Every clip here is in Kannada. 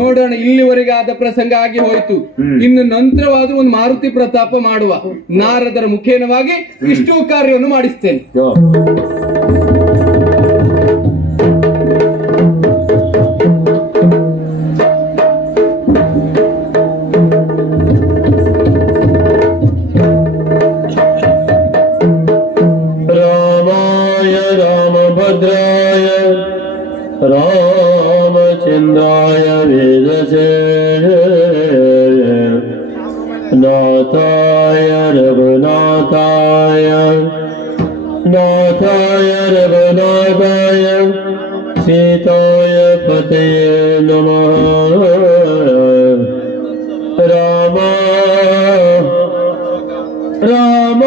ನೋಡೋಣ. ಇಲ್ಲಿವರೆಗೆ ಆದ ಪ್ರಸಂಗ ಆಗಿ ಹೋಯ್ತು. ಇನ್ನು ನಂತರವಾದ್ರೂ ಒಂದು ಮಾರುತಿ ಪ್ರತಾಪ ಮಾಡುವ. ನಾರದರ ಮುಖೇನವಾಗಿ ಇಷ್ಟು ಕಾರ್ಯವನ್ನು ಮಾಡಿಸ್ತೇನೆ. रामभद्राय रामचन्द्राय वेदसे नाथाय रघुनाथाय सीताय पतये नमः। राम राम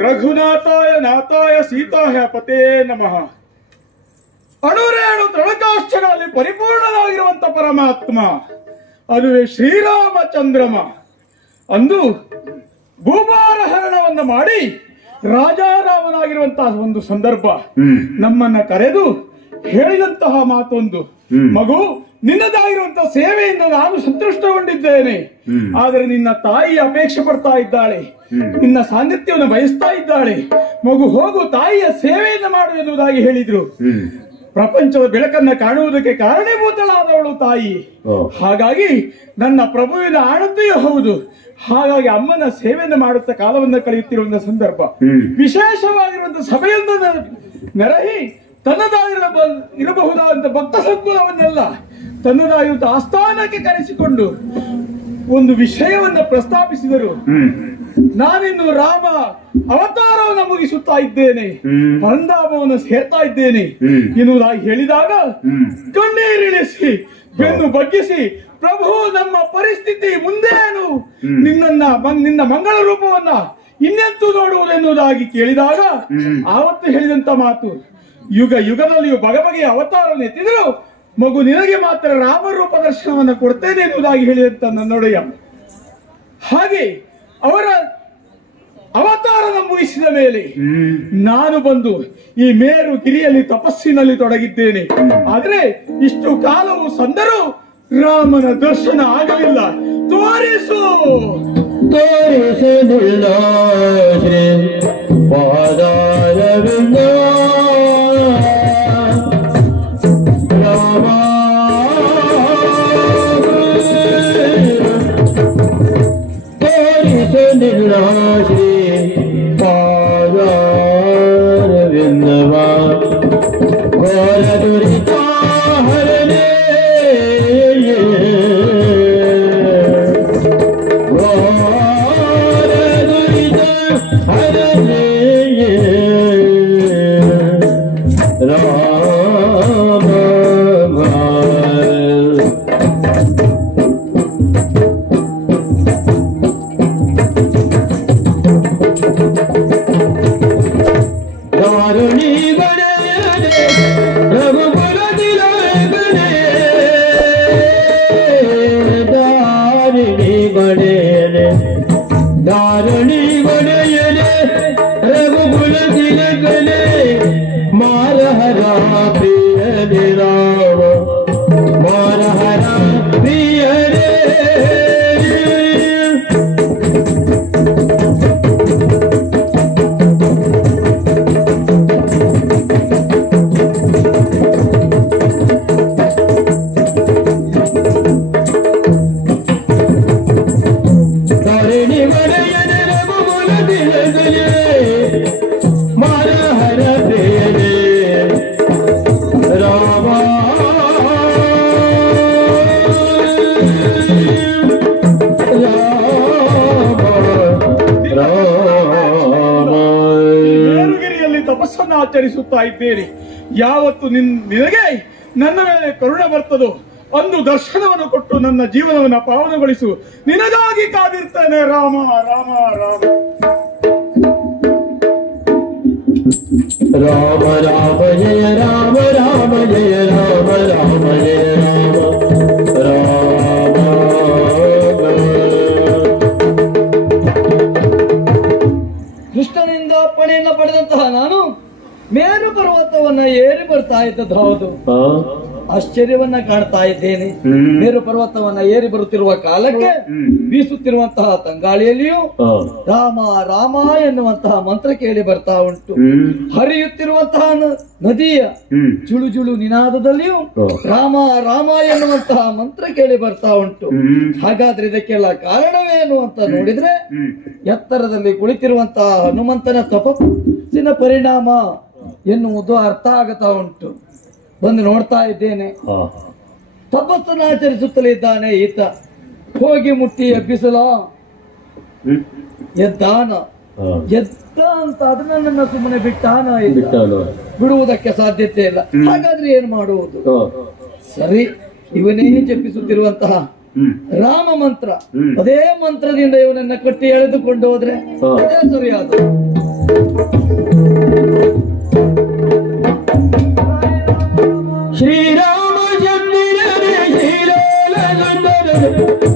रघुनाथाय नाथाय सीताय पते नमः। ಅಣುರೇಣು ತೃಣಕಾಷ್ಠಗಳಲ್ಲಿ ಪರಿಪೂರ್ಣನಾಗಿರುವಂತ ಪರಮಾತ್ಮ ಅದುವೇ ಶ್ರೀರಾಮಚಂದ್ರಮ. ಅಂದು ಭೂಭಾರಹರಣವನ್ನು ಮಾಡಿ ರಾಜಾರಾಮನಾಗಿರುವಂತಹ ಒಂದು ಸಂದರ್ಭ ನಮ್ಮನ್ನ ಕರೆದು ಹೇಳಿದಂತಹ ಮಾತೊಂದು, ಮಗು ನಿನ್ನದಾಗಿರುವಂತಹ ಸೇವೆಯಿಂದ ನಾನು ಸಂತುಷ್ಟಗೊಂಡಿದ್ದೇನೆ, ಆದರೆ ನಿನ್ನ ತಾಯಿ ಅಪೇಕ್ಷೆ ಪಡ್ತಾ ಇದ್ದಾಳೆ, ನಿನ್ನ ಸಾನ್ನಿಧ್ಯವನ್ನು ಬಯಸ್ತಾ ಇದ್ದಾಳೆ, ಮಗು ಹೋಗು ತಾಯಿಯ ಸೇವೆಯನ್ನು ಮಾಡು ಎನ್ನುವುದಾಗಿ ಹೇಳಿದ್ರು. ಪ್ರಪಂಚದ ಬೆಳಕನ್ನ ಕಾಣುವುದಕ್ಕೆ ಕಾರಣೀಭೂತಳಾದವಳು ತಾಯಿ. ಹಾಗಾಗಿ ನನ್ನ ಪ್ರಭುವಿನ ಆಣತಿಯೂ ಹೌದು. ಹಾಗಾಗಿ ಅಮ್ಮನ ಸೇವೆಯನ್ನು ಮಾಡುತ್ತಾ ಕಾಲವನ್ನು ಕಳೆಯುತ್ತಿರುವ ಸಂದರ್ಭ ವಿಶೇಷವಾಗಿರುವಂತಹ ಸಭೆಯಿಂದ ನೆರಹಿ ಇರಬಹುದಾದಂತ ಭಕ್ತ ಸಂಕುಲವನ್ನೆಲ್ಲ ತನ್ನದಾಗಿರುವಂತ ಆಸ್ಥಾನಕ್ಕೆ ಕರೆಸಿಕೊಂಡು ಒಂದು ವಿಷಯವನ್ನ ಪ್ರಸ್ತಾಪಿಸಿದರು. ನಾನಿನ್ನು ರಾಮ ಅವತಾರವನ್ನು ಮುಗಿಸುತ್ತಾ ಇದ್ದೇನೆ, ಪರಂಧಾಮವನ್ನು ಸೇರ್ತಾ ಇದ್ದೇನೆ ಎನ್ನುವುದಾಗಿ ಹೇಳಿದಾಗ ಕಣ್ಣೀರಿಳಿಸಿ ಬೆನ್ನು ಬಗ್ಗಿಸಿ, ಪ್ರಭು ನಮ್ಮ ಪರಿಸ್ಥಿತಿ ಮುಂದೇನು, ನಿನ್ನ ಮಂಗಳ ರೂಪವನ್ನ ಇನ್ನೆಂತೂ ನೋಡುವುದೆನ್ನುವುದಾಗಿ ಕೇಳಿದಾಗ ಆವತ್ತು ಹೇಳಿದಂತ ಮಾತು, ಯುಗ ಯುಗದಲ್ಲಿಯೂ ಬಗೆಯ ಅವತಾರವನ್ನು ಎತ್ತಿದ್ರು, ಮಗು ನಿನಗೆ ಮಾತ್ರ ರಾಮರೂಪ ದರ್ಶನವನ್ನು ಕೊಡ್ತೇನೆ ಎನ್ನುವುದಾಗಿ ಹೇಳಿದಂತ ನನ್ನೊಡೆಯ. ಹಾಗೆ ಅವರ ಅವತಾರ ಮುಗಿಸಿದ ಮೇಲೆ ನಾನು ಬಂದು ಈ ಮೇರು ಗಿರಿಯಲ್ಲಿ ತಪಸ್ಸಿನಲ್ಲಿ ತೊಡಗಿದ್ದೇನೆ. ಆದ್ರೆ ಇಷ್ಟು ಕಾಲವು ಸಂದರೂ ರಾಮನ ದರ್ಶನ ಆಗಲಿಲ್ಲ. ತೋರಿಸು ತೋರಿಸಲಿಲ್ಲ ಶ್ರೀ ಪಾದಾರವಿಂದ ರಾಮ ತೋರಿಸಲಿಲ್ಲ ಶ್ರೀ ಪಾದಾರವಿಂದವ ಘೋರ ದುರಿತ ಹರನೇ ಧಾರಣಿ ಬಡೆಯಲೆ ರಘುಕುಲ ತಿಲಕನೆ ಮಾರಹರ ಪ್ರಿಯನೆ ರಾಮ ಮಾರಹರ ಪ್ರಿಯನೇ ತಪಸ್ಸನ್ನು ಆಚರಿಸುತ್ತಾ ಇದ್ದೇನೆ. ಯಾವತ್ತು ನಿನಗೆ ನನ್ನ ಮೇಲೆ ಕರುಣೆ ಬರ್ತದೋ ಅಂದು ದರ್ಶನವನ್ನು ಕೊಟ್ಟು ನನ್ನ ಜೀವನವನ್ನು ಪಾವನಗೊಳಿಸು. ನಿನಗಾಗಿ ಕಾದಿರ್ತೇನೆ ರಾಮ ರಾಮ ರಾಮ ರಾಮ ರಾಮ ಜಯ ರಾಮ ರಾಮ ಜಯ ರಾಮ ರಾಮ ಜಯ ರಾಮ ರಾಮ. ಕೃಷ್ಣನಿಂದ ಅಪ್ಪಣೆಯನ್ನು ಪಡೆದಂತಹ ನಾನು ಮೇರು ಪರ್ವತವನ್ನ ಏರಿ ಬರ್ತಾ ಇದ್ದದ್ದು ಹೌದು. ಆಶ್ಚರ್ಯವನ್ನ ಕಾಣ್ತಾ ಇದ್ದೇನೆ. ಮೇರು ಪರ್ವತವನ್ನ ಏರಿ ಬರುತ್ತಿರುವ ಕಾಲಕ್ಕೆ ಬೀಸುತ್ತಿರುವಂತಹ ತಂಗಾಳಿಯಲ್ಲಿಯೂ ರಾಮ ರಾಮ ಎನ್ನುವಂತಹ ಮಂತ್ರ ಕೇಳಿ ಬರ್ತಾ ಉಂಟು. ಹರಿಯುತ್ತಿರುವಂತಹ ನದಿಯ ಜುಳು ಜುಳು ನಿನಾದದಲ್ಲಿಯೂ ರಾಮ ರಾಮ ಎನ್ನುವಂತಹ ಮಂತ್ರ ಕೇಳಿ ಬರ್ತಾ ಉಂಟು. ಹಾಗಾದ್ರೆ ಇದಕ್ಕೆಲ್ಲ ಕಾರಣವೇನು ಅಂತ ನೋಡಿದ್ರೆ ಎತ್ತರದಲ್ಲಿ ಕುಳಿತಿರುವಂತಹ ಹನುಮಂತನ ತಪಸ್ಸಿನ ಪರಿಣಾಮ ಎನ್ನುವುದು ಅರ್ಥ ಆಗುತ್ತಾ ಉಂಟು. ಬಂದು ನೋಡ್ತಾ ಇದ್ದೇನೆ, ತಪಸ್ಸನ್ನು ಆಚರಿಸುತ್ತಲೇ ಇದ್ದಾನೆ ಈತ. ಹೋಗಿ ಮುಟ್ಟಿ ಎಬ್ಬಿಸಲ ಎದ್ದಾನ ಎದ್ದ ಅಂತ ಅದನ್ನ ನನ್ನ ಸುಮ್ಮನೆ ಬಿಟ್ಟಾನ ಬಿಡುವುದಕ್ಕೆ ಸಾಧ್ಯತೆ ಇಲ್ಲ. ಹಾಗಾದ್ರೆ ಏನ್ ಮಾಡುವುದು? ಸರಿ, ಇವನೇ ಜಪಿಸುತ್ತಿರುವಂತಹ ರಾಮ ಮಂತ್ರ, ಅದೇ ಮಂತ್ರದಿಂದ ಇವನನ್ನ ಕಟ್ಟಿ ಎಳೆದುಕೊಂಡು ಹೋದ್ರೆ ಅದೇ ಸರಿಯಾದ. ಶ್ರೀರಾಮಚಂದ್ರನೇ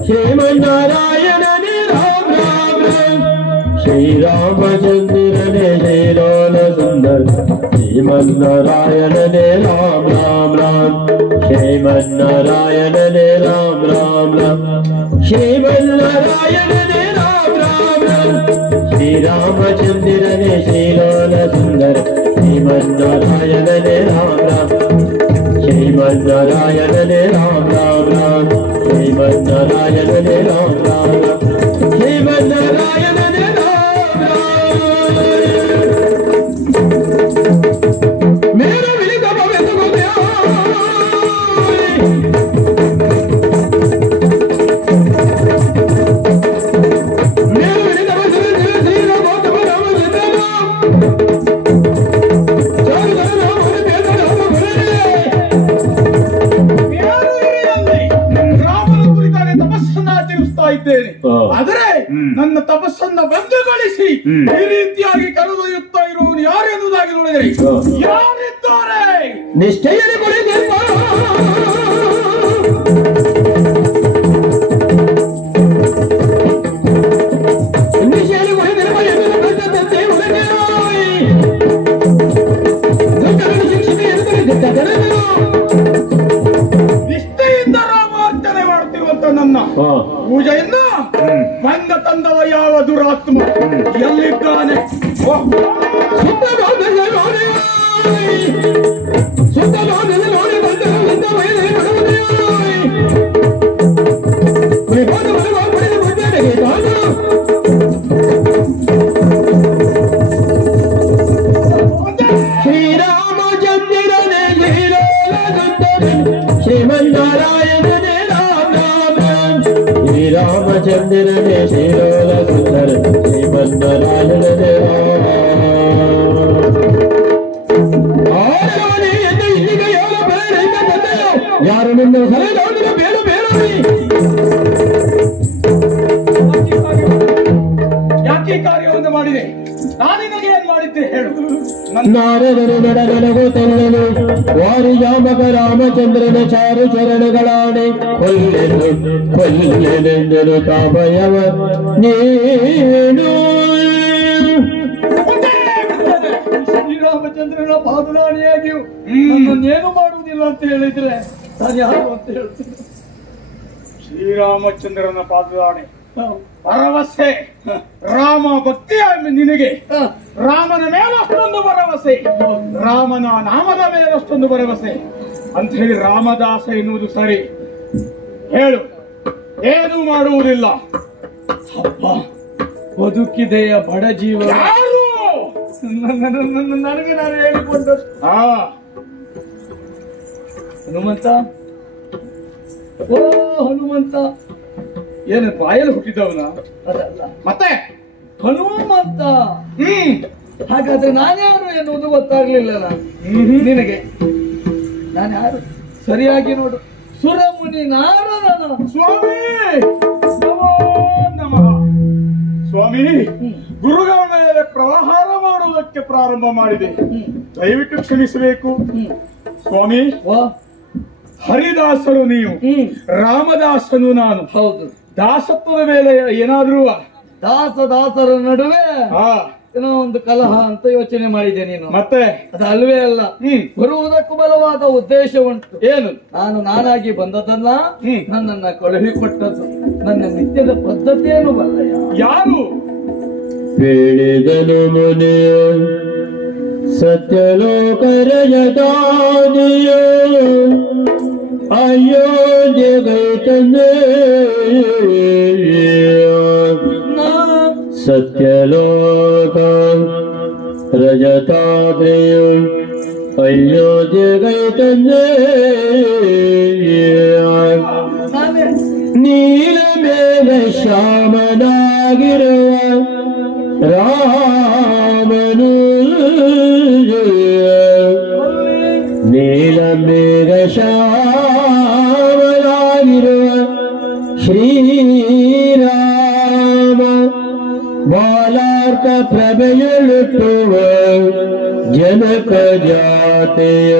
ಶ್ರೀಮನ್ನಾರಾಯಣನೇ ರಾಮ ರಾಮ. ಶ್ರೀರಾಮಚಂದ್ರನೇ ಶ್ರೀಲೋಲ ಸುಂದರ ಶ್ರೀಮನ್ನಾರಾಯಣನೇ ರಾಮ ರಾಮ ರಾಮ. ಶ್ರೀಮನ್ನಾರಾಯಣನೇ ರಾಮ ರಾಮ ರಾಮ. ಶ್ರೀಮನ್ನಾರಾಯಣನೇ ರಾಮ ರಾಮ ರಾಮ. ಶ್ರೀರಾಮಚಂದ್ರನೇ ಶ್ರೀಲೋಲ ಸುಂದರ ಶ್ರೀಮನ್ನಾರಾಯಣನೇ ರಾಮ ರಾಮ. श्रीमन्नारायणने राम राम राम. श्रीमन्नारायणने राम राम राम. श्रीमन्नारायणने राम राम. मेरे मिलित भवेत गोप्या मेरे मिलित भवेत श्री राम गौतम राम सीता ಇದ್ದೇನೆ. ಆದರೆ ನನ್ನ ತಪಸ್ಸನ್ನ ಬಂಧಗೊಳಿಸಿ ಈ ರೀತಿಯಾಗಿ ಕರೆದೊಯ್ಯುತ್ತಾ ಇರುವನು ಯಾರು ಎನ್ನುವುದಾಗಿ ನೋಡಿದರೆ ಯಾರಿದ್ದಾರೆ? ನಿಷ್ಠೆಯಲ್ಲಿ ನಿಷ್ಠೆಯಲ್ಲಿ ಮಾಡಿದಂತ ನನ್ನ ಪೂಜೆಯಿಂದ ಬಂದ ತಂದವ ಯಾವ ದುರಾತ್ಮ ಎಲ್ಲಿದ್ದಾನೆ? ಶ್ರೀರಾಮಚಂದ್ರನೇ ಶ್ರೀಮನ್ನಾರಾಯಣನೇ ರಾಮ ರಾಮ ಶ್ರೀರಾಮಚಂದ್ರನೇ ಶ್ರೀರೋಲ ಸುಂದರ ಶ್ರೀಮನ್ನಾರಾಯಣನೇ ಎಂದು ಇಲ್ಲಿಗೆ ಯಾವ ಬೇರೆಯಿಂದ ಬಂದೆಯೋ ಯಾರು ನಿನ್ನ ಸಲಹೆ ಬೇಡ ಬೇಡ ಯಾಕೆ ಕಾರ್ಯವನ್ನು ಮಾಡಿದೆ? ನಾನಿನಗೆ ಏನ್ ಮಾಡಿದ್ದೆ ಹೇಳು? ನಾರದರು ನಡೆದನಗು ತೆರಳಲು ವಾರಿಜಾಮಕ ರಾಮಚಂದ್ರನ ಚಾರು ಚರಣಗಳಾಣೆ ಕೊಲ್ಲೆನೆಂದರು ಕಾಮಯವ ನೀನು ಶ್ರೀರಾಮಚಂದ್ರನ ಪಾದನಾಣಿಯಾಗಿಯೂ ನನ್ನನ್ನೇನು ಮಾಡುವುದಿಲ್ಲ ಅಂತ ಹೇಳಿದ್ರೆ ನಾನು ಯಾರು ಅಂತ ಹೇಳ್ತೀನಿ. ಶ್ರೀರಾಮಚಂದ್ರನ ಪಾದದಾಣೆ ಭರವಸೆ, ರಾಮ ಭಕ್ತಿ ನಿನಗೆ ರಾಮನ ಮೇಲಷ್ಟೊಂದು ಭರವಸೆ, ರಾಮನ ನಾಮದ ಮೇಲಷ್ಟೊಂದು ಭರವಸೆ ಅಂತ ಹೇಳಿ ರಾಮದಾಸ ಎನ್ನುವುದು ಸರಿ. ಹೇಳು, ಏನೂ ಮಾಡುವುದಿಲ್ಲ. ಅಪ್ಪ, ಬದುಕಿದೆಯ ಬಡ ಜೀವ ಯಾರು? ನನಗೆ ನಾನು ಹೇಳಿಕೊಂಡಷ್ಟು. ಹನುಮಂತ, ಓ ಹನುಮಂತ, ಏನು ಬಾಯಲ್ಲಿ ಹುಟ್ಟಿದವನ? ಅದಲ್ಲ ಮತ್ತೆ ಹನುಮಂತ. ಹಾಗಾದ್ರೆ ನಾನ್ಯಾರು ಎನ್ನುವುದು ಗೊತ್ತಾಗ್ಲಿಲ್ಲ ನಿನಗೆ. ನಾನು ಯಾರು ಸರಿಯಾಗಿ ನೋಡು. ಸುರಮುನಿ ನಾರದನ. ಸ್ವಾಮಿ ನಮೋ ನಮಃ. ಸ್ವಾಮಿ, ಗುರುಗಳ ಮೇಲೆ ಪ್ರಹಾರ ಮಾಡುವುದಕ್ಕೆ ಪ್ರಾರಂಭ ಮಾಡಿದೆ, ದಯವಿಟ್ಟು ಕ್ಷಮಿಸಬೇಕು. ಸ್ವಾಮಿ, ಹರಿದಾಸರು ನೀವು, ರಾಮದಾಸನು ನಾನು. ಹೌದು. ದಾಸತ್ವದ ಮೇಲೆ ಏನಾದ್ರೂ ದಾಸರ ನಡುವೆ ಏನೋ ಒಂದು ಕಲಹ ಅಂತ ಯೋಚನೆ ಮಾಡಿದೆ ನೀನು. ಮತ್ತೆ ಅದು ಅಲ್ವೇ ಅಲ್ಲ. ಬರುವುದಕ್ಕೂ ಬಲವಾದ ಉದ್ದೇಶ ಉಂಟು. ಏನು? ನಾನಾಗಿ ಬಂದದಲ್ಲ, ನನ್ನನ್ನ ಕಳುಹಿಕೊಟ್ಟದ್ದು ನನ್ನ ನಿತ್ಯದ ಪದ್ಧತಿಯನ್ನು ಬಲ್ಲಯ್ಯ. ಯಾರು? ಹೇಳಿದನು ಮುನೆ ಸತ್ಯಲೋಕ ರಜತಾದಿಯ ಅಯೋಧ್ಯೆ ಸತ್ಯಲೋಕ ರಜತಾದ್ರಿಯ ಅಯೋಧ್ಯೆ ನೀಲ ಮೇಘ ಶ್ಯಾಮನಾಗಿರುವ ರಾಮನು ನೀಲ ಮೇಘ ಶ್ಯಾಮನಾಗಿರುವ ಶ್ರೀರಾಮ ಬಾಲಾರ್ಕ ಪ್ರಭೆಯಳುತ್ತುವ ಜನಕ ಜಾತೆಯ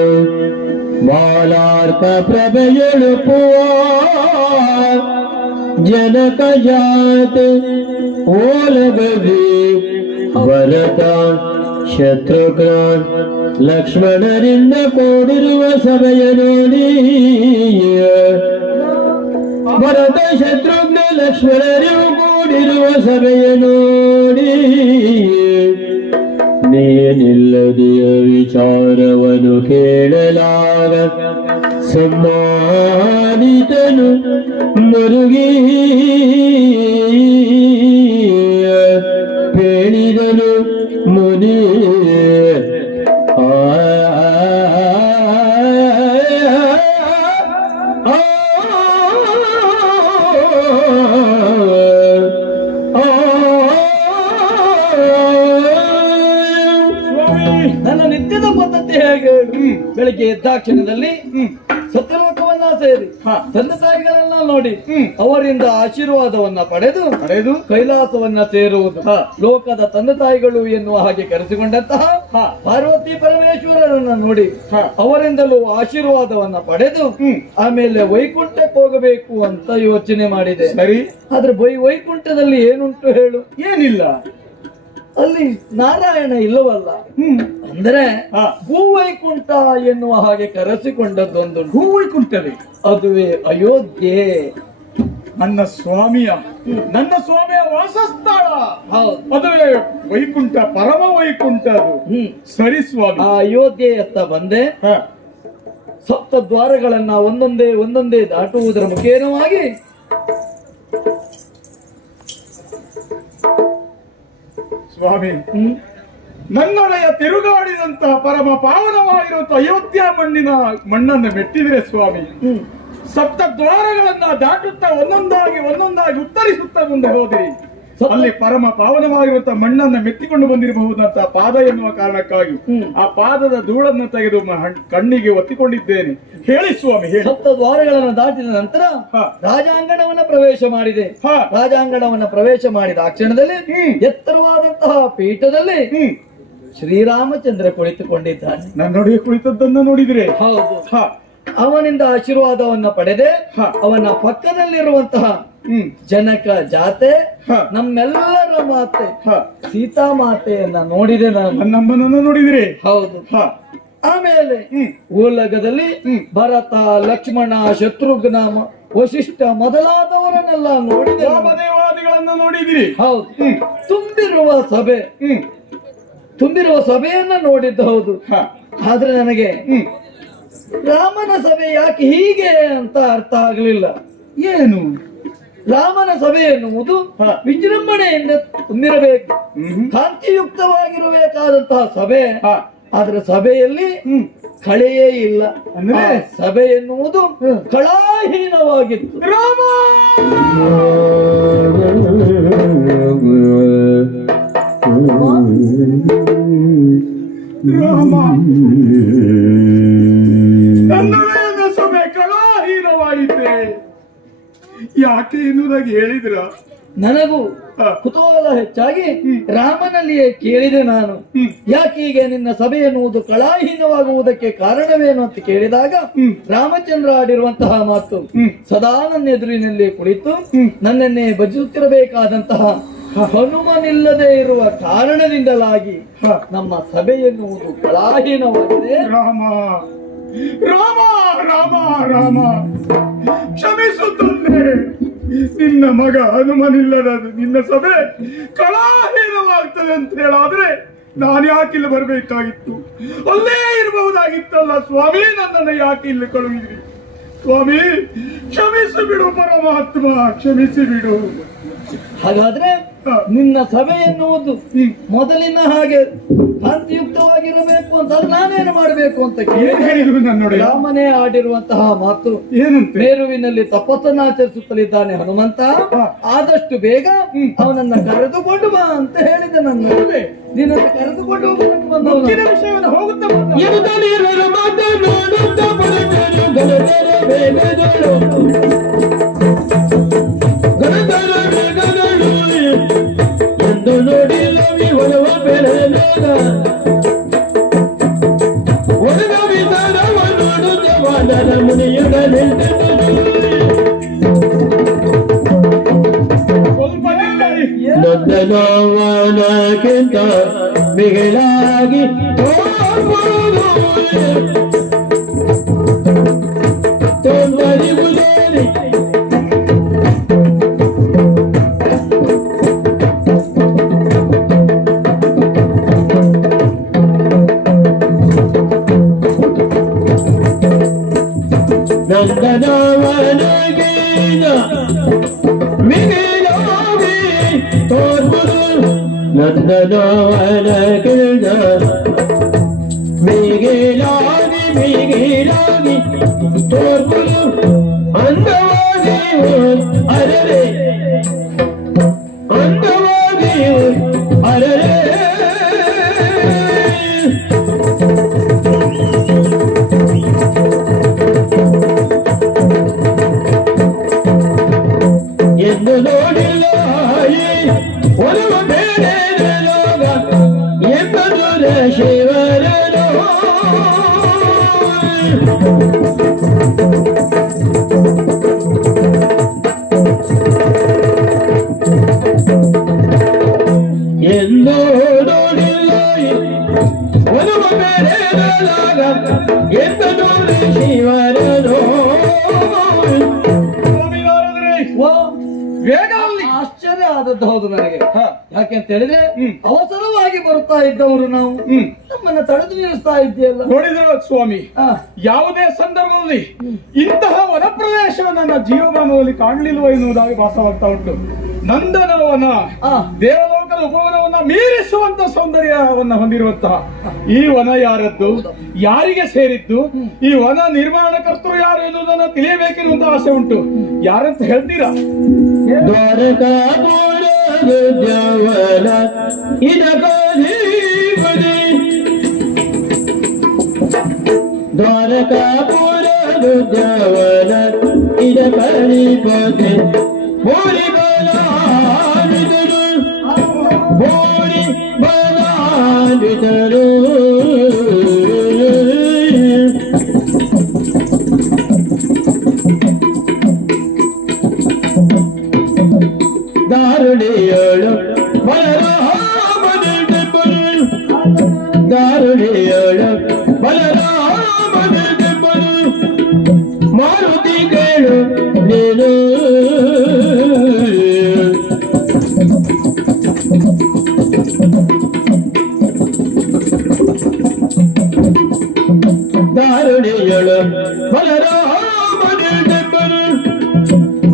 ಬಾಲಾರ್ಕ ಪ್ರಭೆಯಳುಪುವ ಜನಕ ಜಾತೆ ಓಲಗವಿ ಭರತ ಶತ್ರುಘ್ನ ಲಕ್ಷ್ಮಣರಿಂದ ಕೂಡಿರುವ ಸಭೆಯ ನೋಡಿ ಭರತ ಶತ್ರುಘ್ನ ಲಕ್ಷ್ಮಣರಿಗೂ ಕೂಡಿರುವ ಸಭೆಯ ನೋಡಿ ನೀನಿಲ್ಲದೆಯ ವಿಚಾರವನ್ನು ಕೇಳಲಾಗ ಸಮ್ಮಾನಿತನು ಮುರುಗಿ ಹೇಳಿದನು ಮುನಿ ನನ್ನ ನಿತ್ಯದ ಪದ್ಧತಿ ಹೇಗೆ? ಬೆಳಿಗ್ಗೆ ಎದ್ದಾಕ್ಷಣದಲ್ಲಿ ಸತ್ಯಲೋಕವನ್ನ ಸೇರಿ ತಂದೆ ತಾಯಿಗಳನ್ನ ನೋಡಿ ಅವರಿಂದ ಆಶೀರ್ವಾದವನ್ನ ಪಡೆದು ಕೈಲಾಸವನ್ನ ಸೇರುವುದು. ಲೋಕದ ತಂದೆ ತಾಯಿಗಳು ಎನ್ನುವ ಹಾಗೆ ಕರೆಸಿಕೊಂಡಂತಹ ಪಾರ್ವತಿ ಪರಮೇಶ್ವರರನ್ನ ನೋಡಿ ಅವರಿಂದಲೂ ಆಶೀರ್ವಾದವನ್ನ ಪಡೆದು ಆಮೇಲೆ ವೈಕುಂಠಕ್ಕೆ ಹೋಗಬೇಕು ಅಂತ ಯೋಚನೆ ಮಾಡಿದೆ. ಸರಿ, ಆದ್ರೆ ವೈಕುಂಠದಲ್ಲಿ ಏನುಂಟು ಹೇಳು? ಏನಿಲ್ಲ. ಅಲ್ಲಿ ನಾರಾಯಣ ಇಲ್ಲವಲ್ಲ. ಅಂದ್ರೆ ಭೂವೈಕುಂಠ ಎನ್ನುವ ಹಾಗೆ ಕರೆಸಿಕೊಂಡದ್ದೊಂದು ಭೂವೈಕುಂಠವೇ, ಅದುವೇ ಅಯೋಧ್ಯೆ. ನನ್ನ ಸ್ವಾಮಿಯ ವಾಸಸ್ಥಳ. ಹೌದು. ಅದುವೇ ವೈಕುಂಠ, ಪರಮ ವೈಕುಂಠ ಅದು. ಸರಿ ಸ್ವಾಮಿ. ಆ ಅಯೋಧ್ಯೆಯತ್ತ ಬಂದೆ. ಸಪ್ತ ದ್ವಾರಗಳನ್ನ ಒಂದೊಂದೇ ದಾಟುವುದರ ಮುಖೇನವಾಗಿ ಸ್ವಾಮಿ, ನನ್ನೊಳೆಯ ತಿರುಗಾಡಿದಂತಹ ಪರಮ ಪಾವನವಾಗಿರುವಂತಹ ಅಯೋಧ್ಯ ಮಣ್ಣನ್ನು ಮೆಟ್ಟಿದ್ರೆ ಸ್ವಾಮಿ, ಸಪ್ತ ದ್ವಾರಗಳನ್ನ ದಾಟುತ್ತಾ ಒಂದೊಂದಾಗಿ ಉತ್ತರಿಸುತ್ತಾ ಮುಂದೆ ಹೋದಿರಿ. ಅಲ್ಲಿ ಪರಮ ಪಾವನವಾಗಿರುವಂತಹ ಮಣ್ಣನ್ನ ಮೆತ್ತಿಕೊಂಡು ಬಂದಿರಬಹುದಂತ ಪಾದ ಎನ್ನುವ ಕಾರಣಕ್ಕಾಗಿ ಆ ಪಾದದ ಧೂಳನ್ನು ತೆಗೆದು ಕಣ್ಣಿಗೆ ಒತ್ತಿಕೊಂಡಿದ್ದೇನೆ. ಹೇಳಿ ಸ್ವಾಮಿ, ಹೇಳಿ. ಸಪ್ತ ದ್ವಾರಗಳನ್ನು ದಾಟಿದ ನಂತರ ರಾಜಾಂಗಣವನ್ನ ಪ್ರವೇಶ ಮಾಡಿದೆ. ರಾಜಾಂಗಣವನ್ನ ಪ್ರವೇಶ ಮಾಡಿದ ಆ ಕ್ಷಣದಲ್ಲಿ ಎತ್ತರವಾದಂತಹ ಪೀಠದಲ್ಲಿ ಶ್ರೀರಾಮಚಂದ್ರ ಕುಳಿತುಕೊಂಡಿದ್ದಾನೆ. ನನ್ನೊಡೆಯ ಕುಳಿತದ್ದನ್ನ ನೋಡಿದ್ರೆ ಹೌದು. ಅವನಿಂದ ಆಶೀರ್ವಾದವನ್ನ ಪಡೆದೆ. ಅವನ ಪಕ್ಕದಲ್ಲಿರುವಂತಹ ಜನಕ ಜಾತೆ, ನಮ್ಮೆಲ್ಲರ ಮಾತೆ ಸೀತಾ ಮಾತೆಯನ್ನ ನೋಡಿದೆ ನಾನು. ನಮ್ಮನನ್ನು ನೋಡಿದ್ರೆ ಹೌದು. ಆಮೇಲೆ ಉಲಗದಲ್ಲಿ ಭರತ, ಲಕ್ಷ್ಮಣ, ಶತ್ರುಘ್ನ, ವಶಿಷ್ಠ ಮೊದಲಾದವರನ್ನೆಲ್ಲ ನೋಡಿದೆ. ದೇವಾದಿಗಳನ್ನ ನೋಡಿದಿರಿ. ಹೌದು. ತುಂಬಿರುವ ಸಭೆಯನ್ನ ನೋಡಿದ್ದು ಹೌದು. ಆದ್ರೆ ನನಗೆ ರಾಮನ ಸಭೆ ಯಾಕೆ ಹೀಗೆ ಅಂತ ಅರ್ಥ ಆಗಲಿಲ್ಲ. ಏನು? ರಾಮನ ಸಭೆ ಎನ್ನುವುದು ವಿಜೃಂಭಣೆಯಿಂದ ತುಂಬಿರಬೇಕು, ಕಾಂತಿಯುಕ್ತವಾಗಿರಬೇಕಾದಂತಹ ಸಭೆ. ಆದ್ರೆ ಸಭೆಯಲ್ಲಿ ಕಳೆಯೇ ಇಲ್ಲ. ಅಂದ್ರೆ ಸಭೆ ಎನ್ನುವುದು ಕಳಾಹೀನವಾಗಿತ್ತು. ರಾಮ ನನ್ನ ಸಭೆ ಕಳಾಹೀನವಾಯಿತೆ. ಯಾಕೆ ಎನ್ನುವುದಾಗಿ ಹೇಳಿದ್ರ? ನನಗೂ ಕುತೂಹಲ ಹೆಚ್ಚಾಗಿ ರಾಮನಲ್ಲಿಯೇ ಕೇಳಿದೆ ನಾನು, ಯಾಕೀಗೆ ನಿನ್ನ ಸಭೆ ಎನ್ನುವುದು ಕಳಾಹೀನವಾಗುವುದಕ್ಕೆ ಕಾರಣವೇನು ಅಂತ ಕೇಳಿದಾಗ ರಾಮಚಂದ್ರ ಆಡಿರುವಂತಹ ಮಾತು, ಸದಾ ನನ್ನ ಎದುರಿನಲ್ಲಿ ಕುಳಿತು ನನ್ನನ್ನೇ ಭಜಿಸುತ್ತಿರಬೇಕಾದಂತಹ ಹನುಮನಿಲ್ಲದೆ ಇರುವ ಕಾರಣದಿಂದಲಾಗಿ ನಮ್ಮ ಸಭೆ ಎನ್ನುವುದು ಕಳಾಹೀನವಾಗಿದೆ. ರಾಮ ರಾಮ ರಾಮ ರಾಮ ಕ್ಷಮಿಸು ತಂದೆ, ನಿನ್ನ ಮಗ ಹನುಮನಿಲ್ಲದ ನಿನ್ನ ಸಭೆ ಕಳಾಹೀನವಾಗ್ತದೆ ಅಂತ ಹೇಳಾದ್ರೆ ನಾನು ಯಾಕೆ ಇಲ್ಲಿ ಬರ್ಬೇಕಾಗಿತ್ತು? ಅಲ್ಲೇ ಇರಬಹುದಾಗಿತ್ತಲ್ಲ ಸ್ವಾಮಿ. ನನ್ನನ್ನು ಯಾಕೆ ಇಲ್ಲಿ ಕಳುಹಿದ್ರಿ ಸ್ವಾಮಿ? ಕ್ಷಮಿಸಿ ಬಿಡು ಪರಮಾತ್ಮ, ಕ್ಷಮಿಸಿ ಬಿಡು. ಹಾಗಾದ್ರೆ ನಿನ್ನ ಸಭೆ ಎನ್ನುವುದು ಮೊದಲಿನ ಹಾಗೆ ಶಾಂತಿಯುಕ್ತವಾಗಿರಬೇಕು ಅಂತ ನಾನೇನು ಮಾಡಬೇಕು ಅಂತ ಹೇಳಿದ್ರು ನನ್ನೊಡೆ. ರಾಮನೇ ಆಡಿರುವಂತಹ ಮಾತು ಏನಂತೆ? ಮೇರುವಿನಲ್ಲಿ ತಪಸ್ಸನ್ನ ಆಚರಿಸುತ್ತಲಿದ್ದಾನೆ ಹನುಮಂತ, ಆದಷ್ಟು ಬೇಗ ಅವನನ್ನ ಕರೆದುಕೊಂಡು ಬಾ ಅಂತ ಹೇಳಿದೆ. ನನ್ನ ನಿನ್ನನ್ನು ಕರೆದುಕೊಂಡು ವಿಷಯವನ್ನು ಹೋಗುತ್ತಾ ಎಂದು ನೋಡಿ ಲವಿ ಒಲವ ಬೆಳೆದಾಗ ಒಳಗ ವಿಧಾನವ ನೋಡುತ್ತ ವಾದನ ಮುನಿಯುಗ ನಂದನವನಕ್ಕಿಂತ ಮಿಗಿಲಾಗಿ ತೋರಿಬುದೇರಿ ನಂದನವನಗಿನ ಮಿಗಿಲಾಗಿ ತೋರ್ಬುದು ನಂದನವನಗಿನ ಮಿಗಿಲಾಗಿ ತೋರ್ಬುದು ಅಂದವಾಗಿ ಅರರೆ ಅಂದವಾಗಿ ಅರರೆ ಎಂದು ನೋಡಿಲ್ಲ ಒಲವ ಬೇರೆ ಲೋಗ ಎಂಬುದು ಶಿವರನು ಎಂದು ನೋಡಿಲ್ಲ ಒಲವ ಬೇರೆ ಲೋಗ ಎಂಬುದು ಶಿವರನು. ವಾ ವೇಗದಲ್ಲಿ ಆಶ್ಚರ್ಯ ಆದದ್ದು ಹೌದು ನನಗೆ. ಹ. ಯಾಕೆಂತ ಹೇಳಿದ್ರೆ ಅವಸರವಾಗಿ ಬರುತ್ತಾ ಇದ್ದವರು ನಾವು ನಮ್ಮನ್ನ ತಡೆದು ನಿಲ್ಲಿಸ್ತಾ ಇದ್ದೀಯಲ್ಲ. ನೋಡಿದ್ರೆ ಸ್ವಾಮಿ, ಹ. ಯಾವುದೇ ಸಂದರ್ಭದಲ್ಲಿ ಇಂತಹ ವನ ಪ್ರದೇಶ ನನ್ನ ಜೀವಮಾನದಲ್ಲಿ ಕಾಣಲಿಲ್ವ ಎನ್ನುವುದಾಗಿ ಭಾಸವಾಗ್ತಾ ಉಂಟು. ನಂದನವನ ದೇವಲೋಕದ ಉಪವನವನ್ನ ಮೀರಿಸುವಂತ ಸೌಂದರ್ಯವನ್ನ ಹೊಂದಿರುವಂತಹ ಈ ವನ ಯಾರದ್ದು, ಯಾರಿಗೆ ಸೇರಿದ್ದು, ಈ ವನ ನಿರ್ಮಾಣಕರ್ತರು ಯಾರು ಎನ್ನುವುದನ್ನು ತಿಳಿಯಬೇಕೆನ್ನುವಂತ ಆಸೆ ಉಂಟು. ಯಾರಂತ ಹೇಳ್ತೀರಾ? ದ್ವಾರಕಾಪುರ ಉದ್ಯಾನವನ ಇದಕಾಧಿಪತಿ, ದ್ವಾರಕಾಪುರ ಉದ್ಯಾನವನ ಇದಕಾಧಿಪತಿ, ಬೋರಿ ಬಲಾನ್ವಿತರು, ಬೋರಿ ಬಲಾನ್ವಿತರು, ದಾರುಣಿಯೋಳು ಬಲರಾಮನಿದ್ದೆಬ್ಬರು, ದಾರುಣಿಯೋಳು ಬಲರಾಮನಿದ್ದೆಬ್ಬರು, ಮಾರುತಿ ಕೇಳು ನೀನು, ದಾರುಣಿಯೋಳು ಬಲರಾಮನಿದ್ದೆಬ್ಬರು,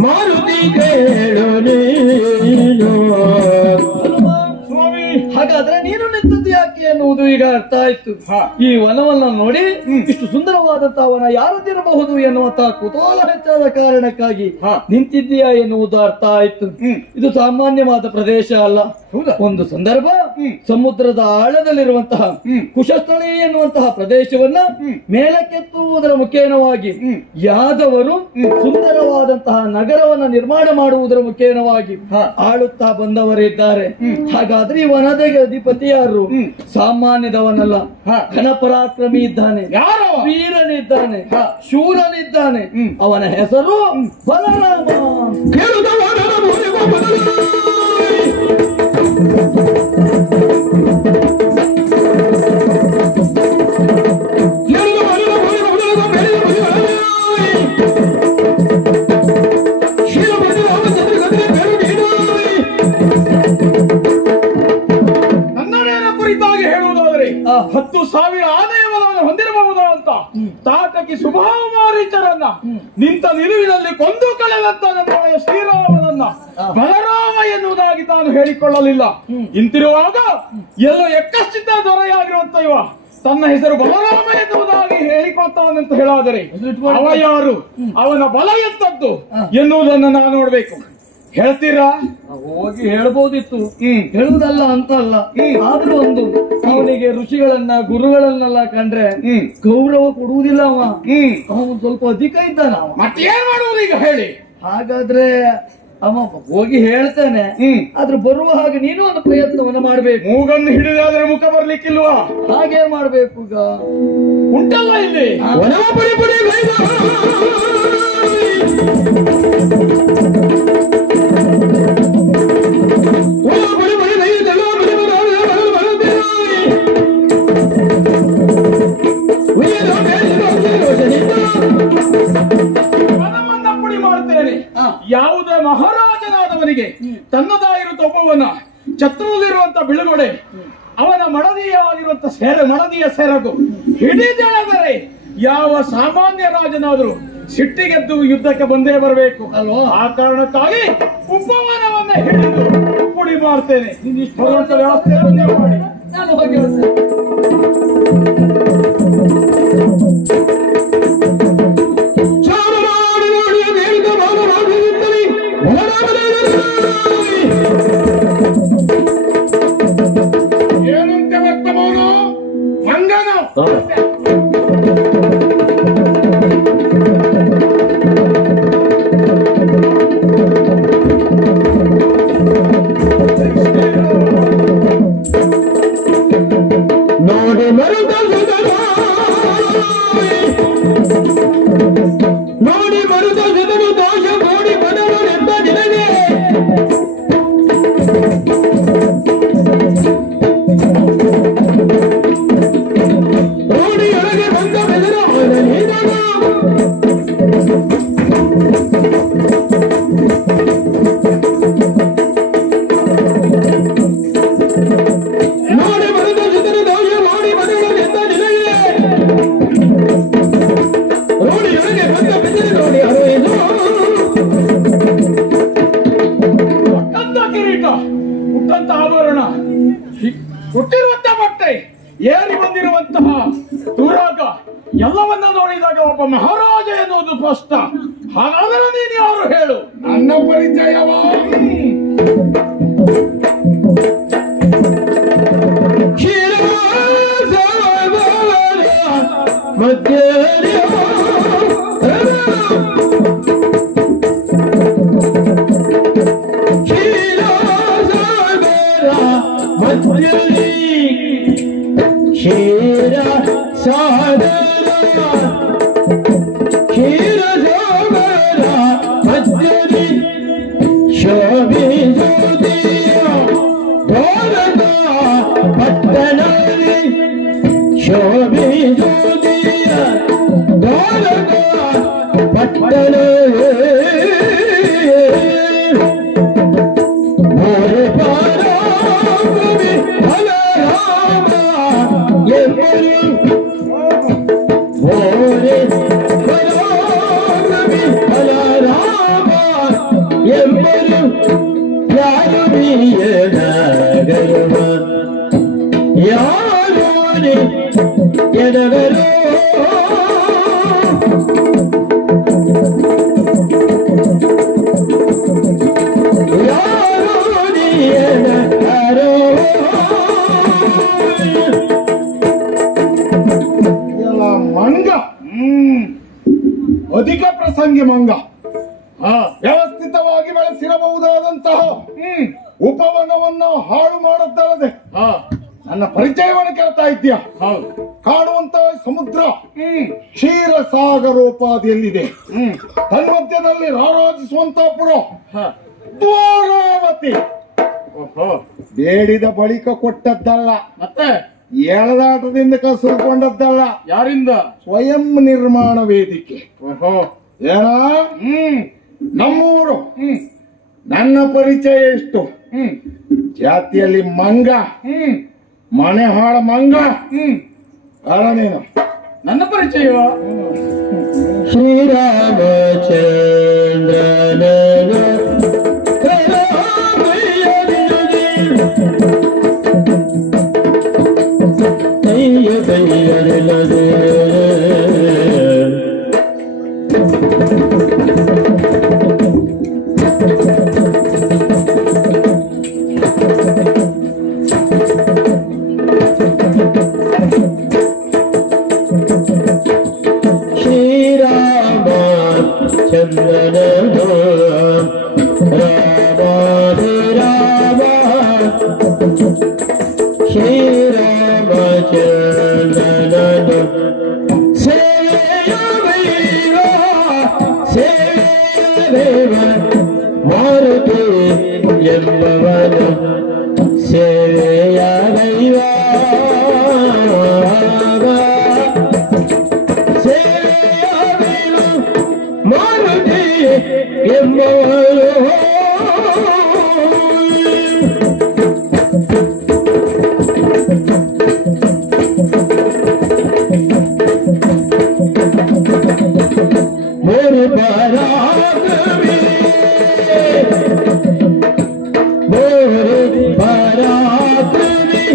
ಮಾರುತಿ ಕೇಳು ನೀನು. ಸ್ವಾಮಿ, ಹಾಗಾದ್ರೆ ನೀನು ನಿಂತದ್ದು ಯಾಕೆ ಎನ್ನುವುದು ಈಗ ಅರ್ಥ ಆಯ್ತು. ಈ ವನವನ್ನ ನೋಡಿ ಇಷ್ಟು ಸುಂದರವಾದಂತಹ ವನ ಯಾರದಿರಬಹುದು ಎನ್ನುವಂತಹ ಕುತೂಹಲ ಹೆಚ್ಚಾದ ಕಾರಣಕ್ಕಾಗಿ ನಿಂತಿದ್ದೀಯಾ ಎನ್ನುವುದು ಅರ್ಥ ಆಯ್ತು. ಇದು ಸಾಮಾನ್ಯವಾದ ಪ್ರದೇಶ ಅಲ್ಲ. ಒಂದು ಸಂದರ್ಭ ಸಮುದ್ರದ ಆಳದಲ್ಲಿರುವಂತಹ ಕುಶಸ್ಥಳಿ ಎನ್ನುವಂತಹ ಪ್ರದೇಶವನ್ನ ಮೇಲಕ್ಕೆತ್ತುವುದರ ಮುಖೇನವಾಗಿ ಯಾದವರು ಸುಂದರವಾದಂತಹ ನಗರವನ್ನ ನಿರ್ಮಾಣ ಮಾಡುವುದರ ಮುಖೇನವಾಗಿ ಆಳುತ್ತಾ ಬಂದವರಿದ್ದಾರೆ. ಹಾಗಾದ್ರೆ ಈ ವನದ ಅಧಿಪತಿ ಯಾರು? ಸಾಮಾನ್ಯದವನಲ್ಲ, ಘನಪರಾಕ್ರಮಿ ಇದ್ದಾನೆ, ವೀರನಿದ್ದಾನೆ, ಶೂರನಿದ್ದಾನೆ. ಅವನ ಹೆಸರು ಬಲರಾಮ. ನನ್ನನೇನ ಕುರಿತಾಗಿ ಹೇಳುವುದಾದರೆ 10,000 ಆನೆಯ ಬಲವನ್ನು ಹೊಂದಿರಬಹುದು ಅಂತ ತಾಟಕಿ ಸುಭಾವ ಮಾರೀಚರನ್ನ ನಿಂತ ನಿಲುವಿನಲ್ಲಿ ಕೊಂದು ಕಳೆದಂತ ನನ್ನ ಶ್ರೀರಾಮನನ್ನ ಬಲರಾಮ ಎನ್ನುವುದಾಗಿ ತಾನು ಹೇಳಿಕೊಳ್ಳಲಿಲ್ಲ. ಇಂತಿರುವಾಗ ಎಲ್ಲೋ ಎಕ್ಕಶ್ಚಿತ ದೊರೆಯಾಗಿರುವಂತ ಇವ ತನ್ನ ಹೆಸರು ಬಲರಾಮ ಎನ್ನುವುದಾಗಿ ಹೇಳಿಕೊಳ್ತಾನಂತ ಹೇಳಾದರೆ ಅವ ಯಾರು, ಅವನ ಬಲ ಎಂತದ್ದು ಎನ್ನುವುದನ್ನು ನಾನು ನೋಡ್ಬೇಕು. ಹೇಳ್ತೀರಾ? ಹೋಗಿ ಹೇಳ್ಬೋದಿತ್ತು, ಹೇಳುವುದಲ್ಲ ಅಂತ ಅಲ್ಲ. ಆದ್ರೂ ಒಂದು ಅವನಿಗೆ ಋಷಿಗಳನ್ನ ಗುರುಗಳನ್ನೆಲ್ಲ ಕಂಡ್ರೆ ಗೌರವ ಕೊಡುವುದಿಲ್ಲ. ಅವನು ಸ್ವಲ್ಪ ಅಧಿಕ ಇದ್ದಾನ. ಮತ್ತೇನ್ ಮಾಡುವುದು ಈಗ ಹೇಳಿ? ಹಾಗಾದ್ರೆ ಅವ ಹೋಗಿ ಹೇಳ್ತಾನೆ. ಆದ್ರೂ ಬರುವ ಹಾಗೆ ನೀನು ಒಂದು ಪ್ರಯತ್ನವನ್ನ ಮಾಡ್ಬೇಕು. ಮೂಗನ್ನು ಹಿಡಿದಾದ್ರೆ ಮುಖ ಬರ್ಲಿಕ್ಕಿಲ್ವಾ? ಹಾಗೆ ಮಾಡ್ಬೇಕು. ಈಗ ಉಂಟಲ್ಲ ಇಲ್ಲಿ ವನವನ್ನ ಪುಡಿ ಮಾಡುತ್ತೇನೆ. ಯಾವುದೇ ಮಹಾರಾಜನಾದವನಿಗೆ ತನ್ನದಾಗಿರುತ್ತ ಒಬ್ಬವನ ಛತ್ರದಲ್ಲಿರುವಂತ ಬಿಳುಗಡೆ, ಅವನ ಮಡದಿಯಾಗಿರುವಂತ ಮಡದಿಯ ಸೆರಗು ಹಿಡಿದೆಳೆದರೆ ಯಾವ ಸಾಮಾನ್ಯ ರಾಜನಾದರೂ ಸಿಟ್ಟಿಗೆದ್ದು ಯುದ್ಧಕ್ಕೆ ಬಂದೇ ಬರಬೇಕು ಅಲ್ವಾ? ಆ ಕಾರಣಕ್ಕಾಗಿ ಉಪವನವನ್ನ ಹಿಡಿದು ಪುಡಿ ಮಾಡ್ತೇನೆ. ಬರುವಂತ ವ್ಯವಸ್ಥೆಯನ್ನು ಮಾಡಿ ನಾನು ಹೋಗಿ ಹೇಳ್ತೇನೆ. ಏನಂತೆ ವರ್ತಮಾನ ಮಂಗನ ನೋಡಿ ಮರುದ ನೋಡಿ ಮರುದ ಸುಧನು ದೋಷ ಕೋಡಿ ಬದಲು ಎಂಬ ನಿನಗೆ ಹುಟ್ಟಿರುವಂತಹ ಬಟ್ಟೆ, ಏರಿ ಬಂದಿರುವಂತಹ ತುರಾಗ ಎಲ್ಲವನ್ನ ನೋಡಿದಾಗ ಒಬ್ಬ ಮಹಾರಾಜ ಎನ್ನುವುದು ಸ್ಪಷ್ಟ. ಹಾಗಾದರೆ ನೀನು ಯಾರು ಹೇಳು? ನನ್ನ ಪರಿಚಯವ Shira Sadara Shira Sadara Madhuri Shobi Zudiya Dharana Pattanari Shobi Zudiya Dharana Pattanari More Paragami Halarama Yemuru More Paragami Halarama Yemuru Yarumi Yadagarama Yaruni Yadagaru ಮಂಗ ಅಧಿಕ ಪ್ರಸಂಗಿ ಮಂಗ ವ್ಯವಸ್ಥಿತವಾಗಿ ಬೆಳೆಸಿರಬಹುದಾದಂತಹ ಉಪವನವನ್ನು ಹಾಳು ಮಾಡುತ್ತಲ್ಲದೆ ನನ್ನ ಪರಿಚಯವನ್ನು ಕೇಳ್ತಾ ಇದ್ದೀಯ. ಕಾಣುವಂತಹ ಸಮುದ್ರ ಕ್ಷೀರಸಾಗರೋಪಾದಿಯಲ್ಲಿದೆ. ತನ್ಮಧ್ಯದಲ್ಲಿ ರಾರಾಜಿಸುವಂತಹ ಪುರ ದ್ವಾರಾವತಿ. ಬೇಡಿದ ಬಳಿಕ ಕೊಟ್ಟದ್ದಲ್ಲ, ಮತ್ತೆ ಎಳೆದಾಟದಿಂದ ಕಸಿದುಕೊಂಡದ್ದಲ್ಲ. ಯಾರಿಂದ? ಸ್ವಯಂ ನಿರ್ಮಾಣ ವೇದಿಕೆ. ಏನ ನಮ್ಮೂರು, ನನ್ನ ಪರಿಚಯ ಎಷ್ಟು? ಜಾತಿಯಲ್ಲಿ ಮಂಗ, ಮನೆ ಹಾಳ ಮಂಗ. ಅಲ್ಲ ನೀನು ನನ್ನ ಪರಿಚಯವ? ಶ್ರೀರಾಮಚಂದ್ರನ ಕೈಯ ಕೈಯರಿಲ್ಲದೆ ಶ್ರೀರಾಮಚಂದ್ರನ ರಾಮ ರಾಮ ಶ್ರೀರಾಮಚಂದ್ರನ ಸೇವೆಯ ಸೇವೆಯ ಮಾರುತಿ ಎಂಬವನ ಸೇವೆಯ ದೈವ ಸೇವೆಯ ದೈವ ಮಾರುತಿ ಎಂಬವನು मोरे पराक्रमी मोरे पराक्रमी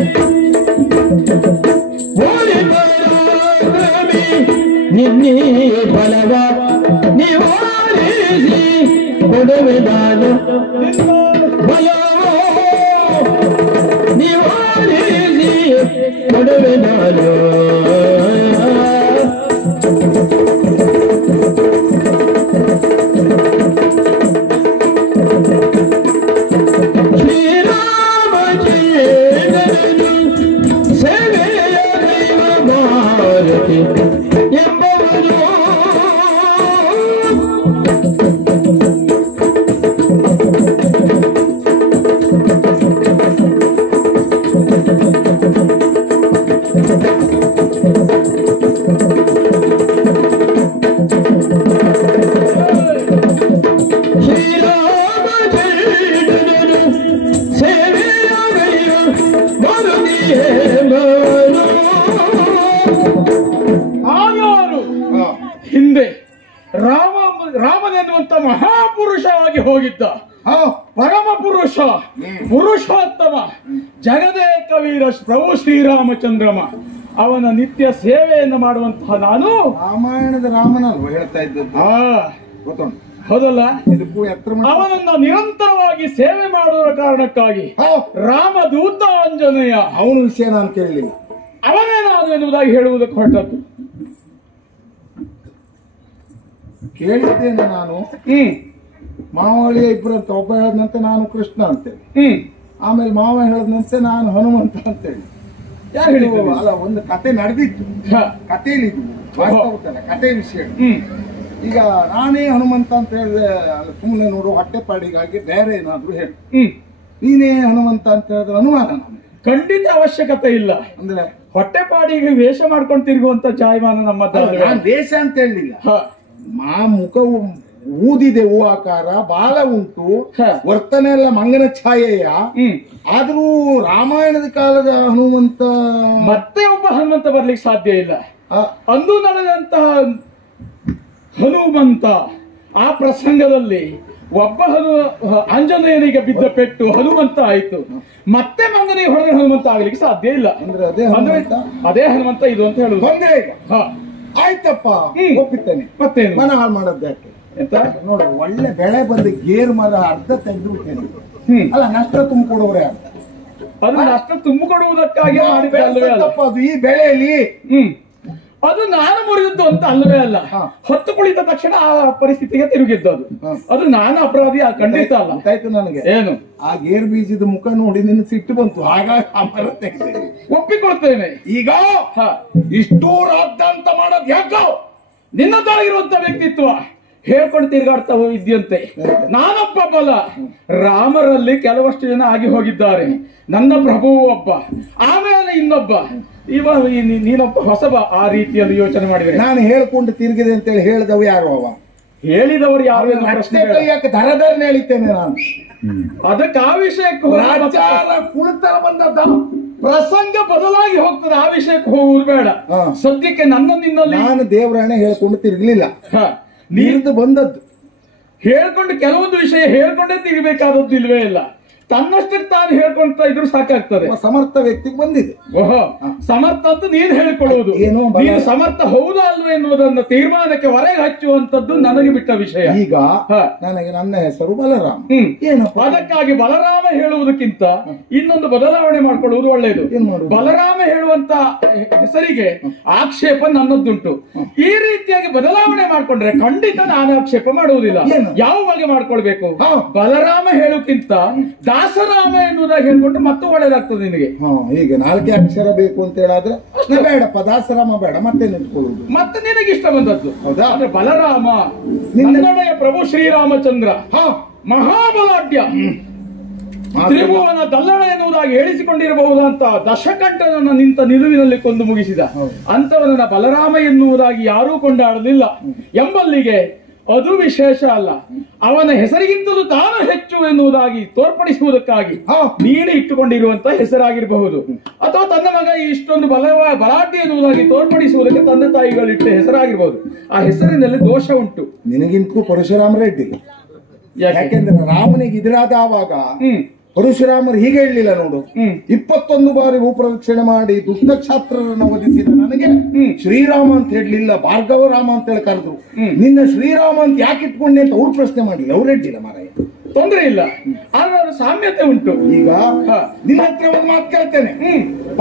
मोरे पराक्रमी निन्नी बलव निवारिಸಿ ಕೊಡುವೆ ನಾನು ಬಲವೋ ನಿವಾರಿಸಿ ಕೊಡುವೆ ನಾನು ಪರಮ ಪುರುಷ ಪುರುಷೋತ್ತಮ ಜಗದೇಕ ವೀರ ಪ್ರಭು ಶ್ರೀರಾಮಚಂದ್ರಮ ಅವನ ನಿತ್ಯ ಸೇವೆಯನ್ನು ಮಾಡುವಂತಹ ನಾನು ರಾಮಾಯಣದ ರಾಮನಲ್ವ ಹೇಳ್ತಾ ಇದ್ದದ್ದು ಗೊತ್ತುಂಟು ಹೌದಲ್ಲ ಇದಕ್ಕೂ ಎತ್ತರ ಅವನನ್ನ ನಿರಂತರವಾಗಿ ಸೇವೆ ಮಾಡುವ ಕಾರಣಕ್ಕಾಗಿ ರಾಮದೂತ ಆಂಜನೇಯ ಅವನ ವಿಷಯ ನಾನು ಕೇಳಲಿಲ್ಲ. ಅವನೇ ನಾನು ಎನ್ನುವುದಾಗಿ ಹೇಳುವುದಕ್ಕೆ ಹೊರಟದ್ದು. ಕೇಳಿದ್ದೇನೆ ನಾನು. ಮಾವಳಿಯ ಇಬ್ರು ಅಂತ, ಒಬ್ಬ ಹೇಳದಂತೆ ನಾನು ಕೃಷ್ಣ ಅಂತೇಳಿ, ಆಮೇಲೆ ಮಾವ ಹೇಳದಂತೆ ನಾನು ಹನುಮಂತ ಅಂತೇಳಿ. ಅಲ್ಲ, ಒಂದು ಕತೆ ನಡೆದಿತ್ತು, ಕಥೆಯಲ್ಲಿ ವಾಸ್ತವತ್ತಲ್ಲ ಕತೆ ವಿಷಯ. ಈಗ ನಾನೇ ಹನುಮಂತ ಅಂತ ಹೇಳಿದ್ರೆ ಸುಮ್ಮನೆ ನೋಡು ಹೊಟ್ಟೆಪಾಡಿಗಾಗಿ ಬೇರೆ ಏನಾದ್ರು ಹೇಳಿ, ನೀನೇ ಹನುಮಂತ ಅಂತ ಹೇಳಿದ್ರೆ ಅನುಮಾನ ನಮಗೆ. ಖಂಡಿತ ಅವಶ್ಯಕತೆ ಇಲ್ಲ. ಅಂದ್ರೆ ಹೊಟ್ಟೆಪಾಡಿಗೆ ವೇಷ ಮಾಡ್ಕೊಂಡು ತಿರುಗುವಂತ ಜಾಯಮಾನ ನಮ್ಮದಲ್ಲ. ನಾನು ವೇಷ ಅಂತ ಹೇಳಲಿಲ್ಲ. ಮುಖವು ಊದಿದೆ, ಹೂವಾಕಾರ, ಬಾಲ ಉಂಟು, ವರ್ತನೆ ಎಲ್ಲ ಮಂಗನ ಛಾಯೆಯ. ಆದ್ರೂ ರಾಮಾಯಣದ ಕಾಲದ ಹನುಮಂತ ಮತ್ತೆ ಒಬ್ಬ ಹನುಮಂತ ಬರ್ಲಿಕ್ಕೆ ಸಾಧ್ಯ ಇಲ್ಲ. ಅಂದು ನಡೆದಂತಹ ಹನುಮಂತ ಆ ಪ್ರಸಂಗದಲ್ಲಿ ಒಬ್ಬ ಆಂಜನೇಯನಿಗೆ ಬಿದ್ದ ಪೆಟ್ಟು ಹನುಮಂತ ಆಯ್ತು. ಮತ್ತೆ ಮಂಗನಿಗೆ ಹೊಡೆದ ಹನುಮಂತ ಆಗ್ಲಿಕ್ಕೆ ಸಾಧ್ಯ ಇಲ್ಲ. ಅಂದ್ರೆ ಅದೇ ಹನುಮಂತ ಇದು ಅಂತ ಹೇಳುದು. ಆಯ್ತಪ್ಪ, ಒಪ್ಪಿದ್ದೇನೆ. ಮತ್ತೇನು ಮನ ಹಾಳು ಮಾಡೋದು ಯಾಕೆ ಎಂತ ನೋಡು, ಒಳ್ಳೆ ಬೆಳೆ ಬಂದು ಗೇರ್ ಮರ ಅರ್ಧ ತೆಗೆದು ಬಿಟ್ಟೇನೆ. ಅಲ್ಲ, ನಷ್ಟ ತುಂಬಿಕೊಡುವರೆ ಅದು ನಷ್ಟ ತುಂಬಿಕೊಡುವುದಕ್ಕಾಗಿ ಮಾಡಿದ್ದಲ್ವೇ ಅಲ್ಲ ಅದು. ಈ ಬೆಳೆಯಲ್ಲಿ ಅದು ನಾನು ಮುರಿದದ್ದು ಅಂತ ಅಲ್ಲವೇ ಅಲ್ಲ. ಹೊತ್ತು ಕುಳಿತ ತಕ್ಷಣ ಆ ಪರಿಸ್ಥಿತಿಗೆ ತಿರುಗಿದ್ದು ಅದು. ಅದು ನಾನು ಅಪರಾಧಿ ಖಂಡಿತ ಅಲ್ಲ. ಗೊತ್ತಾಯ್ತು ನನಗೆ. ಏನು ಆ ಗೇರ್ ಬೀಜದ ಮುಖ ನೋಡಿ ನಿನ್ನ ಸಿಟ್ಟು ಬಂತು, ಹಾಗಾಗಿ ಆ ಮರ ತೆಗೆದೆ. ಒಪ್ಪಿಕೊಳ್ತೇನೆ. ಈಗ ಇಷ್ಟು ರಾದ್ದಾಂತ ಮಾಡೋದು ಯಾಕೋ? ನಿನ್ನದಾಗಿರುವಂತ ವ್ಯಕ್ತಿತ್ವ ಹೇಳ್ಕೊಂಡು ತಿರುಗಾಡ್ತಾ ಇದ್ಯಂತೆ. ನಾನೊಬ್ಬ ಬಲ, ರಾಮರಲ್ಲಿ ಕೆಲವಷ್ಟು ಜನ ಆಗಿ ಹೋಗಿದ್ದಾರೆ. ನನ್ನ ಪ್ರಭುವು ಒಬ್ಬ, ಆಮೇಲೆ ಇನ್ನೊಬ್ಬ, ನೀನೊಬ್ಬ ಹೊಸಬ. ಆ ರೀತಿಯಲ್ಲಿ ಯೋಚನೆ ಮಾಡಿದ್ರೆ ನಾನು ಹೇಳ್ಕೊಂಡು ತಿರುಗಿದೆ ಅಂತೇಳಿ ಹೇಳಿದವ ಯಾರು? ಅವ ಹೇಳಿದವರು ಯಾರು? ಯಾಕೆ ದರದರ್ನ ಹೇಳಿದ್ದೇನೆ ನಾನು. ಅದಕ್ಕೆ ಆ ವಿಷಯಕ್ಕೆ ಕುಳಿತರ ಬಂದದ್ದ ಪ್ರಸಂಗ ಬದಲಾಗಿ ಹೋಗ್ತದೆ. ಆ ವಿಷಯಕ್ಕೆ ಹೋಗುವುದು ಬೇಡ ಸದ್ಯಕ್ಕೆ. ನಿನ್ನಲ್ಲಿ ನಾನು ದೇವರಾಣೆ ಹೇಳ್ಕೊಂಡು ತಿರುಗಲಿಲ್ಲ, ನೀರ್ದು ಬಂದದ್ದು. ಹೇಳ್ಕೊಂಡು ಕೆಲವೊಂದು ವಿಷಯ ಹೇಳ್ಕೊಂಡೇ ತಿರುಗಬೇಕಾದದ್ದು ಇಲ್ವೇ ಇಲ್ಲ. ತನ್ನಷ್ಟಕ್ಕೆ ತಾನು ಹೇಳ್ಕೊಂತ ಇದ್ರು ಸಾಕಾಗ್ತದೆ. ಸಮರ್ಥ ವ್ಯಕ್ತಿಗೆ ಬಂದಿದೆ. ಓಹೋ, ಸಮರ್ಥ ಅಂತ ನೀನು ಹೇಳಿಕೊಳ್ಳುವುದು. ನೀನು ಸಮರ್ಥ ಹೌದು ಅಲ್ವೇ ಎನ್ನುವುದನ್ನ ತೀರ್ಮಾನಕ್ಕೆ ಹೊರಗೆ ಹಚ್ಚುವಂತದ್ದು ನನಗೆ ಬಿಟ್ಟ ವಿಷಯ. ಈಗ ನನಗೆ ನನ್ನ ಹೆಸರು ಬಲರಾಮ. ಅದಕ್ಕಾಗಿ ಬಲರಾಮ ಹೇಳುವುದಕ್ಕಿಂತ ಇನ್ನೊಂದು ಬದಲಾವಣೆ ಮಾಡ್ಕೊಳ್ಳುವುದು ಒಳ್ಳೆಯದು. ಬಲರಾಮ ಹೇಳುವಂತ ಹೆಸರಿಗೆ ಆಕ್ಷೇಪ ನನ್ನದ್ದುಂಟು. ಈ ರೀತಿಯಾಗಿ ಬದಲಾವಣೆ ಮಾಡ್ಕೊಂಡ್ರೆ ಖಂಡಿತ ನಾನು ಆಕ್ಷೇಪ ಮಾಡುವುದಿಲ್ಲ. ಯಾವ ಬಗ್ಗೆ ಮಾಡ್ಕೊಳ್ಬೇಕು? ಬಲರಾಮ ಹೇಳುಕ್ಕಿಂತ ದಾಸರಾಮ ಎನ್ನುವುದಾಗಿ ಹೇಳ್ಕೊಂಡ್ರೆ ಮತ್ತೆ ಒಳ್ಳೇದಾಗ್ತದೆ ನಿನಗೆ. ಈಗ 4 ಅಕ್ಷರ ಬೇಕು ಅಂತ ಹೇಳಿದ್ರೆ ಬೇಡಪ್ಪ, ದಾಸರಾಮ ಬೇಡ, ಮತ್ತೆ ನಿಂತ್ಕೊಳ್ಳುದು. ಮತ್ತೆ ನಿನಗೆ ಇಷ್ಟ ಬಂದದ್ದು ಹೌದಾ? ಅಂದ್ರೆ ಬಲರಾಮ ನಿನ್ನಡೆಯ ಪ್ರಭು ಶ್ರೀರಾಮಚಂದ್ರ ಮಹಾಬಲಾಢ್ಯ ತ್ರಿಭುವನ ದಲ್ಲಣ ಎನ್ನುವುದಾಗಿ ಹೇಳಿಸಿಕೊಂಡಿರಬಹುದಂತ ದಶಕಂಠನನ್ನ ನಿಂತ ನಿಲುವಿನಲ್ಲಿ ಕೊಂದು ಮುಗಿಸಿದ ಅಂತವನನ್ನ ಬಲರಾಮ ಎನ್ನುವುದಾಗಿ ಯಾರೂ ಕೊಂಡಾಡಲಿಲ್ಲ ಎಂಬಲ್ಲಿಗೆ ಅದು ವಿಶೇಷ ಅಲ್ಲ. ಅವನ ಹೆಸರಿಗಿಂತಲೂ ತಾನು ಹೆಚ್ಚು ಎನ್ನುವುದಾಗಿ ತೋರ್ಪಡಿಸುವುದಕ್ಕಾಗಿ ನೀನು ಇಟ್ಟುಕೊಂಡಿರುವಂತಹ ಹೆಸರಾಗಿರಬಹುದು, ಅಥವಾ ತನ್ನ ಮಗ ಇಷ್ಟೊಂದು ಬಲಾಢ್ಯ ಎನ್ನುವುದಾಗಿ ತೋರ್ಪಡಿಸುವುದಕ್ಕೆ ತಂದೆ ತಾಯಿಗಳಿಟ್ಟ ಹೆಸರಾಗಿರಬಹುದು. ಆ ಹೆಸರಿನಲ್ಲಿ ದೋಷ ಉಂಟು. ನಿನಗಿಂತೂ ಪರಶುರಾಮ ರೆಡ್ಡಿ. ಯಾಕೆಂದ್ರೆ ರಾಮನಿಗೆ ಎದುರಾದವಾಗ ಪರಶುರಾಮರು ಹೀಗೆ ಹೇಳಲಿಲ್ಲ ನೋಡು. 21 ಬಾರಿ ಭೂಪ್ರದಕ್ಷಿಣೆ ಮಾಡಿ ದುಷ್ಟ ಕ್ಷಾತ್ರರನ್ನು ವಧಿಸಿದ ನನಗೆ ಶ್ರೀರಾಮ ಅಂತ ಹೇಳಲಿಲ್ಲ, ಭಾರ್ಗವ ರಾಮ ಅಂತ ಹೇಳಿ ಕರೆದ್ರು. ನಿನ್ನ ಶ್ರೀರಾಮ ಅಂತ ಯಾಕೆ ಇಟ್ಕೊಂಡೆ ಅಂತ ಅವ್ರು ಪ್ರಶ್ನೆ ಮಾಡಲಿಲ್ಲ, ಅವ್ರು ಹೇಳಿಲ್ಲ. ಮಾರಾಯ ತೊಂದರೆ ಇಲ್ಲ, ಆದ್ರೆ ಸಾಮ್ಯತೆ ಉಂಟು. ಈಗ ನಿನ್ನ ಹತ್ರ ಒಂದು ಮಾತು ಕೇಳ್ತೇನೆ,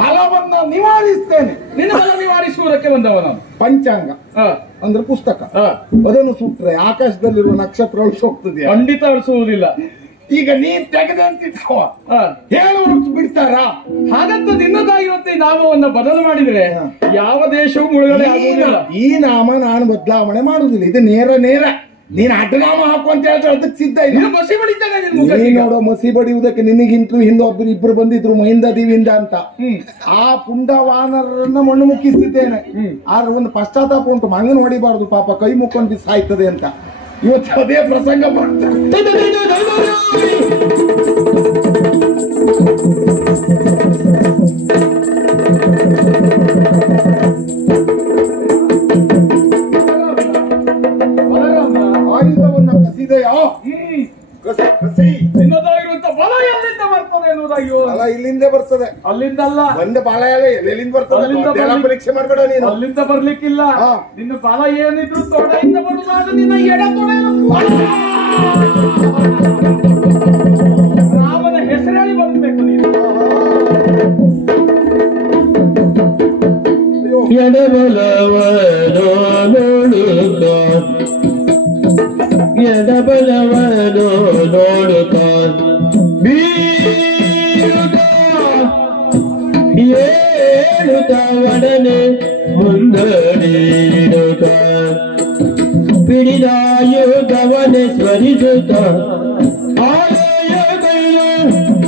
ಬಲವನ್ನ ನಿವಾರಿಸ್ತೇನೆ. ನಿನ್ನ ಬಲ ನಿವಾರಿಸುವುದಕ್ಕೆ ಬಂದವ ನಾನು. ಪಂಚಾಂಗ ಅಂದ್ರೆ ಪುಸ್ತಕ, ಅದನ್ನು ಸುಟ್ರೆ ಆಕಾಶದಲ್ಲಿರುವ ನಕ್ಷತ್ರ ಅಳಿಸೋಗ್ತದೆ. ಖಂಡಿತ ಅಳಿಸುವುದಿಲ್ಲ. ಈಗ ನೀನ್ ತೆಗೆದಂತಿಟ್ಕೋ, ಹೇಳೋರು ಬಿಡ್ತಾರ? ಹಾಗಂತ ನಿನ್ನದಾಗಿರುತ್ತೆ ನಾಮವನ್ನು ಬದಲು ಮಾಡಿದ್ರೆ ಯಾವ ದೇಶವೂ ಮುಳುಗಡೆ ಆಗುವುದಿಲ್ಲ. ಈ ನಾಮ ನಾನು ಬದಲಾವಣೆ ಮಾಡುದಿಲ್ಲ, ಇದು ನೇರ. ನೀನ್ ಅಡ್ಡನಾಮ ಹಾಕು ಅಂತ ಹೇಳಿದ್ರೆ ಅದಕ್ಕೆ ಸಿದ್ಧ ಇಲ್ಲ. ಮಸಿ ಬಡಿತಾಗ ನೋಡೋ, ಮಸಿ ಬಡಿಯುವುದಕ್ಕೆ ನಿನಗಿಂತಲೂ ಹಿಂದೆ ಇಬ್ರು ಬಂದಿದ್ರು, ಮಹಿಂದ ದಿವಿಂದ ಅಂತ. ಆ ಪುಂಡ ವಾನರನ್ನ ಮಣ್ಣು ಮುಕ್ಕಿಸಿದ್ದೇನೆ. ಆದ್ರೆ ಒಂದು ಪಶ್ಚಾತ್ತಾಪ ಉಂಟು, ಮಂಗನ ಹೊಡಿಬಾರ್ದು ಪಾಪ, ಕೈ ಮುಕ್ಕೊಂಡು ಸಾಯ್ತದೆ ಅಂತ. ಇವತ್ತು ಅದೇ ಪ್ರಸಂಗ ಮಾಡ್ತಾರೆ. ಆಯುಧವನ್ನ ಕಸಿದೆಯಾ? ಕಸಿ ಅಯ್ಯೋ ಅಲ್ಲ ಇಲ್ಲಿಂದ ಬರ್ತದೆ, ಅಲ್ಲಿಂದಲ್ಲ, ಬಂದ ಬಾಳ ಎಲ್ಲಿಂದ ಬರ್ತದೆ? ಅಲ್ಲಿಂದ ಅದೆಲ್ಲ ಪರೀಕ್ಷೆ ಮಾಡ್ಬೇಡ ನೀನು. ಅಲ್ಲಿಂದ ಬರ್ಲಿಕ್ಕಿಲ್ಲ. ಹಾ. ನಿನ್ನ ಬಲ ಏನಿದ್ರು ತೊಡೆಯಿಂದ ಬರುವಾಗ ನಿನ್ನ ಎಡ ತೊಡೆ ರಾಮನ ಹೆಸರೇಳಿ ಬರಬೇಕು ನೀನು. ಎಡಬಲವನೋ ನೋಡುತ್ತ ಎಡಬಲವನೋ ನೋಡುತ್ತ ಬೀರುತ್ತ ಏಳುತ್ತ ಒಡನೆ ಮುಂದಡಿಡುತ್ತ ಪಿಡಿದಾಯುಧವನೆ ಸ್ಮರಿಸುತ್ತ ಆಲಯಗಳು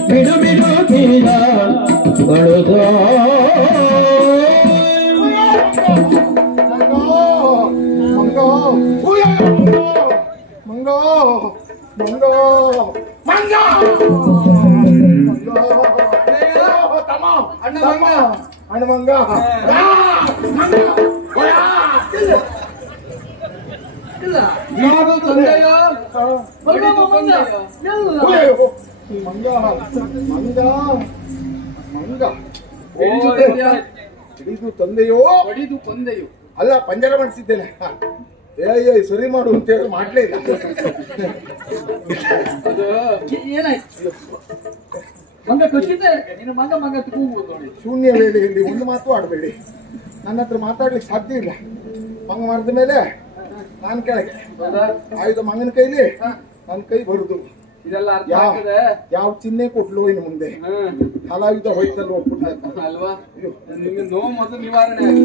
ಬಿಡು ಬಿಡು ತೀರ ಅಳುತ್ತ ಹಿಡಿದು ತಂದೆಯೋ ಹೊಡಿದು ಕೊಂದೆಯು ಅಲ್ಲ ಪಂಜರ ಮಾಡಿಸಿದ್ದೇನೆ. ಸರಿ ಮಾಡು ಅಂತ ಹೇಳಿ ಮಾಡ್ಲೇ ಇಲ್ಲ. ಏನಾಯ್ತು? ಮಂಗ ಕಚ್ಚಿದ್ದೆ ನಿನ್ನ ಮಂಗ ಮಂಗ ಕೂಗುವುದು ನೋಡಿ. ಶೂನ್ಯ ವೇಳೆಯಲ್ಲಿ ಒಂದು ಮಾತು ಆಡಬೇಡಿ. ನನ್ನ ಹತ್ರ ಮಾತಾಡ್ಲಿಕ್ಕೆ ಸಾಧ್ಯ ಇಲ್ಲ. ಮಂಗ ಮಾಡಿದ ಮೇಲೆ ನಾನು ಕೆಳಗೆ ಆಯುಧ ಮಂಗನ ಕೈಲಿ ನನ್ನ ಕೈ ಬರುದು. ಇದೆಲ್ಲ ಅರ್ಥ ಆಗ್ತದೆ ಯಾವ ಚಿಹ್ನೆ ಕೊಟ್ಲು ಇನ್ನು ಮುಂದೆ ಕಲಾಯುಧ ಹೋಯ್ತಲ್ಲ ಒಪ್ಪುಟ ಅಲ್ವಾ? ನಿಮ್ಗೆ ನೋವು ಮೊದಲು ನಿವಾರಣೆ ಆಗಿ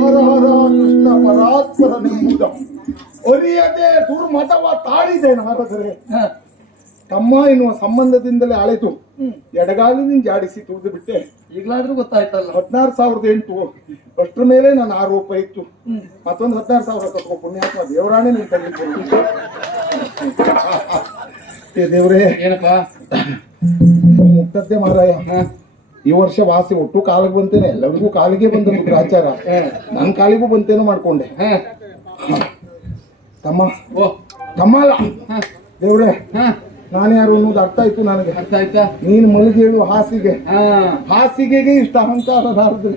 ಹರ ಹರ ಕೃಷ್ಣ ಪರಾತ್ಪರನೆಂಬುದ ಅರಿಯದೆ ದುರ್ಮತವ ತಾಳಿದೆ ನಾರದರೆ. ತಮ್ಮ ಎನ್ನುವ ಸಂಬಂಧದಿಂದಲೇ ಅಳೆದು ಎಡಗಾಲಿನಿಂದ ಜಾಡಿಸಿ ತುಳಿದು ಬಿಟ್ಟೆ. ಈಗಲಾದ್ರೂ ಗೊತ್ತಾಯ್ತಲ್ಲ. 16,008 ಅಷ್ಟರ ಮೇಲೆ ನನ್ನ ಆರೋಪ ಇತ್ತು. ಮತ್ತೊಂದು 16,000 ತಗೋ ಪುಣ್ಯಾತ್ಮ ದೇವರಾಣೆ ನೀನು ತೆಗೆದುಕೊಂಡು. ದೇವ್ರೇ ಏನಪ್ಪಾ ಮುಕ್ತದ್ದೆ ಮಾರಾಯ. ಈ ವರ್ಷ ವಾಸಿ ಒಟ್ಟು ಕಾಲಿಗೆ ಬಂತೇನೆ, ಎಲ್ಲರಿಗೂ ಕಾಲಿಗೆ ಬಂದದ್ದು ಆಚಾರ. ನನ್ ಕಾಲಿಗೂ ಬಂತೇನೋ ಮಾಡ್ಕೊಂಡೆ. ತಮ್ಮ ತಮ್ಮ ಅಲ್ಲ ದೇವ್ರೆ, ನಾನು ಯಾರು ಅನ್ನೋದು ಅರ್ಥ ಆಯ್ತು ನನಗೆ. ಅರ್ಥ ಆಯ್ತಾ? ನೀನು ಮಲಗೇಳು ಹಾಸಿಗೆ, ಹಾಸಿಗೆಗೆ ಇಷ್ಟ ಅಹಂಕಾರ ಹಾರದ್ರೆ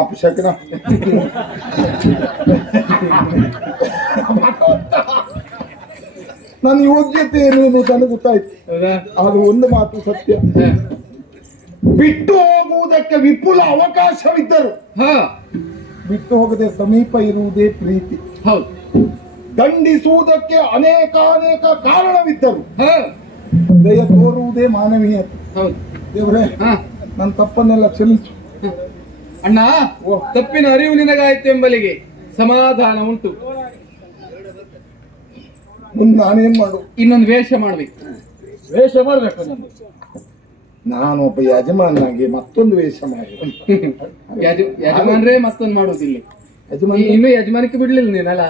ಅಪಶಕನ. ನನ್ನ ಯೋಗ್ಯತೆ ಏನು ನನಗೆ ಗೊತ್ತಾಯ್ತು. ಅದು ಒಂದು ಮಾತು ಸತ್ಯ, ಬಿಟ್ಟು ಹೋಗುವುದಕ್ಕೆ ವಿಪುಲ ಅವಕಾಶವಿದ್ದರು ಬಿಟ್ಟು ಹೋಗದೆ ಸಮೀಪ ಇರುವುದೇ ಪ್ರೀತಿ. ಹೌದು. ದಂಡಿಸುವುದಕ್ಕೆ ಅನೇಕಾನೇಕ ಕಾರಣವಿದ್ದರು ದಯ ತೋರುವುದೇ ಮಾನವೀಯತೆ. ಹೌದು ದೇವ್ರೆ, ನನ್ನ ತಪ್ಪನ್ನೆಲ್ಲ ಕ್ಷಮಿಸು. ಅಣ್ಣ, ತಪ್ಪಿನ ಅರಿವು ನಿನಗಾಯ್ತು ಎಂಬಲಿಗೆ ಸಮಾಧಾನ ಉಂಟು. ಮುಂದೆ ನಾನೇನ್ ಮಾಡು? ಇನ್ನೊಂದು ವೇಷ ಮಾಡ್ಬೇಕು. ವೇಷ ಮಾಡ್ಬೇಕು. ನಾನು ಒಬ್ಬ ಯಜಮಾನಾಗಿ ಮತ್ತೊಂದು ವೇಷ ಮಾಡಿ ಯಜಮಾನ್ರೇ ಮತ್ತೊಂದು ಮಾಡುವುದಿಲ್ಲ. ಯಜಮಾನ ಇನ್ನು ಯಜಮಾನಕ್ಕೆ ಬಿಡ್ಲಿಲ್ಲ ನೀನಲ್ಲ.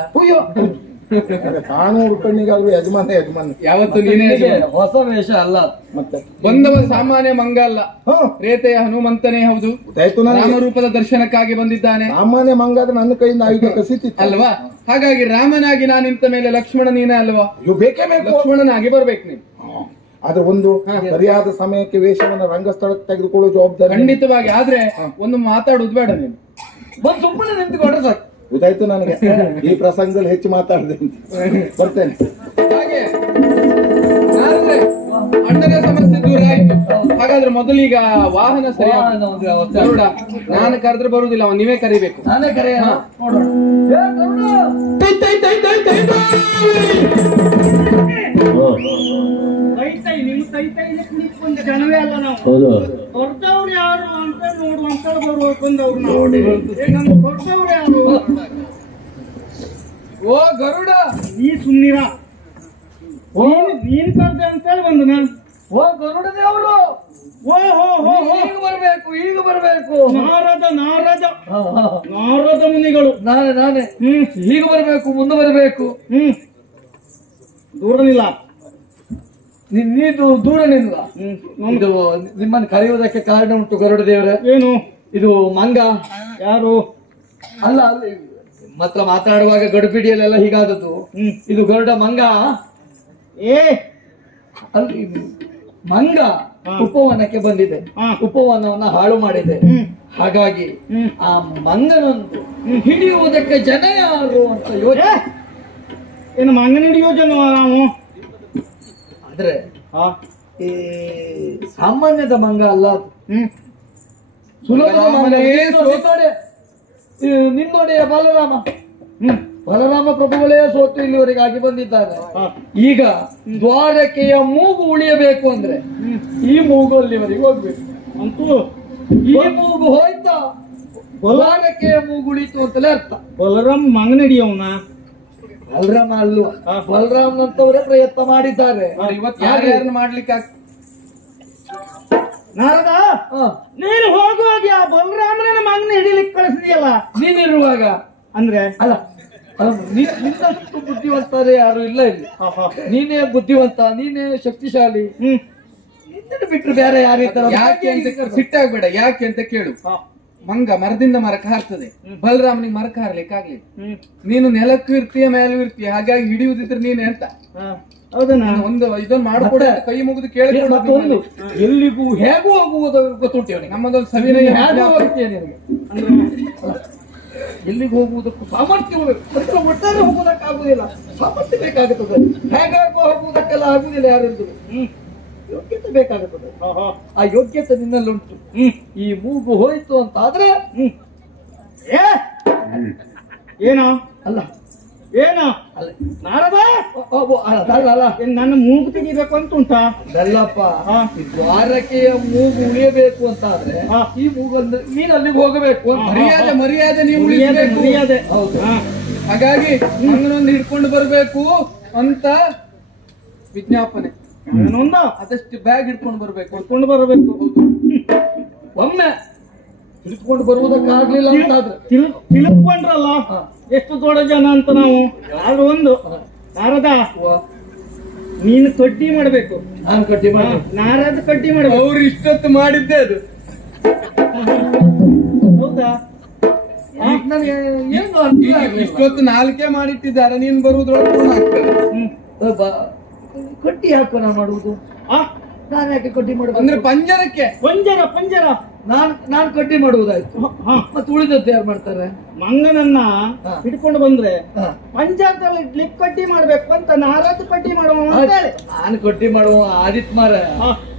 ಕಾನೂರು ಕಣ್ಣಿಗಾದ್ರೂ ಯಜಮಾನ ಯಜಮಾನ ಯಾವತ್ತು ನೀನೇ ಯಜಮಾನ. ಹೊಸ ವೇಷ ಅಲ್ಲ. ಮತ್ತೆ ಬಂದವ ಸಾಮಾನ್ಯ ಮಂಗ ಅಲ್ಲ, ರೇತೆಯ ಹನುಮಂತನೇ ಹೌದು. ರಾಮರೂಪದ ದರ್ಶನಕ್ಕಾಗಿ ಬಂದಿದ್ದಾನೆ. ಸಾಮಾನ್ಯ ಮಂಗಾದ್ರೆ ನನ್ನ ಕೈಯಿಂದ ಆಯುಧ ಕಸಿತಿತ್ತು ಅಲ್ವಾ? ಹಾಗಾಗಿ ರಾಮನಾಗಿ ನಾನು ನಿಂತ ಮೇಲೆ ಲಕ್ಷ್ಮಣ ನೀನೇ ಅಲ್ವಾ? ಬೇಕೇ ಬೇಕು, ಲಕ್ಷ್ಮಣನಾಗಿ ಬರ್ಬೇಕು ನೀನು. ಆದ್ರೆ ಒಂದು ಸರಿಯಾದ ಸಮಯಕ್ಕೆ ವೇಷವನ್ನ ರಂಗಸ್ಥಳಕ್ಕೆ ತೆಗೆದುಕೊಳ್ಳೋ ಜವಾಬ್ದಾರಿ ಖಂಡಿತವಾಗಿ. ಆದ್ರೆ ಒಂದು ಮಾತಾಡುದು ಬೇಡ ನೀನು, ಬಂದು ಸುಮ್ಮನೆ ನಿಂತುಕೊಂಡ್ರೆ ಸಾಕು. ಗೊತ್ತಾಯ್ತು ನನಗೆ. ಈ ಪ್ರಸಂಗದಲ್ಲಿ ಹೆಚ್ಚು ಮಾತಾಡಿದೆ. ಬರ್ತೇನೆ. ಹಾಗೆ ನಾನಂದ್ರೆ ಅಣ್ಣನ ಸಮಸ್ಯೆ ದೂರ ಆಯ್ತು. ಹಾಗಾದ್ರೆ ಮೊದಲೀಗ ವಾಹನ ಸರಿಯಾಗಿ ಗರುಡ ನಾನು ಕರೆದ್ರೆ ಬರುದಿಲ್ಲ, ಅವನು ನೀವೇ ಕರಿಬೇಕು. ನಾನೇ ಕರೆಯ ನೋಡೋಣ. ಜನವೇ ಅಲ್ಲ ನಾವು. ಹೊರದವ್ರು ಯಾರು ಅಂತ ನೋಡುವಂತ ಬರ್ಬೇಕಂದವ್ರು ನಾವು. ಹೊರದವ್ರು ಯಾರು? ಓ ಗರುಡ, ನೀ ಸುಮ್ನಿರ. ನೀನ್ ಕರ್ದೆ ಅಂತೇಳಿ ಬಂದು ನಾನು. ಓ ಗರುಡ ದೇವರು, ಓ ಹೋ ಹೋ ಈಗ ಬರ್ಬೇಕು, ಈಗ ಬರ್ಬೇಕು. ನಾರದ ಮುನಿಗಳು. ನಾನೇ ಈಗ ಬರ್ಬೇಕು, ಮುಂದೆ ಬರ್ಬೇಕು. ದೂರನಿಲ್ಲ, ನೀನು ದೂರನಿಲ್ಲ. ಇದು ನಿಮ್ಮನ್ನು ಕರೆಯುವುದಕ್ಕೆ ಕಾರಣ ಉಂಟು ಗರುಡ ದೇವರೇ. ಏನು? ಇದು ಮಂಗ ಯಾರು? ಅಲ್ಲ ಮಾತ್ರ ಮಾತಾಡುವಾಗ ಗಡುಪಿಡಿಯಲ್ಲೆಲ್ಲ ಹೀಗಾದದ್ದು. ಇದು ಗರುಡ ಮಂಗ ಅಲ್ಲಿ ಮಂಗ ಉಪವನಕ್ಕೆ ಬಂದಿದೆ, ಉಪವನವನ್ನ ಹಾಳು ಮಾಡಿದೆ. ಹಾಗಾಗಿ ಆ ಮಂಗನೊಂದು ಹಿಡಿಯುವುದಕ್ಕೆ ಜನ ಯಾರು ಅಂತ ಯೋಚನೆ. ಏನು ಮಂಗನ ಹಿಡಿಯೋಜನ ನಾವು ಆದ್ರೆ ಈ ಸಾಮಾನ್ಯದ ಮಂಗ ಅಲ್ಲ ಅದು. ಸುಲಭದ ಮಂಗ. ನಿನ್ನೊಡೆಯ ಬಲರಾಮ ಪ್ರಭುಗಳೇ ಸೋತು ಇಲ್ಲಿವರೆಗಾಗಿ ಬಂದಿದ್ದಾರೆ. ಈಗ ದ್ವಾರಕೆಯ ಮೂಗು ಉಳಿಯಬೇಕು ಅಂದ್ರೆ ಈ ಮೂಗು ಅಲ್ಲಿವರೆಗೆ ಹೋಗ್ಬೇಕು. ಅಂತೂ ಈ ಮೂಗು ಹೋಯ್ತಾ ದ್ವಾರಕೆಯ ಮೂಗು ಉಳಿತು ಅಂತಲೇ ಅರ್ಥ. ಬಲರಾಮ್ ಮಂಗನ ಹಿಡಿಯವನ ಬಲರಾಮ ಅಲ್ವಾ? ಬಲರಾಮ್ನಂತವರೇ ಪ್ರಯತ್ನ ಮಾಡಿದ್ದಾರೆ. ಇವತ್ತು ಯಾರ್ಯಾರನ್ನ ಮಾಡ್ಲಿಕ್ಕೆ ನಾರದ ನೀನು ಹೋಗುವಾಗ ಆ ಬಲರಾಮನ ಮಂಗನ ಹಿಡಿಲಿಕ್ಕೆ ಕಳಿಸಿದೆಯಲ್ಲ ನೀನಿರುವಾಗ ಅಂದ್ರೆ ಅಲ್ಲ ನಿನ್ನಷ್ಟು ಬುದ್ಧಿವಂತರೇ ಯಾರು ಇಲ್ಲ ಇಲ್ಲಿ. ನೀನೇ ಬುದ್ಧಿವಂತ, ನೀನೇ ಶಕ್ತಿಶಾಲಿ. ನಿನ್ನನ್ನು ಬಿಟ್ಟರು ಬೇರೆ ಯಾರು ಇರ್ತಾರೆ? ಯಾಕೆ ಅಂತ ಸಿಟ್ಟಾಗ್ಬೇಡ. ಯಾಕೆ ಅಂತ ಕೇಳು. ಮಂಗ ಮರದಿಂದ ಮರಕ್ಕೆ ಹಾರ್ತದೆ, ಬಲರಾಮನಿಗೆ ಮರಕ್ಕೆ ಹಾರ್ಲಿಕ್ಕೆ ಆಗ್ಲಿಲ್ಲ. ನೀನು ನೆಲಕ್ಕೂ ಇರ್ತೀಯ ಮೇಲೂ ಇರ್ತೀಯ, ಹಾಗಾಗಿ ಹಿಡಿಯುವುದಿದ್ರೆ ನೀನೆ ಅಂತ ಹೌದಾ ಒಂದು ಇದೊಂದು ಮಾಡ್ಕೊಡ ಕೈ ಮುಗಿದು ಕೇಳಿ. ಮತ್ತೊಂದು ಎಲ್ಲಿಗೂ ಹೇಗೂ ಹೋಗುವುದು ಗೊತ್ತುಂಟು ಅವನಿಗೆ. ನಮ್ಮದೊಂದು ಸವಿನಯ ಹೇಗೂ ಹೋಗ್ತೀಯ ನಿನಗೆ. ಎಲ್ಲಿಗೆ ಹೋಗುವುದಕ್ಕೂ ಸಾಮರ್ಥ್ಯ ಹೋಗಬೇಕು. ಒಟ್ಟಾರೆ ಹೋಗುವುದಕ್ಕಾಗುದಿಲ್ಲ, ಸಾಮರ್ಥ್ಯ ಬೇಕಾಗುತ್ತದೆ. ಹೇಗಾಗೋ ಹೋಗುವುದಕ್ಕೆಲ್ಲ ಆಗುದಿಲ್ಲ ಯಾರೆಂದು. ಯೋಗ್ಯತೆ ಬೇಕಾಗುತ್ತದೆ. ಆ ಯೋಗ್ಯತೆ ನಿನ್ನಲ್ಲುಂಟು. ಈ ಮೂಗು ಹೋಯ್ತು ಅಂತ ಆದ್ರೆ ಏನೋ ಅಲ್ಲ ಏನೋ ಅಲ್ಲ ನಾರದ ಅಲ್ಲ ನನ್ನ ಮೂಗು ತೆಗಿಬೇಕು ಅಂತ ಉಂಟಾ? ಅದಲ್ಲಪ್ಪ, ದ್ವಾರಕೆಯ ಮೂಗು ಉಳಿಯಬೇಕು ಅಂತ ಆದ್ರೆ ಈ ಮೂಗಂದ್ರೆ ನೀನು ಅಲ್ಲಿಗೆ ಹೋಗಬೇಕು. ಮರ್ಯಾದೆ ನೀವು ಉಳಿಸಬೇಕು. ಹೌದು. ಹಾಗಾಗಿ ಮಂಗನೊಂದು ಹಿಡ್ಕೊಂಡು ಬರ್ಬೇಕು ಅಂತ ವಿಜ್ಞಾಪನೆ. ಅದಷ್ಟು ಬ್ಯಾಗ್ ಹಿಡ್ಕೊಂಡು ಬರ್ಬೇಕು. ಒಮ್ಮೆ ಹಿಡ್ಕೊಂಡು ಬರುವುದಕ್ಕಾಗ್ಲಿಲ್ಲ ಅಂತಾದ್ರೆ ತಿಳ್ಕೊಂಡ್ರಲ್ಲ ಎಷ್ಟು ದೊಡ್ಡ ಜನ ಅಂತ ನಾವು. ಆದ್ರೂ ಒಂದು ನಾರದ ನೀನು ಕಡ್ಡಿ ಮಾಡ್ಬೇಕು, ನಾನು ಕಡ್ಡಿ ಮಾಡಿ ನಾರದ ಕಡ್ಡಿ ಮಾಡ್ಬೇಕು. ಅವ್ರು ಇಷ್ಟೊತ್ತು ಮಾಡಿದ್ದೆ ಅದು. ಹೌದಾ? ಇಷ್ಟೊತ್ತು ನಾಲ್ಕೇ ಮಾಡಿಟ್ಟಿದ್ದಾರೆ, ನೀನ್ ಬರುವುದ್ರೊಳಗೆ ಪೂರ್ಣ ಆಗ್ತದೆ. ಕಡ್ಡಿ ಹಾಕೋಣ ಮಾಡುವುದು. ನಾನು ಯಾಕೆ ಕಡ್ಡಿ ಮಾಡುದು? ಅಂದ್ರೆ ಪಂಜರಕ್ಕೆ ಪಂಜರ ನಾನ್ ಕಡ್ಡಿ ಮಾಡುವುದಾಯ್ತು. ಮತ್ತೆ ಉಳಿದದ್ದು ಯಾರು ಮಾಡ್ತಾರೆ? ಮಂಗನನ್ನ ಹಿಡ್ಕೊಂಡು ಬಂದ್ರೆ ಪಂಚಾಯತ್ ಇಡ್ಲಿಕ್ಕೆ ಕಡ್ಡಿ ಮಾಡ್ಬೇಕು ಅಂತ ನಾರದ ಕಡ್ಡಿ ಮಾಡುವ. ನಾನು ಕಡ್ಡಿ ಮಾಡುವ ಆದಿತ್ ಮಾರ,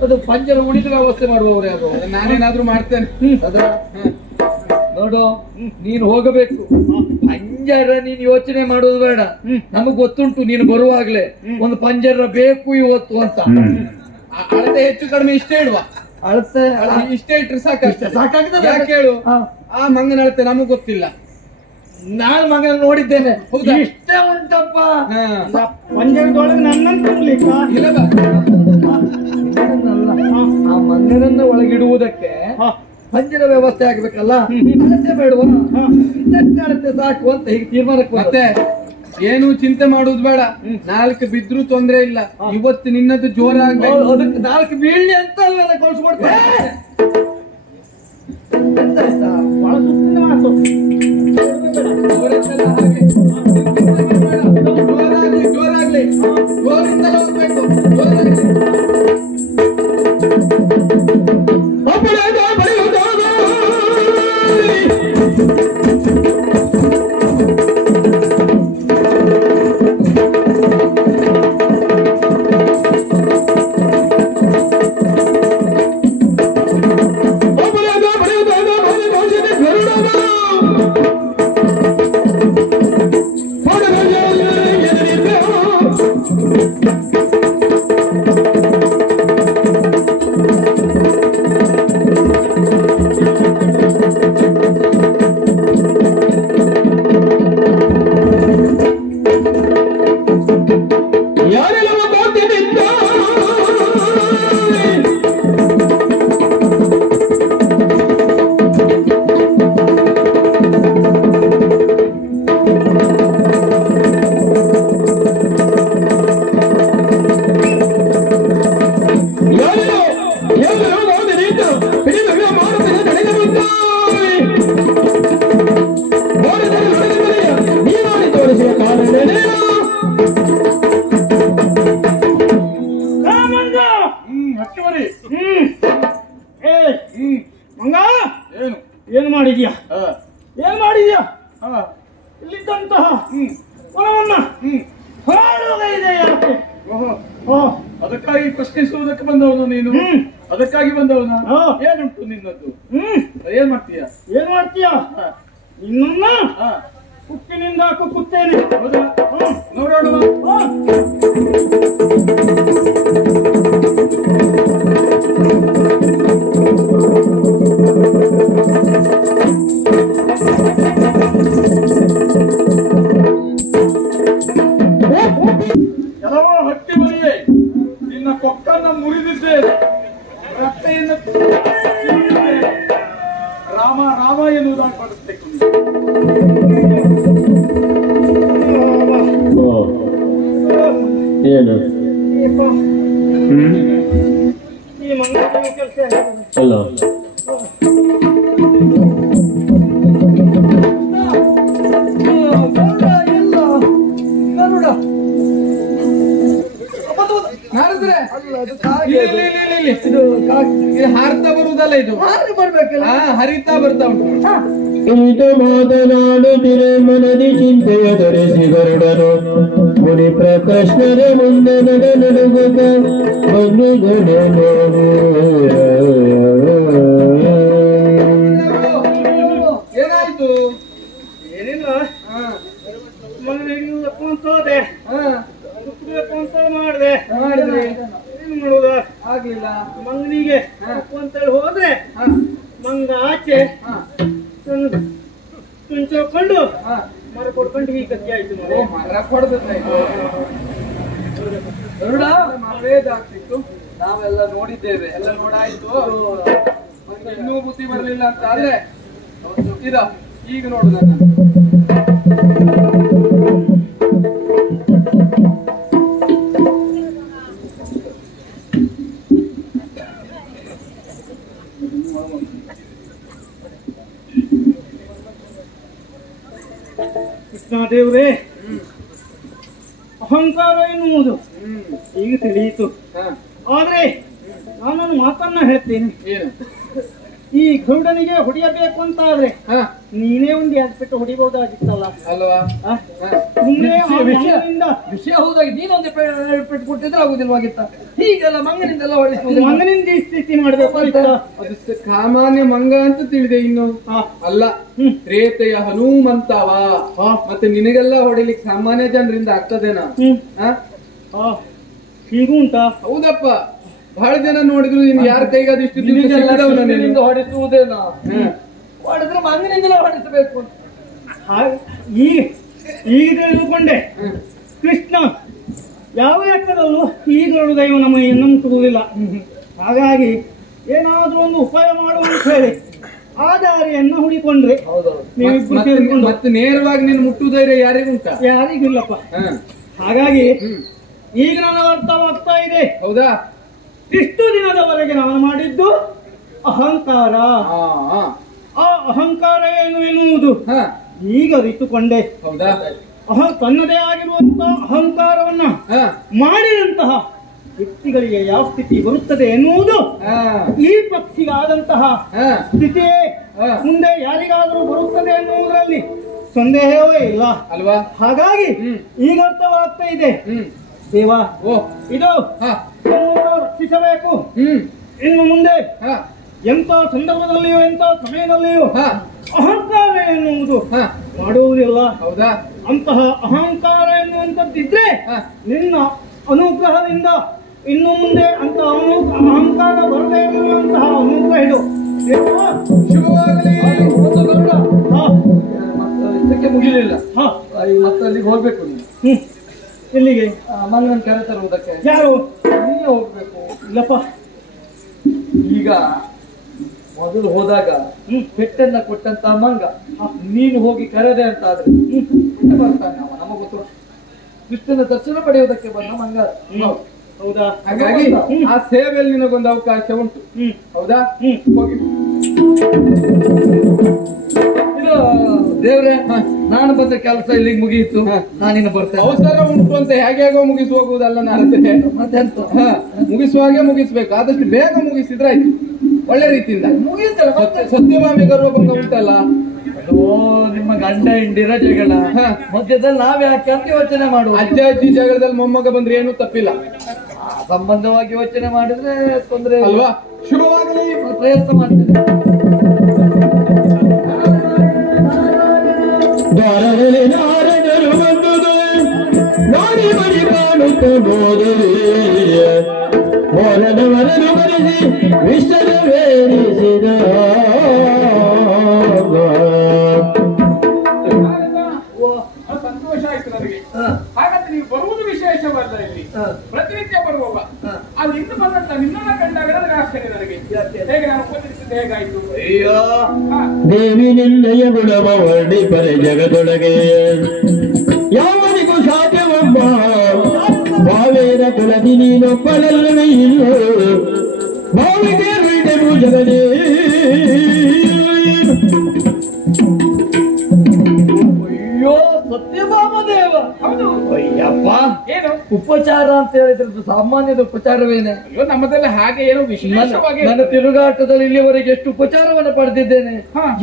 ಅದು ಪಂಜರ ಉಳಿದ ವ್ಯವಸ್ಥೆ ಮಾಡುವವ್ರೆ. ಅದು ನಾನೇನಾದ್ರೂ ಮಾಡ್ತೇನೆ. ನೋಡು, ನೀನು ಹೋಗಬೇಕು. ಪಂಜರ ನೀನ್ ಯೋಚನೆ ಮಾಡುದು ಬೇಡ. ನಮಗ್ ಗೊತ್ತುಂಟು ನೀನು ಬರುವಾಗ್ಲೇ ಒಂದು ಪಂಜರ ಬೇಕು ಇವತ್ತು ಅಂತ. ಅಳತೆ ಹೆಚ್ಚು ಕಡಿಮೆ ಇಷ್ಟೇ ಇಡುವ. ಅಳತೆ ಇಷ್ಟೇ ಇಟ್ರೆ ಸಾಕಾಗ್ತದೆ. ಯಾಕೆ ಹೇಳು? ಆ ಮಂಗನ ಅಳತೆ ನಮಗ್ ಗೊತ್ತಿಲ್ಲ. ನಾನು ಮಗನ ನೋಡಿದ್ದೇನೆ. ಇಷ್ಟೇ ಉಂಟಪ್ಪ. ಪಂಜರದೊಳಗೆ ನನ್ನನ್ನು ತುಂಬಲಿಕ್ಕ ಇಲ್ಲ. ಆ ಮಂಗನನ್ನ ಒಳಗಿಡುವುದಕ್ಕೆ ಪಂಜರ ವ್ಯವಸ್ಥೆ ಆಗ್ಬೇಕಲ್ಲ. ಅಳತೆ ಬೇಡುವ, ಅಳತೆ ಸಾಕು ಅಂತ ಹೀಗೆ ತೀರ್ಮಾನಕ್ಕೆ. ಮತ್ತೆ ಏನು ಚಿಂತೆ ಮಾಡುದು ಬೇಡ. 4 ಬಿದ್ರು ತೊಂದ್ರೆ ಇಲ್ಲ. ಇವತ್ತು ನಿನ್ನದು ಜೋರಾಗ್ಬೇಕು. ಅದಕ್ಕೆ 4 ಬೀಳ್ಳಿ ಅಂತ ಅಲ್ಲ ಕಳ್ಸಿಕೊಡ್ತಾರೆ. ಬಹಳ ಸುತ್ತಿನ ಮಾತು. ಜೋರಾಗ್ಲಿ ಜೋರಿಂದಲೇ ಹೋಗ್ಬೇಕು. ಜೋರಾಗ್ಲಿ. ಇದ್ದಂತಹ ವನವನ್ನ ಹಾಳುಗೈದೆ ಯಾಕೆ? ಓ, ಅದಕ್ಕಾಗಿ ಪ್ರಶ್ನಿಸುವುದಕ್ಕೆ ಬಂದವನು ನೀನು? ಅದಕ್ಕಾಗಿ ಬಂದವನ? ಏನುಂಟು ನಿನ್ನದ್ದು? ಏನ್ ಮಾಡ್ತೀಯ? ಏನ್ ಮಾಡ್ತೀಯ? ನಿನ್ನ ಕುಕ್ಕಿನಿಂದ ಕುಕ್ಕುತ್ತೇನೆ. ಹೌದಾ? ನೋಡೋಣ. ಕೆಲವು ಹಟ್ಟಿ ಬರಿಯೇ ನಿನ್ನ ಕೊಕ್ಕನ್ನು ಮುರಿದಿದ್ದೇನೆ, ರಕ್ತೆಯನ್ನು ತಿಂದಿದ್ದೇನೆ. ರಾಮ ರಾಮ ಎನ್ನುವುದಾಗಿ ಪಡಿಸಬೇಕು. ಏನು ಈ ಮಂಗಳ ಕೆಲಸ ಅಲ್ಲ ನಾರದ್ರೆ ಇದು ಹಾರ್ತಾ ಬರುವುದಲ್ಲ, ಇದು ಬರ್ಬೇಕಲ್ಲ. ಹರಿತಾ ಬರ್ತಾ ಉಂಟು. ಈತ ಮಾತನಾಡುತ್ತಿರೆ ಮನದಿ ಚಿಂತೆಯ ಧರಿಸಿ ಗರುಡನು ಮುನಿ ಪ್ರಕೃಷ್ಣರ ಮುಂದೆ ನಡುಗುತ್ತ ಬಂಧುಗಳು ಏನಾಯ್ತು? ಏನಿಲ್ಲ, ಮಗನಿಗೆ ಅಂತ ಹೋದೆ, ಅಂತ ಮಾಡಿದೆ. ಏನು ಮಾಡುದ? ಆಗ್ಲಿಲ್ಲ. ಮಂಗನಿಗೆ ಅಂತೇಳಿ ಹೋದ್ರೆ ಮಂಗ ಆಚೆ ತುಂಚೋಕೊಂಡು ಮರ ಕೊಡ್ಕೊಂಡು ಈ ಕತ್ತಿ ಆಯ್ತು. ಮರ ಕೊಡಬೇಕಾಯ್ತು. ಆಗ್ತಿತ್ತು. ನಾವೆಲ್ಲ ನೋಡಿದ್ದೇವೆ, ಎಲ್ಲ ನೋಡಾಯ್ತು. ಮತ್ತೆ ಇನ್ನೂ ಬುದ್ಧಿ ಬರ್ಲಿಲ್ಲ ಅಂತ ಆದ್ರೆ ಇದ ಈಗ ನೋಡು ನನ್ನ ಕೃಷ್ಣ ದೇವ್ರೇ, ಅಹಂಕಾರ ಎನ್ನುವುದು ಈಗ ತಿಳಿಯಿತು. ಆದ್ರೆ ನಾನೊಂದು ಮಾತನ್ನ ಹೇಳ್ತೇನೆ. ಏನು? ಈ ಗರುಡನಿಗೆ ಹೊಡೆಯಬೇಕು ಅಂತ ಆದ್ರೆ ನೀನೇ ಒಂದು ಯಾಸ್ಬಿಟ್ಟು ಹೊಡಿಬಹುದಾಗಿತ್ತಲ್ಲ ಅಲ್ವಾ? ಸುಮ್ಮನೆ ವಿಷಯ ಹೌದಾಗಿ ನೀನೊಂದು ಪೆಟ್ಟು ಕೊಟ್ಟಿದ್ರೆ ಆಗುದಿಲ್ವಾಗಿತ್ತ. ಹೀಗೆಲ್ಲ ಮಂಗನಿಂದೆಲ್ಲ ಹೊಡೆಸುವುದು, ಮಂಗನಿಂದ ಈ ಸ್ಥಿತಿ ಮಾಡ್ಬೇಕು ಅಂತ. ಅದು ಸಾಮಾನ್ಯ ಮಂಗ ಅಂತ ತಿಳಿದೆ. ಇನ್ನು ಅಲ್ಲ, ರೇತೆಯ ಹನುಮಂತವ. ಮತ್ತೆ ನಿನಗೆಲ್ಲ ಹೊಡಿಲಿಕ್ಕೆ ಸಾಮಾನ್ಯ ಜನರಿಂದ ಆಗ್ತದೇನಾ? ಹೀಗೂ ಉಂಟಾ? ಹೌದಪ್ಪ, ಬಹಳ ಜನ ನೋಡಿದ್ರು. ಇನ್ನು ಯಾರ ಕೈಗಾದಿಷ್ಟು ಹೊಡೆಸುವುದೇನಾ? ಹೊಡೆದ್ರೆ ಮಂಗನಿಂದಲೇ ಹೊಡೆಸಬೇಕು ಅಂತ ಈಗ ತಿಳಿದುಕೊಂಡೆ. ಕೃಷ್ಣ ಯಾವ ಲೆಕ್ಕದಲ್ಲೂ ಈಗ ದೈವ ನಮ್ಮ ಕೊಡುವುದಿಲ್ಲ. ಹಾಗಾಗಿ ಏನಾದ್ರೂ ಒಂದು ಉಪಾಯ ಮಾಡುವಂತ ಹೇಳಿ ಆ ದಾರಿಯನ್ನು ಹುಡಿಕೊಂಡ್ರೆ ಮತ್ತೆ ನೇರವಾಗಿ ನೀನು ಮುಟ್ಟುವುದೈರೆ ಯಾರಿಗುಂಟ? ಯಾರಿಗಿಲ್ಲಪ್ಪ. ಹಾಗಾಗಿ ಈಗ ನನ್ನ ಅರ್ಥವಾಗ್ತಾ ಇದೆ. ಹೌದಾ? ಇಷ್ಟು ದಿನದವರೆಗೆ ನಾನು ಮಾಡಿದ್ದು ಅಹಂಕಾರ. ಆ ಅಹಂಕಾರ ಏನು ಎನ್ನುವುದು ಈಗ ಅರಿತುಕೊಂಡೆ. ಹೌದಾ? ತನ್ನದೇ ಆಗಿರುವಂತಹ ಅಹಂಕಾರವನ್ನ ಮಾಡಿದಂತಹ ವ್ಯಕ್ತಿಗಳಿಗೆ ಯಾವ ಸ್ಥಿತಿ ಬರುತ್ತದೆ ಎನ್ನುವುದು ಈ ಪಕ್ಷಿಗಾದಂತಹ ಸ್ಥಿತಿಯೇ ಮುಂದೆ ಯಾರಿಗಾದರೂ ಬರುತ್ತದೆ ಎನ್ನುವುದರಲ್ಲಿ ಸಂದೇಹವೇ ಇಲ್ಲ ಅಲ್ವಾ? ಹಾಗಾಗಿ ಈಗ ಅರ್ಥವಾಗ್ತಾ ಇದೆ. ದೇವ, ಇದು ರಕ್ಷಿಸಬೇಕು. ಇನ್ನು ಮುಂದೆ ಎಂತ ಸಂದರ್ಭದಲ್ಲಿಯೂ ಎಂತ ಸಮಯದಲ್ಲಿಯೂ ಅಹಂಕಾರ ಎನ್ನುವುದು ಮಾಡುವುದಿಲ್ಲ. ಹೌದಾ? ಅಂತಹ ಅಹಂಕಾರ ಎನ್ನುವಂಥದ್ದಿದ್ರೆ ನಿನ್ನ ಅನುಗ್ರಹದಿಂದ ಇನ್ನು ಮುಂದೆ ಅಂತ ಅಹಂಕಾರ ಬರದೇ ಇರುವಂತಹ ಅನುಗ್ರಹ ಇದು. ಶುಭವಾಗಲಿ. ಇದಕ್ಕೆ ಮುಗಿಲಿಲ್ಲ, ಮತ್ತೆ ಅಲ್ಲಿಗೆ ಹೋಗ್ಬೇಕು ನೀನು. ಎಲ್ಲಿಗೆ? ಮಂಗನ ಕರೆ ತರುವುದಕ್ಕೆ. ಯಾರು? ನೀನೇ ಹೋಗ್ಬೇಕು. ಇಲ್ಲಪ್ಪ, ಈಗ ಮೊದಲು ಹೋದಾಗ ಪೆಟ್ಟನ್ನ ಕೊಟ್ಟಂತ ಮಂಗ ನೀನು ಹೋಗಿ ಕರೆದೆ ಅಂತ ಆದ್ರೆ ಬರ್ತಾನೆ ಅವ. ನಮಗ ಗೊತ್ತು, ಕೃಷ್ಣನ ದರ್ಶನ ಪಡೆಯುವುದಕ್ಕೆ ಬಂದ ಮಂಗ. ಹೌದಾ? ಹಾಗಾಗಿ ಆ ಸೇವೆಯಲ್ಲಿ ನಿನಗೊಂದು ಅವಕಾಶ ಉಂಟು. ಹೌದಾ? ಹೋಗಿ. ಇದು ದೇವ್ರೆ, ನಾನು ಬಂದ ಕೆಲಸ ಇಲ್ಲಿಗೆ ಮುಗಿಯಿತು, ನಾನಿನ್ನು ಬರ್ತೇನೆ. ಅವಸರ ಉಂಟು ಅಂತ ಹೇಗೋ ಮುಗಿಸಿ ಹೋಗುವುದಲ್ಲ. ನಾರದ್ರೆ ಮತ್ತೆಂತ ಮುಗಿಸುವಾಗೆ ಮುಗಿಸ್ಬೇಕು. ಆದಷ್ಟು ಬೇಗ ಮುಗಿಸಿದ್ರೆ ಆಯ್ತು, ಒಳ್ಳೆ ರೀತಿಯಿಂದ. ಮುಗಿಯುತ್ತಲ್ಲ ಮತ್ತೆ. ಸತ್ಯಭಾಮಿ ಗರ್ವಭಂಗ ಉಂಟಲ್ಲ, ಅದು ನಿಮ್ಮ ಗಂಡ ಹೆಂಡಿರ ಜಗಳ ಮಧ್ಯದಲ್ಲಿ ನಾವ್ ಯಾಕೆ ಅಂತ ಯೋಚನೆ ಮಾಡುವ. ಅಜ್ಜ ಅಜ್ಜಿ ಜಗಳದಲ್ಲಿ ಮೊಮ್ಮಗ ಬಂದ್ರೆ ಏನು ತಪ್ಪಿಲ್ಲ. ಸಂಬಂಧವಾಗಿ ಯೋಚನೆ ಮಾಡಿದ್ರೆ ತೊಂದ್ರೆ ಅಲ್ವಾ? ಶುಭವಾಗಲಿ. ಪ್ರಯತ್ನ ಮಾಡ್ತೇನೆ. ದ್ವಾರದಲ್ಲಿ ನಾರದರು ಬಂದುದು ನಾಡಿ ಬಳಿ ಕಾಣುತ್ತ ಹೋದರೆ ಮೋರನವರನ್ನು ಬರೆಸಿ ವಿಷದವೇರಿಸಿದ ಸಂತೋಷ ಆಯ್ತು ನನಗೆ. ಹಾಗಾದ್ರೆ ನೀವು ಬರುವುದು ವಿಶೇಷವಲ್ಲ, ಇಲ್ಲಿ ಪ್ರತಿನಿತ್ಯ ಬರುವವ. ಅದು ಇನ್ನು ಬಂದಂತ ನಿನ್ನನ್ನ ಕಂಡಾಗ ನನಗೆ ಆಶ್ಚರ್ಯ. ನನಗೆ ಹೇಗೆ ನಾನು ಉಪಚರಿಸಿದ್ದು ಹೇಗಾಯ್ತು? ಅಯ್ಯೋ ದೇವಿ ನಿನ್ನಯ ಗುಣವ ವರ್ಣಿಪರೆ ಜಗದೊಳಗೆ ಯಾವನಿಗೂ ಸಾಧ್ಯವಮ್ಮ. ಭಾವೇರ ಕುಲದಿ ನೀನೊಬ್ಬಳಲ್ಲವೇ ಇಲ್ಲೋ ಭಾವಿಗೆ ಬಿಟ್ಟೆನು ಜಗದೇ. ಅಯ್ಯೋ ಸತ್ಯಭಾಮದೇವ. ಹೌದು. ಅಯ್ಯಪ್ಪ ಏನು ಉಪಚಾರ ಅಂತ ಹೇಳಿದ್ರೆ ಸಾಮಾನ್ಯದ ಉಪಚಾರವೇನೆ? ಅಯ್ಯೋ ನಮ್ಮದೆಲ್ಲ ಹಾಗೆ ಏನು ವಿಶೇಷವಾಗಿ ನನ್ನ ತಿರುಗಾಟದಲ್ಲಿ ಇಲ್ಲಿವರೆಗೆ ಎಷ್ಟು ಉಪಚಾರವನ್ನು ಪಡೆದಿದ್ದೇನೆ.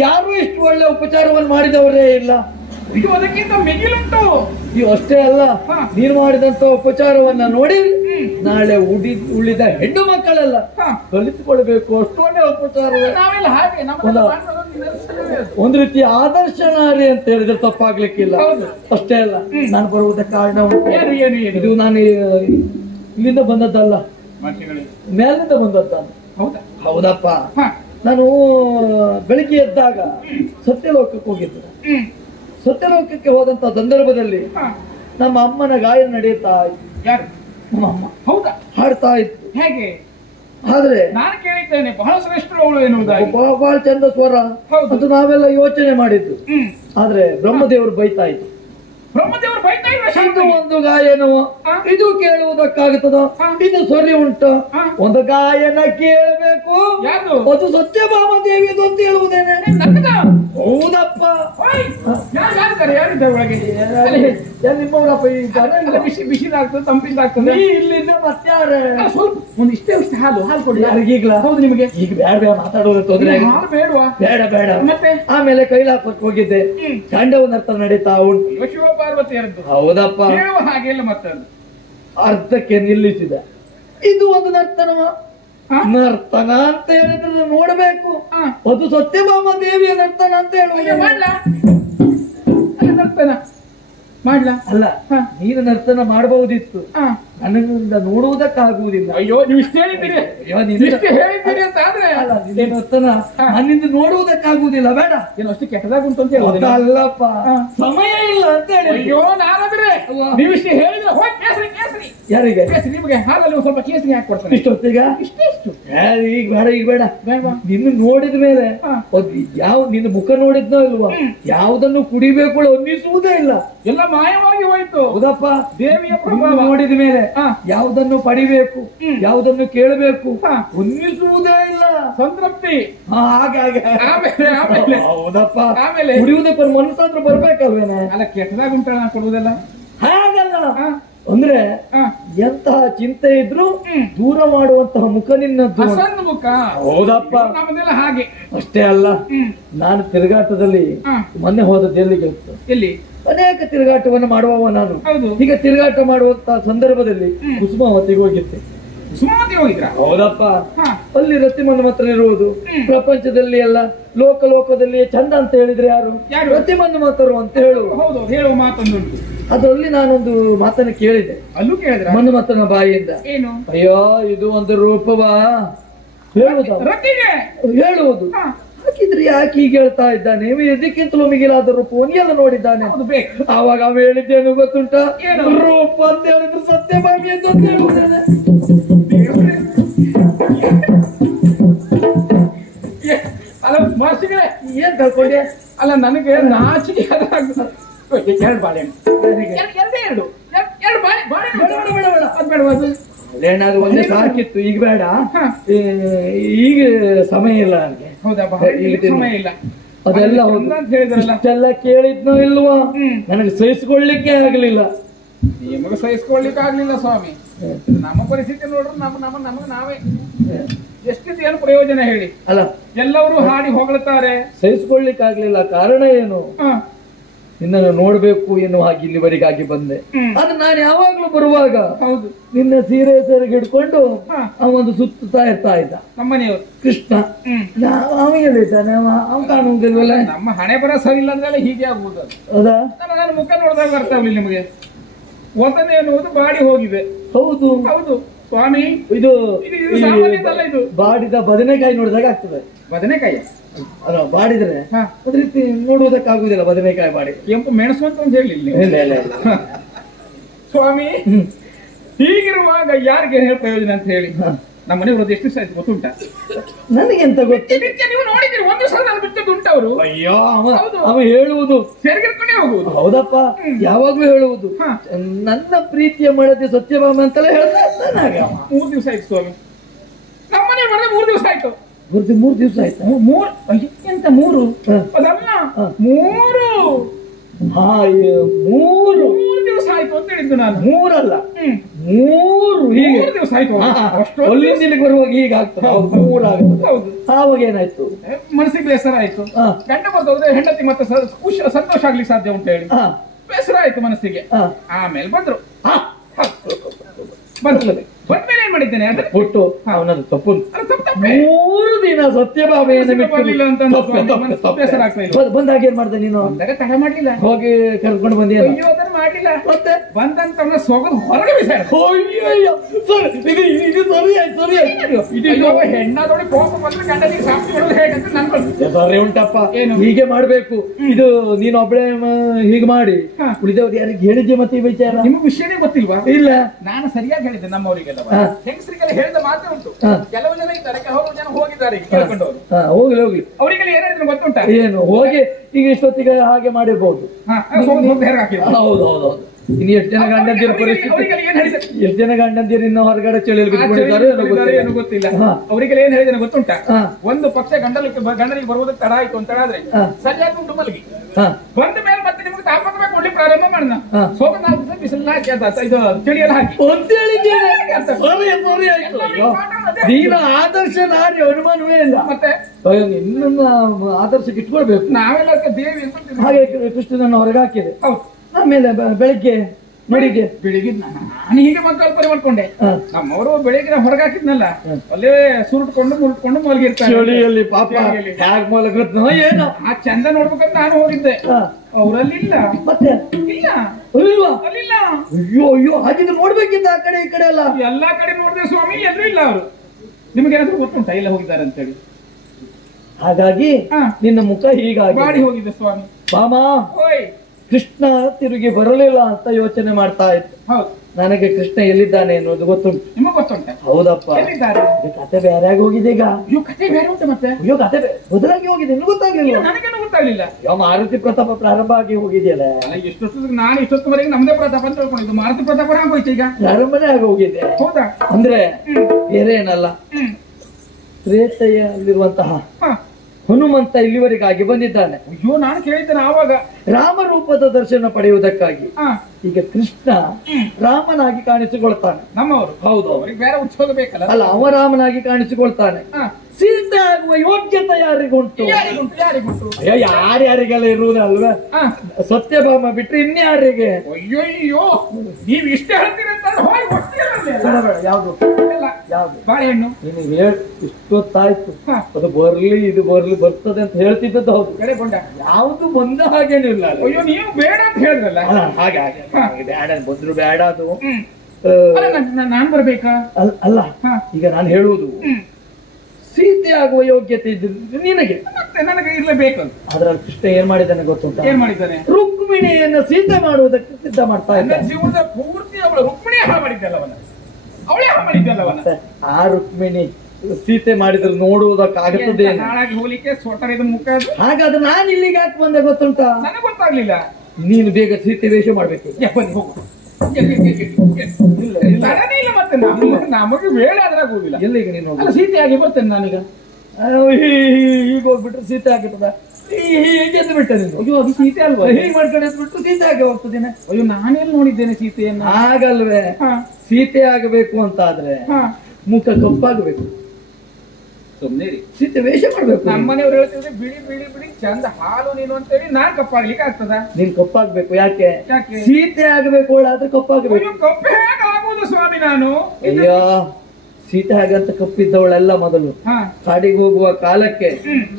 ಯಾರು ಇಷ್ಟು ಒಳ್ಳೆ ಉಪಚಾರವನ್ನು ಮಾಡಿದವರೇ ಇಲ್ಲ. ಇದು ಅದಕ್ಕಿಂತ ಮಿಗಿಲುಂಟು. ನೀವು ಅಷ್ಟೇ ಅಲ್ಲ, ನೀನು ಮಾಡಿದಂತ ಉಪಚಾರವನ್ನ ನೋಡಿ ನಾಳೆ ಉಳಿದ ಹೆಣ್ಣು ಮಕ್ಕಳೆಲ್ಲ ಕಲಿತುಕೊಳ್ಬೇಕು. ಅಷ್ಟು ಒಳ್ಳೆ ಉಪಚಾರ. ನಾವೆಲ್ಲ ಹಾಗೆ ಒಂದು ರೀತಿಯ ಆದರ್ಶ ನಾರಿ ಅಂತ ಹೇಳಿದ್ರೆ ತಪ್ಪಾಗ್ಲಿಕ್ಕಿಲ್ಲ. ಅಷ್ಟೇ ಅಲ್ಲ, ನಾನು ಬರುವುದಕ್ಕೆ ಕಾರಣ ಇದು ನಾನು ಇಲ್ಲಿಂದ ಬಂದದ್ದಲ್ಲ, ಮೇಲಿಂದ ಬಂದದ್ದ. ಹೌದಪ್ಪ. ನಾನು ಬೆಳಿಗ್ಗೆ ಎದ್ದಾಗ ಸತ್ಯಲೋಕಕ್ಕೆ ಹೋಗಿದ್ದೆ. ಸತ್ಯಲೋಕಕ್ಕೆ ಹೋದಂತ ಸಂದರ್ಭದಲ್ಲಿ ನಮ್ಮ ಅಮ್ಮನ ಗಾಯನ ನಡೆಯುತ್ತಾ ಇತ್ತು. ಯಾರು? ನಮ್ಮ ಅಮ್ಮ. ಹೌದಾ? ಹಾಡ್ತಾ ಇತ್ತು. ಹೇಗೆ? ಆದ್ರೆ ನಾನು ಕೇಳಿದ್ದೇನೆ ಬಹಳ ಶ್ರೇಷ್ಠರು ಅವಳು ಎನ್ನುವುದಾಗಿ. ಬಹಳ ಚಂದ ಸ್ವರ ಅಂತ ನಾವೆಲ್ಲ ಯೋಚನೆ ಮಾಡಿದ್ದು. ಆದ್ರೆ ಬ್ರಹ್ಮದೇವರು ಬೈತಾ ಇದ್ರು. ಬ್ರಹ್ಮದೇವರು ಬೈತಾ ಇದ್ರು. ಇದು ಒಂದು ಗಾಯನ ಇದು ಕೇಳುವುದಕ್ಕಾಗುತ್ತದ? ಇದು ಸರಿ ಉಂಟ? ಒಂದು ಗಾಯನ ಕೇಳಬೇಕು, ಅದು ಸತ್ಯಭಾಮ ದೇವಿದು ಅಂತ ಹೇಳುವುದೇನೆ. ಹೌದಪ್ಪ. ಯಾರಿದ್ದಾರೆ ಒಳಗೆ? ನಿಮ್ಮವರಪ್ಪ. ಈ ಜನ ಬಿಸಿ ಬಿಸಿದಾಗ್ತದೆ, ತಂಪಿದಾಗ್ತದೆ. ಇಲ್ಲಿಂದ ಮತ್ತಾರೆ ಸ್ವಲ್ಪ ಒಂದು ಇಷ್ಟೇ ಹಾಲು ಕೊಡಿ. ಯಾರಿಗೀಗ್ಲ? ಹೌದು ನಿಮಗೆ ಈಗ ಬೇಡ ಬೇಡ ಮಾತಾಡುವುದು ತೊಂದ್ರೆ. ಬೇಡವಾ? ಬೇಡ ಬೇಡ. ಮತ್ತೆ ಆಮೇಲೆ ಕೈಲಾಸಕ್ಕೆ ಹೋಗಿದ್ದೆ. ಗಂಡವ ನರ್ತನ ನಡೀತಾ ಉಂಟು. ಶಿವ ಪಾರ್ವತಿಯರದ್ದು. ಹೌದಪ್ಪ. ಹೇಳುವ ಹಾಗೆಲ್ಲ ಮತ್ತೆ ಅರ್ಧಕ್ಕೆ ನಿಲ್ಲಿಸಿದ. ಇದು ಒಂದು ನರ್ತನವ? ನರ್ತನ ಅಂತ ಹೇಳಿದ್ರೆ ನೋಡಬೇಕು, ಅದು ಸತ್ಯಭಾಮ ದೇವಿಯ ನರ್ತನ ಅಂತ ಹೇಳುವುದು. ನರ್ತನ ಮಾಡ್ಲಾ? ಅಲ್ಲ, ನೀನು ನರ್ತನ ಮಾಡಬಹುದಿತ್ತು, ನನಗಿಂದ ನೋಡುವುದಕ್ಕಾಗುವುದಿಲ್ಲ. ಅಯ್ಯೋ ನೀವು ಇಷ್ಟು ಹೇಳಿದ್ದೀರಿ, ಹೇಳಿದ್ದೀರಿ ಅಂತ ಆದ್ರೆ ಅಲ್ಲ, ನಿನ್ನ ನರ್ತನ ನನ್ನಿಂದ ನೋಡುವುದಕ್ಕಾಗುವುದಿಲ್ಲ. ಬೇಡ, ಏನು ಅಷ್ಟು ಕೆಟ್ಟದಾಗುಂಟು ಅಂತ ಹೇಳಿ ಅಲ್ಲಪ್ಪ, ಸಮಯ ಇಲ್ಲ ಅಂತ ಹೇಳಿ. ಅಯ್ಯೋ ನಾನಾದ್ರೆ ನೀವು ಇಷ್ಟು ಹೇಳಿದ್ರೆ ಹೋಗಿ ಕೇಸರಿ ಕೇಸರಿ. ಯಾರಿಗೆ? ಕೇಸರಿ ನಿಮಗೆ ಹಾಲಲ್ಲಿ ಒಂದು ಸ್ವಲ್ಪ ಕೇಸರಿ ಹಾಕಿ ಇಷ್ಟೊತ್ತಿಗ ಇಷ್ಟು ಈಗ ಬೇಡ, ಈಗ ಬೇಡ. ನಿನ್ನ ನೋಡಿದ ಮೇಲೆ ಯಾವ ನಿನ್ನ ಮುಖ ನೋಡಿದ್ನೋ ಇಲ್ವಾ, ಯಾವುದನ್ನು ಕುಡಿಬೇಕು ಅನ್ನಿಸುವುದೇ ಇಲ್ಲ. ಎಲ್ಲ ಮಾಯವಾಗಿ ಹೋಯ್ತು. ಹೌದಪ್ಪ. ದೇವಿಯ ನೋಡಿದ ಮೇಲೆ ಯಾವುದನ್ನು ಪಡಿಬೇಕು, ಯಾವುದನ್ನು ಕೇಳಬೇಕು ಅನ್ನಿಸುವುದೇ ಇಲ್ಲ. ಸಂತೃಪ್ತಿ. ಹಾಗೆ ಹೌದಪ್ಪ. ಆಮೇಲೆ ಕುಡಿಯುವುದಕ್ಕೆ ಮನಸ್ಸಾದ್ರೂ ಬರ್ಬೇಕಲ್ವೇನೆ? ಅಲ್ಲ ಕೆಟ್ಟದಾಗುಂಟ ಕೊಡುವುದಲ್ಲ. ಹಾಗಲ್ಲ ಅಂದ್ರೆ ಎಂತಹ ಚಿಂತೆ ಇದ್ರು ದೂರ ಮಾಡುವಂತಹ ಮುಖ ನಿನ್ನದ್ದು. ಮುಖ. ಹೌದಪ್ಪ. ನಮ್ಮದೆಲ್ಲ ಹಾಗೆ. ಅಷ್ಟೇ ಅಲ್ಲ, ನಾನು ತಿರುಗಾಟದಲ್ಲಿ ಮೊನ್ನೆ ಹೋದದ್ದು ಎಲ್ಲಿಗೆ? ಎಲ್ಲಿ? ಅನೇಕ ತಿರುಗಾಟವನ್ನು ಮಾಡುವವ ನಾನು. ಈಗ ತಿರುಗಾಟ ಮಾಡುವಂತಹ ಸಂದರ್ಭದಲ್ಲಿ ಕುಸುಮಾವತಿಗೆ ಹೋಗಿದ್ದೆ. ಕುಸುಮಾವತಿ ಹೋಗಿದ್ರ? ಹೌದಪ್ಪ. ಅಲ್ಲಿ ರತಿಮನ್ ಮಾತ್ರ ಇರುವುದು. ಪ್ರಪಂಚದಲ್ಲಿ ಎಲ್ಲ ಲೋಕದಲ್ಲಿ ಚಂದ ಅಂತ ಹೇಳಿದ್ರೆ ಯಾರು? ರತಿಮನ್ ಮಾತರು ಅಂತ ಹೇಳುವ. ಹೌದು, ಹೇಳುವ ಮಾತೊಂದುಂಟು. ಅದರಲ್ಲಿ ನಾನೊಂದು ಮಾತನ್ನು ಕೇಳಿದೆ. ಅಲ್ಲೂ ಕೇಳಿದ್ರೆ ಮನ್ಮಥನ ಬಾಯಿಯಿಂದ. ಏನು? ಅಯ್ಯೋ, ಇದು ಒಂದು ರೂಪವಾ ಹೇಳುವುದು. ಹೇಳುವುದು ಹಾಕಿದ್ರೆ ಯಾಕೆ ಹೀಗೆ ಹೇಳ್ತಾ ಇದ್ದಾನೆ? ಇದಕ್ಕಿಂತಲೂ ಮಿಗಿಲಾದ ರೂಪವನ್ನು ಎಲ್ಲ ನೋಡಿದ್ದಾನೆ. ಆವಾಗ ಅವ ಹೇಳಿದ್ದೇನು ಗೊತ್ತುಂಟ? ರೂಪ ಅಂತ ಹೇಳಿದ್ರೆ ಸತ್ಯಭಾಮಿ ಅಂತ ಹೇಳುತ್ತೇನೆ. ಅಲ್ಲ ಮಾಸಿಗೆ ಏನ್ ಕಳ್ಕೊಂಡೆ? ಅಲ್ಲ ನನಗೆ ನಾಚಿಕೆ ಎರಡು ಬಾಳೆಹಣ್ಣು. ಏನಾದ್ರು ಒಂದೇ ಸಾಕಿತ್ತು, ಈಗ ಬೇಡ. ಈಗ ಸಮಯ ಇಲ್ಲ ನನಗೆ. ಹೌದಾ? ಸಮಯ ಇಲ್ಲ. ಅದೆಲ್ಲ ಇಷ್ಟೆಲ್ಲ ಕೇಳಿದ್ನೋ ಇಲ್ವಾ ನನಗೆ ಸಹಿಸಿಕೊಳ್ಳಿಕ್ಕೆ ಆಗಲಿಲ್ಲ. ನಿಮಗೆ ಸಹಿಸ್ಕೊಳ್ಳಿಕ್ಕೆ ಆಗ್ಲಿಲ್ಲ ಸ್ವಾಮಿ. ನಮ್ಮ ಪರಿಸ್ಥಿತಿ ನೋಡ್ರಿ ನಮಗೆ ನಾವೇ ಎಷ್ಟಿದೆ ಏನು ಪ್ರಯೋಜನ ಹೇಳಿ? ಅಲ್ಲ, ಎಲ್ಲರೂ ಹಾಡಿ ಹೊಗಳ್ತಾರೆ. ಸಹಿಸ್ಕೊಳ್ಳಿಕ್ಕಾಗ್ಲಿಲ್ಲ. ಕಾರಣ ಏನು? ನಿನ್ನನ್ನು ನೋಡ್ಬೇಕು ಎನ್ನುವ ಹಾಗೆ ಇಲ್ಲಿವರೆಗಾಗಿ ಬಂದೆ. ಆದ್ರೆ ನಾನು ಯಾವಾಗ್ಲೂ ಬರುವಾಗ ಹೌದು ನಿನ್ನ ಸೀರೆ ಸರಿಗೆ ಹಿಡ್ಕೊಂಡು ಅವೊಂದು ಸುತ್ತಾ ಇರ್ತಾ ಇದ್ದ ನಮ್ಮನೆಯವರು ಕೃಷ್ಣ. ಅವನಿದ್ದಾನೆ, ಅವ ಕಾಣುವುದಿಲ್ವಲ್ಲ. ನಮ್ಮ ಹಣೆ ಬರ ಸರಿ ಇಲ್ಲ ಅಂದ್ರೆ ಹೀಗೆ ಆಗ್ಬೋದು. ಹೌದಾ? ನನ್ನ ಮುಖ ನೋಡಿದಾಗ ಅರ್ಥ ಆಗ್ಲಿಲ್ಲ ನಿಮಗೆ. ವತನೆ ಎನ್ನುವುದು ಬಾಡಿ ಹೋಗಿದೆ. ಹೌದು ಹೌದು ಸ್ವಾಮಿ, ಇದು ಸಾಮಾನ್ಯದಲ್ಲ. ಇದು ಬಾಡಿದ ಬದನೆಕಾಯಿ ನೋಡಿದಾಗ ಆಗ್ತದೆ. ಬದನೆಕಾಯಿ ಅಲ್ಲ, ಬಾಡಿದ್ರೆ ಅದ ರೀತಿ ನೋಡುವುದಕ್ಕಾಗುದಿಲ್ಲ. ಬದನೆಕಾಯಿ ಬಾಡಿ ಕೆಂಪು ಮೆಣಸು ಅಂತ ಒಂದು ಹೇಳಿಲ್ಲ ಇಲ್ಲ ಇಲ್ಲ ಇಲ್ಲ ಸ್ವಾಮಿ. ಹೀಗಿರುವಾಗ ಯಾರಿಗೆ ಹೇಳ ಪ್ರಯೋಜನ ಅಂತ ಹೇಳಿ. ನಮ್ಮ ಮನೆ ಬರೋದು ಎಷ್ಟು ದಿವಸ ಆಯ್ತು ಗೊತ್ತುಂಟ? ನನಗೆಂತ ಗೊತ್ತು? ನೀವು ನೋಡಿದಿರಿ ಒಂದು ಸಲ ನಾನು ಬಿಟ್ಟದ್ದು ಉಂಟ ಅವರು. ಅಯ್ಯೋ, ಅವ ಹೇಳುವುದು ಸೇರ್ಗಿರ್ಕೊಂಡೇ ಹೋಗುವುದು. ಹೌದಪ್ಪ, ಯಾವಾಗ್ಲೂ ಹೇಳುವುದು ನನ್ನ ಪ್ರೀತಿಯ ಮಾಡದೆ ಸತ್ಯಭಾಮ ಅಂತಲೇ ಹೇಳ್ತಾನೆ. 3 ದಿವಸ ಆಯ್ತು ಸ್ವಾಮಿ. ನಮ್ಮ ಮನೆ ಬರೋದು 3 ದಿವಸ ಆಯ್ತು. 3 ದಿವಸ ಆಯ್ತಾ? ಎಂತ 3? ಅದಲ್ಲ 3 ದಿವಸ ಆಯ್ತು ಅಂತ ಹೇಳಿದ್ದು ನಾನು. 3 ಅಲ್ಲ, 3 ದಿವಸ ಆಯ್ತು. ಅಲ್ಲಿಂದ ಬರುವಾಗ ಈಗ ಆಗ್ತದೆ. 3 ಆಗುತ್ತದೆ. ಹೌದು. ಆವಾಗ ಏನಾಯ್ತು? ಮನಸ್ಸಿಗೆ ಬೇಸರ ಆಯ್ತು. ಗಂಡ ಬರ್ದೋದ್ರೆ ಹೆಂಡತಿ ಮತ್ತೆ ಸಂತೋಷ ಆಗ್ಲಿಕ್ಕೆ ಸಾಧ್ಯ ಉಂಟು ಹೇಳಿ ಬೇಸರ ಆಯ್ತು ಮನಸ್ಸಿಗೆ. ಆಮೇಲೆ ಬಂದ್ರು. ಬಂದ್ಮೇಲೆ ಏನ್ ಮಾಡಿದ್ದೇನೆ ಅಂದ್ರೆ ಕೊಟ್ಟು ಅವನದು ತಪ್ಪು. 3 ದಿನ ಸತ್ಯಭಾಮೆಯನ್ನು ಬೇಸರ ಆಗ್ತಾ ಇಲ್ಲ. ಬಂದಾಗ ಏನ್ ಮಾಡ್ದೆ ನೀನು? ಬಂದಾಗ ತಡ ಮಾಡ್ಲಿಲ್ಲ, ಹೋಗಿ ಕರ್ಕೊಂಡು ಬಂದಿಯ? ಅಯ್ಯೋ, ಅದನ್ನ ಮಾಡ್ಲಿಲ್ಲ. ಮತ್ತೆ ಬಂದಂತ ಸೋಗದು ಹೊರಗೆ ಬಿಸಾಡ. ಇದು ಸರಿ ಆಯ್ತು. ಹೆಣ್ಣಾದೊಳಗೆ ಕೋಪ ಬಂದ್ರೆ ಗಂಡನಿಗೆ ಸಾಕ್ಷಿ ಹೇಳೋದು ಹೇಗಂತ ನನ್ ಬಂದು ಸರಿ ಉಂಟಪ್ಪ. ಏನು ಹೀಗೆ ಮಾಡ್ಬೇಕು? ಇದು ನೀನು ಒಬ್ಬಳೆ ಹೀಗೆ ಮಾಡಿ ಉಳಿದವ್ರು ಯಾರಿಗೆ ಹೇಳಿದ್ದೆ ಮತ್ತೆ ಈ ವಿಚಾರ? ನಿಮ್ಗೆ ವಿಷಯನೇ ಗೊತ್ತಿಲ್ವಾ? ಇಲ್ಲ, ನಾನು ಸರಿಯಾಗಿ ಹೇಳಿದ್ದೆ. ನಮ್ಮವರಿಗೆಲ್ಲ ಹೆಂಗಸರಿಗೆಲ್ಲ ಹೇಳಿದ ಮಾತ್ರ ಉಂಟು. ಕೆಲವು ಜನ ಇದ್ದಾರೆ, ಕೆಲವು ಜನ ಹೋಗಿದ್ದಾರೆ ಕೇಳ್ಕೊಂಡವರು. ಹೋಗ್ಲಿ ಅವರಿಗೆಲ್ಲ ಏನ್ ಹೇಳಿದ್ರು ಗೊತ್ತುಂಟ? ಏನು ಹೋಗಿ ಈಗ ಇಷ್ಟೊತ್ತಿಗೆ ಹಾಗೆ ಮಾಡಿರ್ಬೋದು. ಹೌದು ಹೌದು. ಇನ್ನು ಎಷ್ಟು ಜನ ಗಂಡಂದಿರ ಪರಿಸ್ಥಿತಿ, ಎಷ್ಟು ಜನ ಗಂಡಂದಿರು ಇನ್ನು ಹೊರಗಡೆ ಚಳಿಯಲ್ಲಿ ಬಿಟ್ಕೊಂಡಿದ್ದಾರೆ ಗೊತ್ತಿಲ್ಲ. ಅವರಿಗೆಲ್ಲ ಏನ್ ಹೇಳಿದ್ರೆ ಗೊತ್ತುಂಟ? ಒಂದು ಪಕ್ಷ ಗಂಡನಿಗೆ ಬರುವುದಕ್ಕೆ ತಡ ಆಯ್ತು ಅಂತ ಹೇಳಿದ್ರೆ ಸರಿಯಾಗಿ ಉಂಟು ಮಲಗಿ ಬಂದ ಮೇಲೆ ಮತ್ತೆ ನಿಮ್ಗೆ ತಾಪಕ ಕೊಡ್ಲಿಕ್ಕೆ ಪ್ರಾರಂಭ ಮಾಡೋಣ. ಸೋಗ 4 ದಿವಸ ಬಿಸಿಲು ಹಾಕಿ ಇದು ಚಳಿಯಲ್ಲಿ ಹಾಕಿ ನೀನು ಆದರ್ಶ ನಾರಿ ಅನುಮಾನವೇ ಇಲ್ಲ. ಮತ್ತೆ ನಿನ್ನ ಆದರ್ಶಕ್ಕೆ ಇಟ್ಕೊಳ್ಬೇಕು. ನಾವೆಲ್ಲ ದೇವಿ ಹಾಗೆ ಕೃಷ್ಣನನ್ನು ಹೊರಗೆ ಹಾಕಿದೆ. ಆಮೇಲೆ ಬೆಳಿಗ್ಗೆ ನಾನು ಹೀಗೆ ಕಲ್ಪನೆ ಮಾಡ್ಕೊಂಡೆ. ನಮ್ಮವರು ಬೆಳಿಗ್ಗೆ ಹೊರಗೆ ಹಾಕಿದ್ನಲ್ಲ, ಅಲ್ಲೇ ಸುರುಟ್ಕೊಂಡು ಮುರುಟ್ಕೊಂಡು ಮಲಗಿರ್ತಾರೆ. ಏನು ಆ ಚಂದ ನೋಡ್ಬೇಕಂತ ನಾನು ಹೋಗಿದ್ದೆ. ಅವರಲ್ಲಿ ಇಲ್ಲ. ಮತ್ತೆ ಇಲ್ಲ ಅಲ್ಲಿಲ್ಲ. ಅಯ್ಯೋ ಅಯ್ಯೋ, ಹಾಗಿದ್ರೆ ನೋಡ್ಬೇಕಿದ್ದ ಆ ಕಡೆ ಈ ಕಡೆ ಎಲ್ಲ. ಎಲ್ಲಾ ಕಡೆ ನೋಡಿದ್ರೆ ಸ್ವಾಮಿ ಎಲ್ಲರೂ ಇಲ್ಲ. ಅವರು ನಿಮ್ಗೆ ಏನಾದ್ರು ಗೊತ್ತುಂಟ ಇಲ್ಲ ಹೋಗಿದ್ದಾರೆ ಅಂತೇಳಿ? ಹಾಗಾಗಿ ನಿನ್ನ ಮುಖ ಹೀಗಾಗಿ ಬಾಡಿ ಹೋಗಿದೆ ಸ್ವಾಮಿ. ಬಾಮಾ, ಕೃಷ್ಣ ತಿರುಗಿ ಬರಲಿಲ್ಲ ಅಂತ ಯೋಚನೆ ಮಾಡ್ತಾ ಇತ್ತು. ನನಗೆ ಕೃಷ್ಣ ಎಲ್ಲಿದ್ದಾನೆ ಅನ್ನೋದು ಗೊತ್ತುಂಟು. ನಿಮಗೆ ಗೊತ್ತುಂಟ? ಹೌದಪ್ಪ. ಕತೆ ಬೇರೆ ಆಗಿ ಹೋಗಿದೆ ಈಗ. ಕತೆ ಬೇರೆ ಉಂಟು. ಮತ್ತೆ ಅಯ್ಯೋ, ಕತೆ ಬದಲಾಗಿ ಹೋಗಿದೆ. ನಿಮ್ಗೆ ಗೊತ್ತಾಗ್ಲಿಲ್ಲ? ನನಗೇನು ಗೊತ್ತಾಗ್ಲಿಲ್ಲ. ಮಾರುತಿ ಪ್ರತಾಪ ಪ್ರಾರಂಭ ಆಗಿ ಹೋಗಿದೆಯಲ್ಲ. ಇಷ್ಟೊತ್ತು ನಾನು ಇಷ್ಟೊತ್ತುವರೆಗೆ ನಮ್ದೇ ಪ್ರತಾಪ ಅಂತ ಹೇಳ್ಕೊಂಡಿದ್ದು. ಮಾರುತಿ ಪ್ರತಾಪ ಆಗೋಯ್ತು ಈಗ. ಪ್ರಾರಂಭನೇ ಆಗಿ ಹೋಗಿದೆ. ಹೌದಾ? ಅಂದ್ರೆ ಬೇರೆ ಏನಲ್ಲ, ತ್ರೇತೆಯಲ್ಲಿರುವಂತಹ ಹನುಮಂತ ಇಲ್ಲಿವರೆಗಾಗಿ ಬಂದಿದ್ದಾನೆ. ಅಯ್ಯೋ, ನಾನು ಕೇಳಿದ್ದೇನೆ ಆವಾಗ ರಾಮರೂಪದ ದರ್ಶನ ಪಡೆಯುವುದಕ್ಕಾಗಿ. ಈಗ ಕೃಷ್ಣ ರಾಮನಾಗಿ ಕಾಣಿಸಿಕೊಳ್ತಾನೆ. ನಮ್ಮವರು ಹೌದು, ಅವರಿಗೆ ಬೇರೆ ಉತ್ಸವ ಬೇಕಲ್ಲ. ಅಲ್ಲ, ಅವ ರಾಮನಾಗಿ ಕಾಣಿಸಿಕೊಳ್ತಾನೆ. ಸೀತೆ ಆಗುವ ಯೋಗ್ಯತೆ ಯಾರಿಗುಂಟು? ಯಾರ್ಯಾರಿಗೆಲ್ಲ ಇರುವುದಲ್ವಾ? ಸತ್ಯಭಾಮ ಬಿಟ್ರೆ ಇನ್ಯಾರಿಗೆ? ಅಯ್ಯೋ ಅಯ್ಯೋ, ನೀವು ಇಷ್ಟೇ ಹೇಳ್ತೀರಂತ ಯಾವ್ದು ಯಾವ್ದು ಬಾಳೆಹಣ್ಣು ನಿಮಗೆ ಇಷ್ಟೊತ್ತಾಯ್ತು. ಅದು ಬರ್ಲಿ ಇದು ಬರ್ಲಿ ಬರ್ತದೆ ಅಂತ ಹೇಳ್ತಿದ್ದದ್ದು ಹೌದು. ಯಾವ್ದು ಬಂದ ಹಾಗೇನಿಲ್ಲ. ಅಯ್ಯೋ, ನೀವು ಬೇಡ ಅಂತ ಹೇಳಿದ್ರಲ್ಲ. ಹಾಗೆ ಬೇಡ ಬಂದ್ರು ಬೇಡ. ಅದು ನಾನ್ ಬರ್ಬೇಕಾ? ಅಲ್ಲ, ಈಗ ನಾನು ಹೇಳುವುದು ಸೀತೆ ಆಗುವ ಯೋಗ್ಯತೆ ಇದ್ದು ನಿನಗೆ, ಮತ್ತೆ ನನಗೆ ಇರಲೇಬೇಕು. ಅದ್ರಲ್ಲಿ ಕೃಷ್ಣ ಏನ್ ಮಾಡಿದ್ದಾನೆ ಗೊತ್ತುಂಟ? ಏನ್ ಮಾಡಿದ್ದಾನೆ? ರುಕ್ಮಿಣಿಯನ್ನು ಸೀತೆ ಮಾಡುವುದಕ್ಕೆ ಸಿದ್ಧ ಮಾಡ್ತಾ ಇದ್ದಾನೆ. ಜೀವನದ ಪೂರ್ತಿ ಅವಳು ರುಕ್ಮಿಣಿ ಹಾಳು ಮಾಡಿದ್ದಲ್ಲವನ, ಅವಳೇ ಹಾಳು ಮಾಡಿದ್ದಲ್ಲವನ. ಆ ರುಕ್ಮಿಣಿ ಸೀತೆ ಮಾಡಿದ್ರೆ ನೋಡುವುದಕ್ಕಾಗುತ್ತದೆ. ಹಾಳಾಗಿ ಹೋಲಿಕೆ ಸೊಟರಿದ ಮುಖ. ಹಾಗಾದ್ರೆ ನಾನು ಇಲ್ಲಿಗೆ ಯಾಕೆ ಬಂದೆ ಗೊತ್ತುಂಟ? ನನಗೆ ಗೊತ್ತಾಗ್ಲಿಲ್ಲ. ನೀನು ಬೇಗ ಸೀತೆ ವೇಷ ಮಾಡ್ಬೇಕು. ಹೋಗು. ಮತ್ತೆ ನಮಗೆ ಬೇಡ ಆದ್ರಾಗುದಿಲ್ಲ. ಎಲ್ಲಿಗೆ ನೀನು? ಸೀತೆ ಆಗಿ ಬರ್ತೇನೆ ನಾನೀಗ. ಈಗ ಹೋಗ್ಬಿಟ್ರೆ ಸೀತೆ ಆಗಿರ್ತದ? ಹೀಗೆ ಎದ್ದು ಬಿಟ್ಟ ನೀನು. ಅಯ್ಯೋ ಅದು ಸೀತೆ ಅಲ್ವಾ? ಹೀಗೆ ಮಾಡ್ಕೊಂಡು ಎದ್ದು ಬಿಟ್ಟು ಸೀತೆ ಆಗಿ ಹೋಗ್ತದೇನೆ. ಅಯ್ಯೋ ನಾನೆಲ್ಲಿ ನೋಡಿದ್ದೇನೆ ಸೀತೆಯನ್ನ? ಹಾಗಲ್ವೇ, ಸೀತೆ ಆಗಬೇಕು ಅಂತ ಆದ್ರೆ ಮುಖ ಕಪ್ಪಾಗಬೇಕು. ಸುಮ್ನೆ ರೀ, ಸೀತೆ ವೇಷ ಮಾಡ್ಬೇಕು. ನಮ್ಮನೆಯವ್ರು ಹೇಳ್ತಿದ್ರೆ ಬಿಳಿ ಬಿಳಿ ಬಿಳಿ ಚಂದ ಹಾಲು ನೀನು ಅಂತ ಹೇಳಿ ನಾನ್ ಕಪ್ಪಾಗ್ಲಿಕ್ಕೆ ಆಗ್ತದ? ನೀನ್ ಕಪ್ಪಾಗ್ಬೇಕು. ಯಾಕೆ? ಯಾಕೆ? ಸೀತೆ ಆಗಬೇಕು ಆದ್ರೆ ಕಪ್ಪಾಗಬೇಕು. ಅಯ್ಯೋ ಕಪ್ಪೆ ಹೇಗಾಗುವುದು ಸ್ವಾಮಿ ನಾನು? ಅಯ್ಯೋ ಸೀತೆ ಹಾಗಂತ ಕಪ್ಪಿದ್ದವಳೆಲ್ಲ ಮೊದಲು ಕಾಡಿಗೆ ಹೋಗುವ ಕಾಲಕ್ಕೆ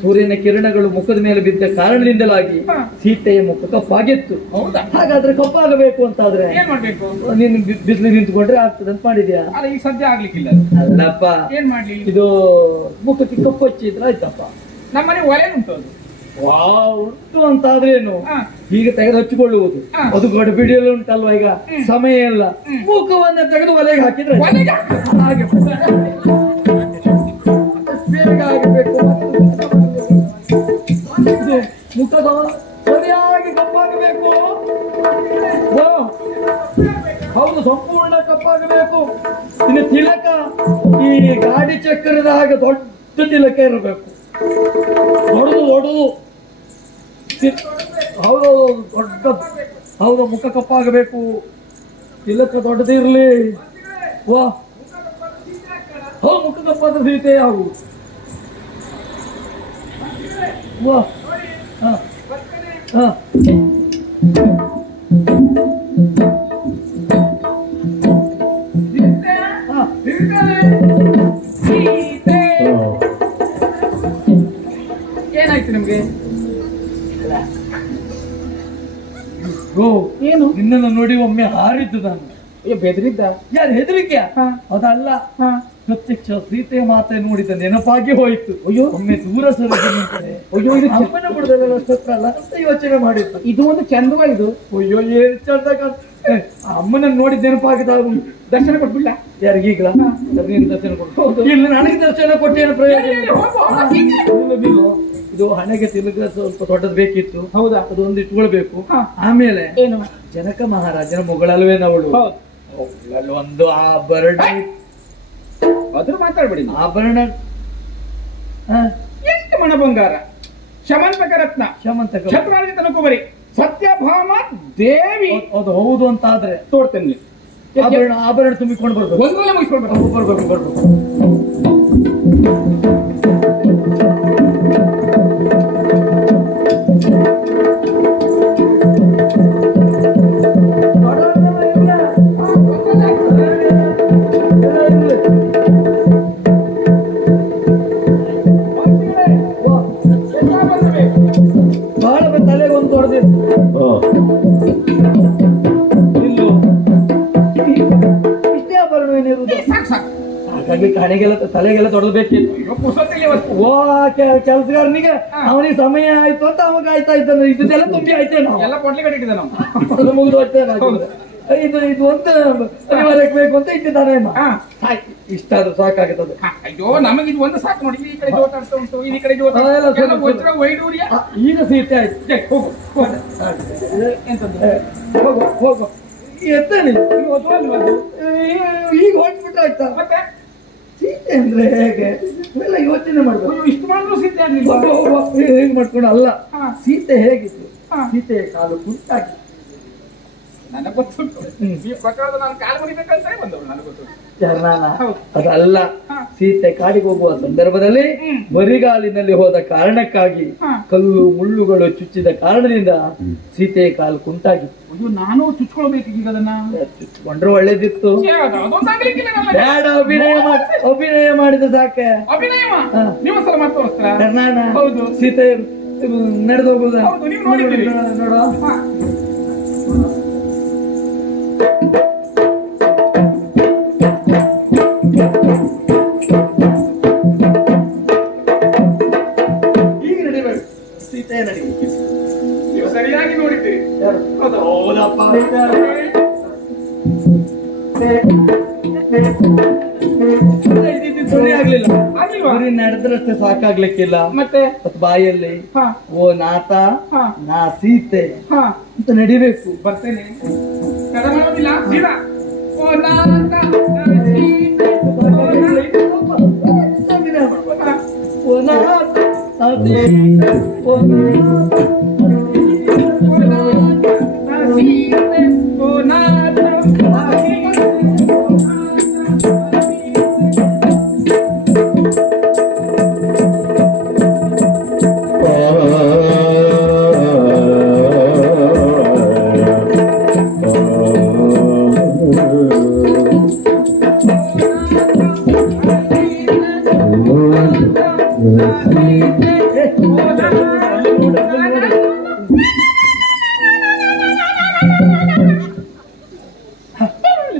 ಸೂರ್ಯನ ಕಿರಣಗಳು ಮುಖದ ಮೇಲೆ ಬಿದ್ದ ಕಾರಣದಿಂದಲಾಗಿ ಸೀತೆಯ ಮುಖ ಕಪ್ಪಾಗಿತ್ತು. ಹೌದಾ? ಹಾಗಾದ್ರೆ ಕಪ್ಪಾಗಬೇಕು ಅಂತಾದ್ರೆ ಏನ್ ಮಾಡ್ಬೇಕು? ನೀನು ಬಿಸಿಲು ನಿಂತ್ಕೊಂಡ್ರೆ ಆಗ್ತದೆ ಅಂತ ಮಾಡಿದ್ಯಾ? ಅಲ್ಲ ಈಗ ಸದ್ಯ ಆಗ್ಲಿಕ್ಕಿಲ್ಲ. ಅಲ್ಲಪ್ಪ, ಏನ್ ಮಾಡ್ಲಿ? ಇದು ಮುಖಕ್ಕೆ ಕಪ್ಪು ಹಚ್ಚಿದ್ರೆ ಆಯ್ತಪ್ಪ. ನಮ್ಮನೆ ಒಲೆ ಉಂಟು ಅದು. ಉಂಟು ಅಂತಾದ್ರೇನು ಈಗ ತೆಗೆದು ಹಚ್ಚಿಕೊಳ್ಳುವುದು, ಅದು ಗಡಿಬಿಡಿಯಲ್ಲಿ ಉಂಟಲ್ವಾ ಈಗ ಸಮಯ ಇಲ್ಲ. ಮುಖವನ್ನ ತೆಗೆದು ಒಲೆಗೆ ಹಾಕಿದ್ರೆ ಹಾಗೆ ಬೇಗ ಆಗಬೇಕು. ಮುಖದ ಸರಿಯಾಗಿ ಕಪ್ಪಾಗಬೇಕು. ಹೌದು, ಸಂಪೂರ್ಣ ಕಪ್ಪಾಗಬೇಕು. ಇನ್ನು ತಿಲಕ ಈ ಗಾಡಿ ಚಕ್ರದ ಹಾಗೆ ದೊಡ್ಡ ತಿಲಕ ಇರಬೇಕು. ದೊಡ್ಡದು ಹೌದು, ದೊಡ್ಡ ಹೌದು, ಮುಖ ಕಪ್ಪಾಗಬೇಕು. ತಿಲಕ ದೊಡ್ಡದಿರ್ಲಿ. ವಾ ಹೌದು, ಮುಖ ಕಪ್ಪಾದ ಸೀತೆ ಆಗು. ವಾ ಹ ಹ ಏನಾಯ್ತು ನಿಮ್ಗೆ? ಏನು ನಿನ್ನನ್ನು ನೋಡಿ ಒಮ್ಮೆ ಹಾರಿದ್ದು ನಾನು. ಅಯ್ಯೋ ಬೆದರಿದ್ದ? ಯಾರು ಹೆದರಿಕೆ? ಅದಲ್ಲ, ಪ್ರತ್ಯಕ್ಷ ಸೀತೆಯ ಮಾತೆ ನೋಡಿದ ನೆನಪಾಗಿ ಹೋಯಿತು. ಅಯ್ಯೋ ಒಮ್ಮೆ ದೂರ ಸರಿದು ನಿಂತರೆ ಅಯ್ಯೋ ಇದು ಅಮ್ಮನ ಬಿಡದಲ್ಲ ಅಷ್ಟಲ್ಲ ಅಂತ ಯೋಚನೆ ಮಾಡಿದ್ದು. ಇದು ಒಂದು ಚಂದವ ಇದು. ಅಯ್ಯೋ ಏನ್ ಚಂದ ಅಮ್ಮನನ್ನು ನೋಡಿದ ನೆನಪಾಗಿದ. ದರ್ಶನ ಕೊಟ್ಬಿಡ್ಲ? ಯಾರಿಗೀಗ್ಲ ನೀನು ದರ್ಶನ ಕೊಟ್ಟು ಇಲ್ಲ ನನಗೆ ದರ್ಶನ ಕೊಟ್ಟೇನು ಪ್ರಯೋಜನ? ಇದು ಹಣೆಗೆ ತಿಲಕ ಸ್ವಲ್ಪ ದೊಡ್ಡದು ಬೇಕಿತ್ತು. ಹೌದಾ? ಅದು ಒಂದು ಇಟ್ಕೊಳ್ಬೇಕು. ಆಮೇಲೆ ಏನು? ಜನಕ ಮಹಾರಾಜನ ಮೊಗಳಲ್ವೇನವಳು, ಒಂದು ಆಭರಣ. ಅದ್ರ ಮಾತಾಡ್ಬೇಡಿ. ಆಭರಣ 8 ಮಣ ಬಂಗಾರ, ಶಮಂತಕ ರತ್ನ, ಶಮಂತಕ ಛತ್ರಾರ್ಜಿತ ತನಕುವರಿ, ಸತ್ಯಭಾಮ ದೇವಿ. ಅದು ಹೌದು ಅಂತ ಆದ್ರೆ ತೋಡ್ತೇನೆ. ಆಭರಣ ತುಂಬಿಕೊಂಡು ಬರ್ಬೇಕು. ಒಂದ್ರಲ್ಲೇ ಮುಗಿಸ್ಕೊಳ್ಬೇಕು. ಬರ್ಬೇಕು. ಬಹಳ ತಲೆಗೆ ಒಂದು ತೊಡೆದಿತ್ತು. ಇಲ್ಲೂ ಇಷ್ಟೇ ಆಭರಣ ಏನಿರುವುದು. ಹಾಗಾಗಿ ಹಣೆಗೆಲ್ಲ ತಲೆಗೆಲ್ಲ ತೊಡಬೇಕಿತ್ತು. ಓ ಕೆಲಸಗಾರನಿಗೆ ಅವನಿಗೆ ಸಮಯ ಆಯ್ತು ಅಂತ ಅವಾಗ ಆಯ್ತಾ ಇದ್ದಾನೆ. ಇದೆಲ್ಲ ತುಂಬಿ ಆಯ್ತೇನೆ ನಾವು ಎಲ್ಲ ಕೊಡ್ಲಿ ಕಟ್ಟಿದ್ದೆ ನಾವು ಮುಗಿದು ಹೋಗ್ತೇನೆ. ಇದು ಅಂತ ಅನಿವಾರ್ಯಕ್ಕೆ ಬೇಕು ಅಂತ ಇಟ್ಟಿದ್ದಾನೆ. ಇಷ್ಟಾದ್ರೂ ಸಾಕಾಗುತ್ತದೆ. ಅಯ್ಯೋ ನಮಗಿದು ಒಂದು ಸಾಕು ನೋಡಿ. ಈ ಕಡೆ ಜೋಟ ಅಂತ ಉಂಟು, ಈ ಕಡೆ ಜೋಟ ವಜ್ರ ವೈಡೂರ್ಯ. ಈಗ ಸೀತೆ ಆಯ್ತು. ಹೋಗು ಹೋಗು ಎತ್ತೇನೆ ಈಗ ಹೊರಟ್ಬಿಟ್ರೆ ಆಯ್ತಾ? ಮತ್ತೆ ಸೀತೆ ಅಂದ್ರೆ ಹೇಗೆ ಎಲ್ಲ ಯೋಚನೆ ಮಾಡ್ಬೇಕು. ಇಷ್ಟು ಮಾಡಿದ್ರು ಸೀತೆ ಆಗ್ಲಿಲ್ಲ. ಹೇಗೆ ಮಾಡ್ಕೊಂಡು ಅಲ್ಲ, ಸೀತೆ ಹೇಗಿತ್ತು? ಸೀತೆಯ ಕಾಲು ಕುಂಟಾಗಿ ನನಗೆ ಗೊತ್ತುಂಟು. ಈ ಪ್ರಕಾರದ ನಾನು ಕಾಲು ಮುರಿಬೇಕಂತಾನೆ ಬಂದವರು ನನಗೆ ಗೊತ್ತುಂಟು. ಅದಲ್ಲ, ಸೀತೆ ಕಾಡಿಗೆ ಹೋಗುವ ಸಂದರ್ಭದಲ್ಲಿ ಬರಿಗಾಲಿನಲ್ಲಿ ಹೋದ ಕಾರಣಕ್ಕಾಗಿ ಕಲ್ಲು ಮುಳ್ಳುಗಳು ಚುಚ್ಚಿದ ಕಾರಣದಿಂದ ಸೀತೆಯ ಕಾಲು ಕುಂಟಾಗಿತ್ತು. ಅಯ್ಯೋ ನಾನು ಚುಚ್ಕೊಳ್ಬೇಕು ಈಗ ಅದನ್ನ. ಚುಚ್ಕೊಂಡ್ರೆ ಒಳ್ಳೇದಿತ್ತು. ಬೇಡ, ಅಭಿನಯ ಮಾಡಿದ ಸಾಕೆ. ಅಭಿನಯ ನೀವು ಸಲ ಮಾಡಿ ತೋರಿಸ್ತಾರ? ಹೌದು, ಸೀತೆ ನಡೆದು ಹೋಗುದ ನೋಡ. ಈಗ ನಡಿಬೇಕು. ಸೀತೆ ನಡಿಬೇಕು. ನೀವು ಸರಿಯಾಗಿ ನೋಡಿದ್ದೀರಿ. ಹೌದಪ್ಪ. ಸರಿ ಆಗ್ಲಿಲ್ಲ. ಬರೀ ನಡೆದ್ರಷ್ಟೇ ಸಾಕಾಗ್ಲಿಕ್ಕಿಲ್ಲ. ಮತ್ತೆ ಬಾಯಲ್ಲಿ ಓ ನಾಥ ನಾ ಸೀತೆ ಅಂತ ನಡಿಬೇಕು. ಬರ್ತೇನೆ. ತಡ ಮಾಡೋದಿಲ್ಲ, ಸೀದಾ ಓ ನಾಥ ಓ ನಾಥ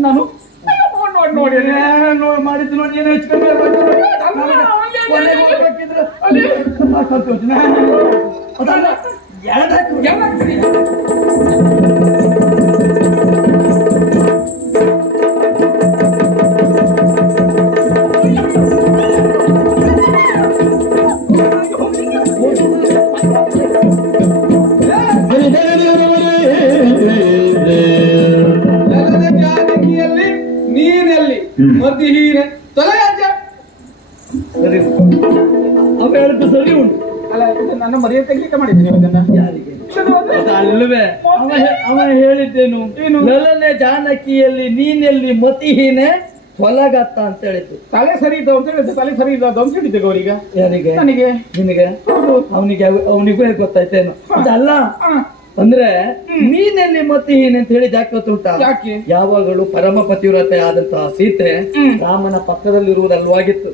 ನಾನು ನೋಡಿ ಮಾಡಿದ್ದು ನೋಡಿ ಏನೋ ನೀನಲ್ಲಿ ಮತಿಹೀನ ತಲೆ ಸರಿ ಅವ ಹೇಳಿದ್ದು ಸರಿ ಉಂಟು. ಅಲ್ಲ ಇದು ನನ್ನ ಮರ್ಯಾದೆ ತೆಗಿಲಿಕ್ಕೆ ಮಾಡಿದ್ದೀನಿ ಅದನ್ನ. ಯಾರಿಗೆ ಅಲ್ವೇ ಅವ ಹೇಳಿದ್ದೇನು ನಲನೆ ಜಾನಕಿಯಲ್ಲಿ ನೀನೆಲ್ಲಿ ಮತಿಹೀನೆ ಹೊಲಗತ್ತ ಅಂತ ಹೇಳಿದ್ದು. ತಲೆ ಸರಿ ಇದ್ದ ಅಂತ ಹೇಳಿದ್ದು, ತಲೆ ಸರಿ ಇದ್ದ ಅಂತ ಹೇಳಿದ್ದೆ ಗೌರಿಗೆ. ಯಾರಿಗೆ? ನನಗೆ. ನಿನಗೆ? ಅವನಿಗೂ ಹೇಗೆ ಗೊತ್ತಾಯ್ತೇನು? ಅದಲ್ಲ ಅಂದ್ರೆ ನೀನೆಲ್ಲಿ ಮತಿಹೀನೆ ಅಂತ ಹೇಳಿ ಯಾಕೆ ಗೊತ್ತುಂಟ? ಯಾಕೆ? ಯಾವಾಗಲೂ ಪರಮ ಪತಿವ್ರತೆ ಆದಂತಹ ಸೀತೆ ರಾಮನ ಪಕ್ಕದಲ್ಲಿರುವುದಲ್ವಾಗಿತ್ತು,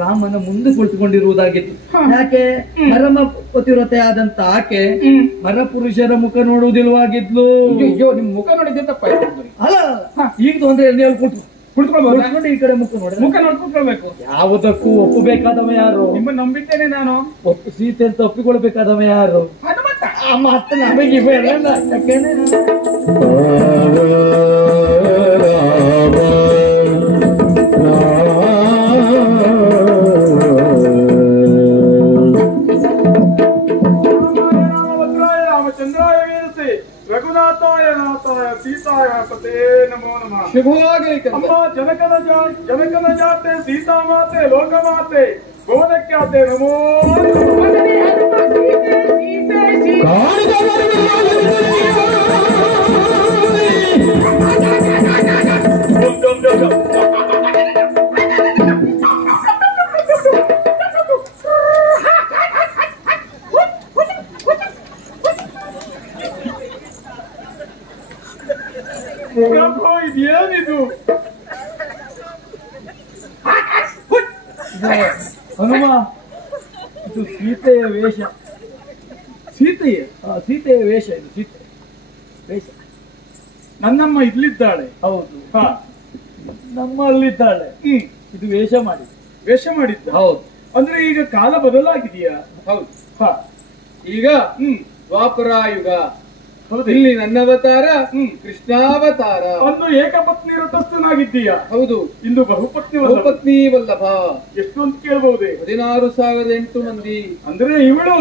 ರಾಮನ ಮುಂದೆ ಕುಳಿತುಕೊಂಡಿರುವುದಾಗಿತ್ತು. ಯಾಕೆ? ಪರಮ ಪತಿವ್ರತೆ ಆದಂತ ಆಕೆ ಪರಪುರುಷರ ಮುಖ ನೋಡುವುದಿಲ್ವಾಗಿದ್ಲು. ಅಯ್ಯೋ ನಿಮ್ ಮುಖ ನೋಡಿದ್ದೆ ತಪ್ಪಾಯ್ತು. ಅಲ್ಲ ಈಗ ಅಂದ್ರೆ ಎಲ್ಲಿ ಕುಳಿತುಕೊಂಡು ಈ ಕಡೆ ಮುಖ ನೋಡಿ ಮುಖ ನೋಡ್ಕೊಳ್ಬೇಕು. ಯಾವುದಕ್ಕೂ ಒಪ್ಪಬೇಕಾದವ ಯಾರು? ನಿಮ್ಮ ನಂಬಿದ್ದೇನೆ ನಾನು. ಸೀತೆ ಅಂತ ಒಪ್ಪಿಕೊಳ್ಬೇಕಾದವ ಯಾರು? ಹನುಮಂತ. ಮತ್ತೆ ನಮಗೆ ಬೇಡ ಯಾಕೆಂದ್ರೆ ರಾಮಚಂದ್ರಾಯ ವೀರಸಿ ರಘುನಾಥಾಯ ನಾಥಾಯ ಸೀತಾಯ ಪತೇ ನಮೋ ನಮಃ. ಶುಭವಾಗಿ ಅಮ್ಮ ಜನಕನ ಜಾತೆ ಸೀತಾ ಮಾತೆ ಲೋಕಮಾತೆ ಗೋದಕ್ಯಾತೆ ನಮೋ ಪ್ರಭು ಇದೇನಿದು? ಹನುಮ, ಇದು ಸೀತೆಯ ವೇಷ. ಸೀತೆಯ ವೇಷ ಇದು. ಸೀತೆ ವೇಷ. ನನ್ನಮ್ಮ ಇಲ್ಲಿದ್ದಾಳೆ. ಹೌದು, ನಮ್ಮಲ್ಲಿದ್ದಾಳೆ. ಇದು ವೇಷ ಮಾಡಿದ್ದ. ಹೌದು. ಅಂದ್ರೆ ಈಗ ಕಾಲ ಬದಲಾಗಿದೆಯಾ? ಹೌದು. ಈಗ ದ್ವಾಪರ ಯುಗ. ಹೌದು. ಇಲ್ಲಿ ನನ್ನ ಅವತಾರ ಕೃಷ್ಣಾವತಾರ. ಒಂದು ಏಕಪತ್ನಿ ವ್ರತಸ್ಥನಾಗಿದ್ದೀಯಾ? ಹೌದು. ಇಂದು ಬಹುಪತ್ನಿ ವಲ್ಲಭ. ಎಷ್ಟು ಅಂತ ಕೇಳಬಹುದೇ? 16,008 ಮಂದಿ. ಅಂದ್ರೆ ಇವಳು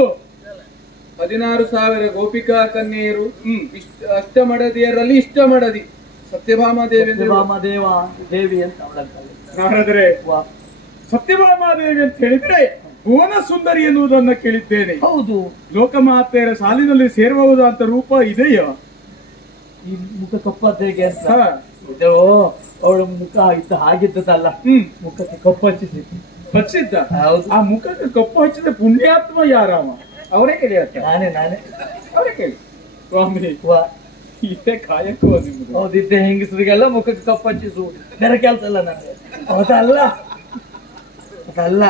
16,000 ಗೋಪಿಕಾ ಕನ್ಯೆಯರು, ಅಷ್ಟಮಡದಿಯರಲ್ಲಿ ಇಷ್ಟಮಡದಿ ಸತ್ಯಭಾಮಾದೇವಿ. ದೇವಿ ಅಂತ ನಾರದರೆ ಸತ್ಯಭಾಮಾದೇವಿ ಅಂತ ಹೇಳಿದ್ರೆ ಭುವನ ಸುಂದರಿ ಎನ್ನುವುದನ್ನ ಕೇಳಿದ್ದೇನೆ. ಹೌದು. ಲೋಕಮಾತೆಯರ ಸಾಲಿನಲ್ಲಿ ಸೇರಬಹುದಾದ ರೂಪ ಇದೆಯಾ? ಈ ಮುಖ ಕಪ್ಪದ್ದು ಹೇಗೆ ಅಂತ ಅವಳ ಮುಖ ಇತ್ತು ಹಾಗಿದ್ದದಲ್ಲ. ಮುಖಕ್ಕೆ ಕಪ್ಪು ಹಚ್ಚಿದ್ದ. ಹೌದು. ಆ ಮುಖಕ್ಕೆ ಕಪ್ಪು ಹಚ್ಚಿದ ಪುಣ್ಯಾತ್ಮ ಯಾರವ? ಅವರೇ ಕೇಳಿ ನಾನೇ ಅವರೇ ಕೇಳಿ. ಸ್ವಾಮಿ ಇದೇ ಕಾಯಕ್ಕೂ ನಿಮ್ದು. ಹೌದಿದ್ದೆ ಹೆಂಗಸರಿಗೆಲ್ಲ ಮುಖಕ್ಕೆ ಕಪ್ಪು ಹಚ್ಚಿಸುವುದು ಬೇರೆ ಕೆಲಸ ಅಲ್ಲ ನನಗೆ. ಅದಲ್ಲ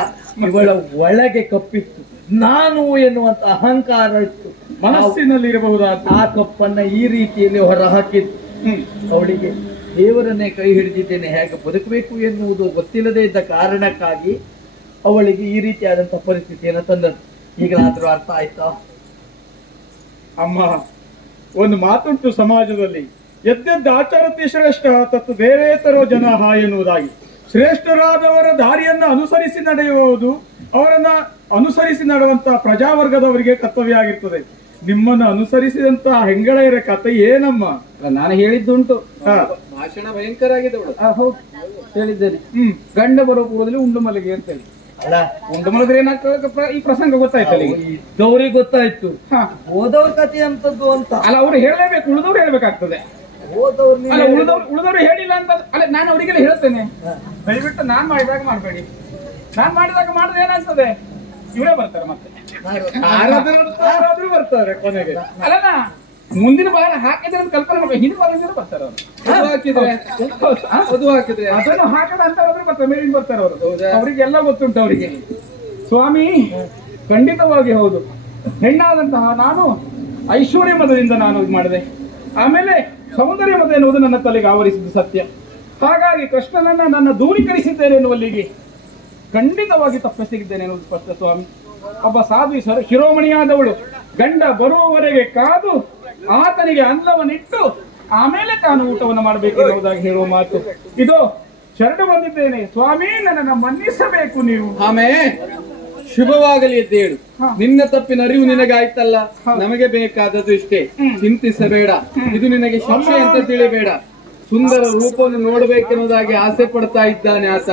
ಇವಳ ಒಳಗೆ ಕಪ್ಪಿತ್ತು, ನಾನು ಎನ್ನುವಂತ ಅಹಂಕಾರ ಇತ್ತು ಮನಸ್ಸಿನಲ್ಲಿ ಇರಬಹುದಾದ. ಆ ಕಪ್ಪನ್ನ ಈ ರೀತಿಯಲ್ಲಿ ಹೊರ ಹಾಕಿತ್ತು. ಅವಳಿಗೆ ದೇವರನ್ನೇ ಕೈ ಹಿಡಿದಿದ್ದೇನೆ, ಹೇಗೆ ಬದುಕಬೇಕು ಎನ್ನುವುದು ಗೊತ್ತಿಲ್ಲದೆ ಇದ್ದ ಕಾರಣಕ್ಕಾಗಿ ಅವಳಿಗೆ ಈ ರೀತಿಯಾದಂತಹ ಪರಿಸ್ಥಿತಿಯನ್ನು ತಂದದ್ದು. ಈಗಲಾದ್ರೂ ಅರ್ಥ ಆಯ್ತಾ? ಅಮ್ಮ, ಒಂದು ಮಾತುಂಟು ಸಮಾಜದಲ್ಲಿ, ಯದ್ಯದ್ ಆಚರತಿ ಶ್ರೇಷ್ಠ ತತ್ ದೇವೇತರೋ ಜನ ಎನ್ನುವುದಾಗಿ. ಶ್ರೇಷ್ಠರಾದವರ ದಾರಿಯನ್ನ ಅನುಸರಿಸಿ ನಡೆಯುವುದು ಅವರನ್ನ ಅನುಸರಿಸಿ ನಡೆಯುವಂತಹ ಪ್ರಜಾವರ್ಗದವರಿಗೆ ಕರ್ತವ್ಯ ಆಗಿರ್ತದೆ. ನಿಮ್ಮನ್ನು ಅನುಸರಿಸಿದಂತಹ ಹೆಂಗಳೆಯರ ಕಥೆ ಏನಮ್ಮ? ನಾನು ಹೇಳಿದ್ದುಂಟು. ಭಾಷಣ ಭಯಂಕರ ಆಗಿದೆ. ಹೌದು ಹೇಳಿದ್ದೇನೆ. ಗಂಡ ಬರೋ ಪೂರ್ವದಲ್ಲಿ ಉಂಡು ಮಲಗಿ ಅಂತ ಹೇಳಿ. ಅಲ್ಲ ಉಂಡು ಮಲದ್ರೆ ಏನಾಗ್ತದೆ ಈ ಪ್ರಸಂಗ ಗೊತ್ತಾಯ್ತಲ್ಲ ಈಗ. ಇದ್ದವ್ರಿಗೆ ಗೊತ್ತಾಯ್ತು, ಹಾ. ಹೋದವ್ರ ಕಥೆ ಅಂತದ್ದು ಅಂತ. ಅಲ್ಲ ಅವ್ರು ಹೇಳಲೇಬೇಕು, ಉಳಿದವ್ರು ಹೇಳ್ಬೇಕಾಗ್ತದೆ. ಹೋದವ್ರು ಅಲ್ಲ ಉಳಿದವ್ರು ಹೇಳಿಲ್ಲ ಅಂತ ಅಲ್ಲ, ನಾನು ಅವರಿಗೆಲ್ಲ ಹೇಳ್ತೇನೆ, ದಯವಿಟ್ಟು ನಾನ್ ಮಾಡಿದಾಗ ಮಾಡ್ಬೇಡಿ. ನಾನ್ ಮಾಡಿದಾಗ ಮಾಡಿದ್ರೆ ಏನಾಗ್ತದೆ, ಇವರೇ ಬರ್ತಾರೆ ಮತ್ತೆ ಯಾರಾದ್ರೂ ಬರ್ತಾರೆ ಕೊನೆಗೆ. ಅಲ್ಲ ಮುಂದಿನ ಬಾರ ಹಾಕಿದ್ರೆ ಅಂತ ಕಲ್ಪನೆ ಮಾಡ್ಬೇಕು, ಹಿಂದಿನ ಬಾರ ಬರ್ತಾರೆ ಅವರು ಹಾಕಿದ್ರೆ ಅದನ್ನು ಹಾಕದ ಅಂತ ಹೋದ್ರೆ ಬರ್ತಾರೆ, ಮೇಲಿಂದ ಬರ್ತಾರೆ ಅವರು. ಅವರಿಗೆಲ್ಲ ಗೊತ್ತುಂಟು ಅವರಿಗೆ. ಸ್ವಾಮಿ ಖಂಡಿತವಾಗಿ ಹೌದು, ಹೆಣ್ಣಾದಂತಹ ನಾನು ಐಶ್ವರ್ಯ ಮತದಿಂದ ನಾನು ಇದು ಮಾಡಿದೆ, ಆಮೇಲೆ ಸೌಂದರ್ಯ ಮತ ಎನ್ನುವುದು ನನ್ನ ತಲೆಗೆ ಆವರಿಸಿದ್ದು ಸತ್ಯ. ಹಾಗಾಗಿ ಕೃಷ್ಣನನ್ನ ನನ್ನ ದೂರೀಕರಿಸಿದ್ದೇನೆ ಎನ್ನುವಲ್ಲಿಗೆ ಖಂಡಿತವಾಗಿ ತಪ್ಪಿಸಿದ್ದೇನೆ ಎನ್ನುವುದು ಸ್ಪಷ್ಟ. ಸ್ವಾಮಿ ಒಬ್ಬ ಸಾಧು ಶಿರೋಮಣಿಯಾದವಳು ಗಂಡ ಬರುವವರೆಗೆ ಕಾದು ಆತನಿಗೆ ಅನ್ನವನ್ನಿಟ್ಟು ಆಮೇಲೆ ತಾನು ಊಟವನ್ನು ಮಾಡಬೇಕು ಎನ್ನುವುದಾಗಿ ಹೇಳುವ ಮಾತು ಇದು. ಶರಣು ಬಂದಿದ್ದೇನೆ ಸ್ವಾಮಿ, ನನ್ನನ್ನು ಮನ್ನಿಸಬೇಕು ನೀವು. ಆಮೇಲೆ ಶುಭವಾಗಲಿ ಎದ್ದೇಳು. ನಿನ್ನ ತಪ್ಪಿನ ಅರಿವು ನಿನಗಾಯ್ತಲ್ಲ, ನಮಗೆ ಬೇಕಾದದ್ದು ಇಷ್ಟೇ. ಚಿಂತಿಸಬೇಡ, ಇದು ನಿನಗೆ ಶಿಕ್ಷೆ ಅಂತ ತಿಳಿಬೇಡ. ಸುಂದರ ರೂಪವನ್ನು ನೋಡಬೇಕೆನ್ನುವುದಾಗಿ ಆಸೆ ಪಡ್ತಾ ಇದ್ದಾನೆ ಆತ.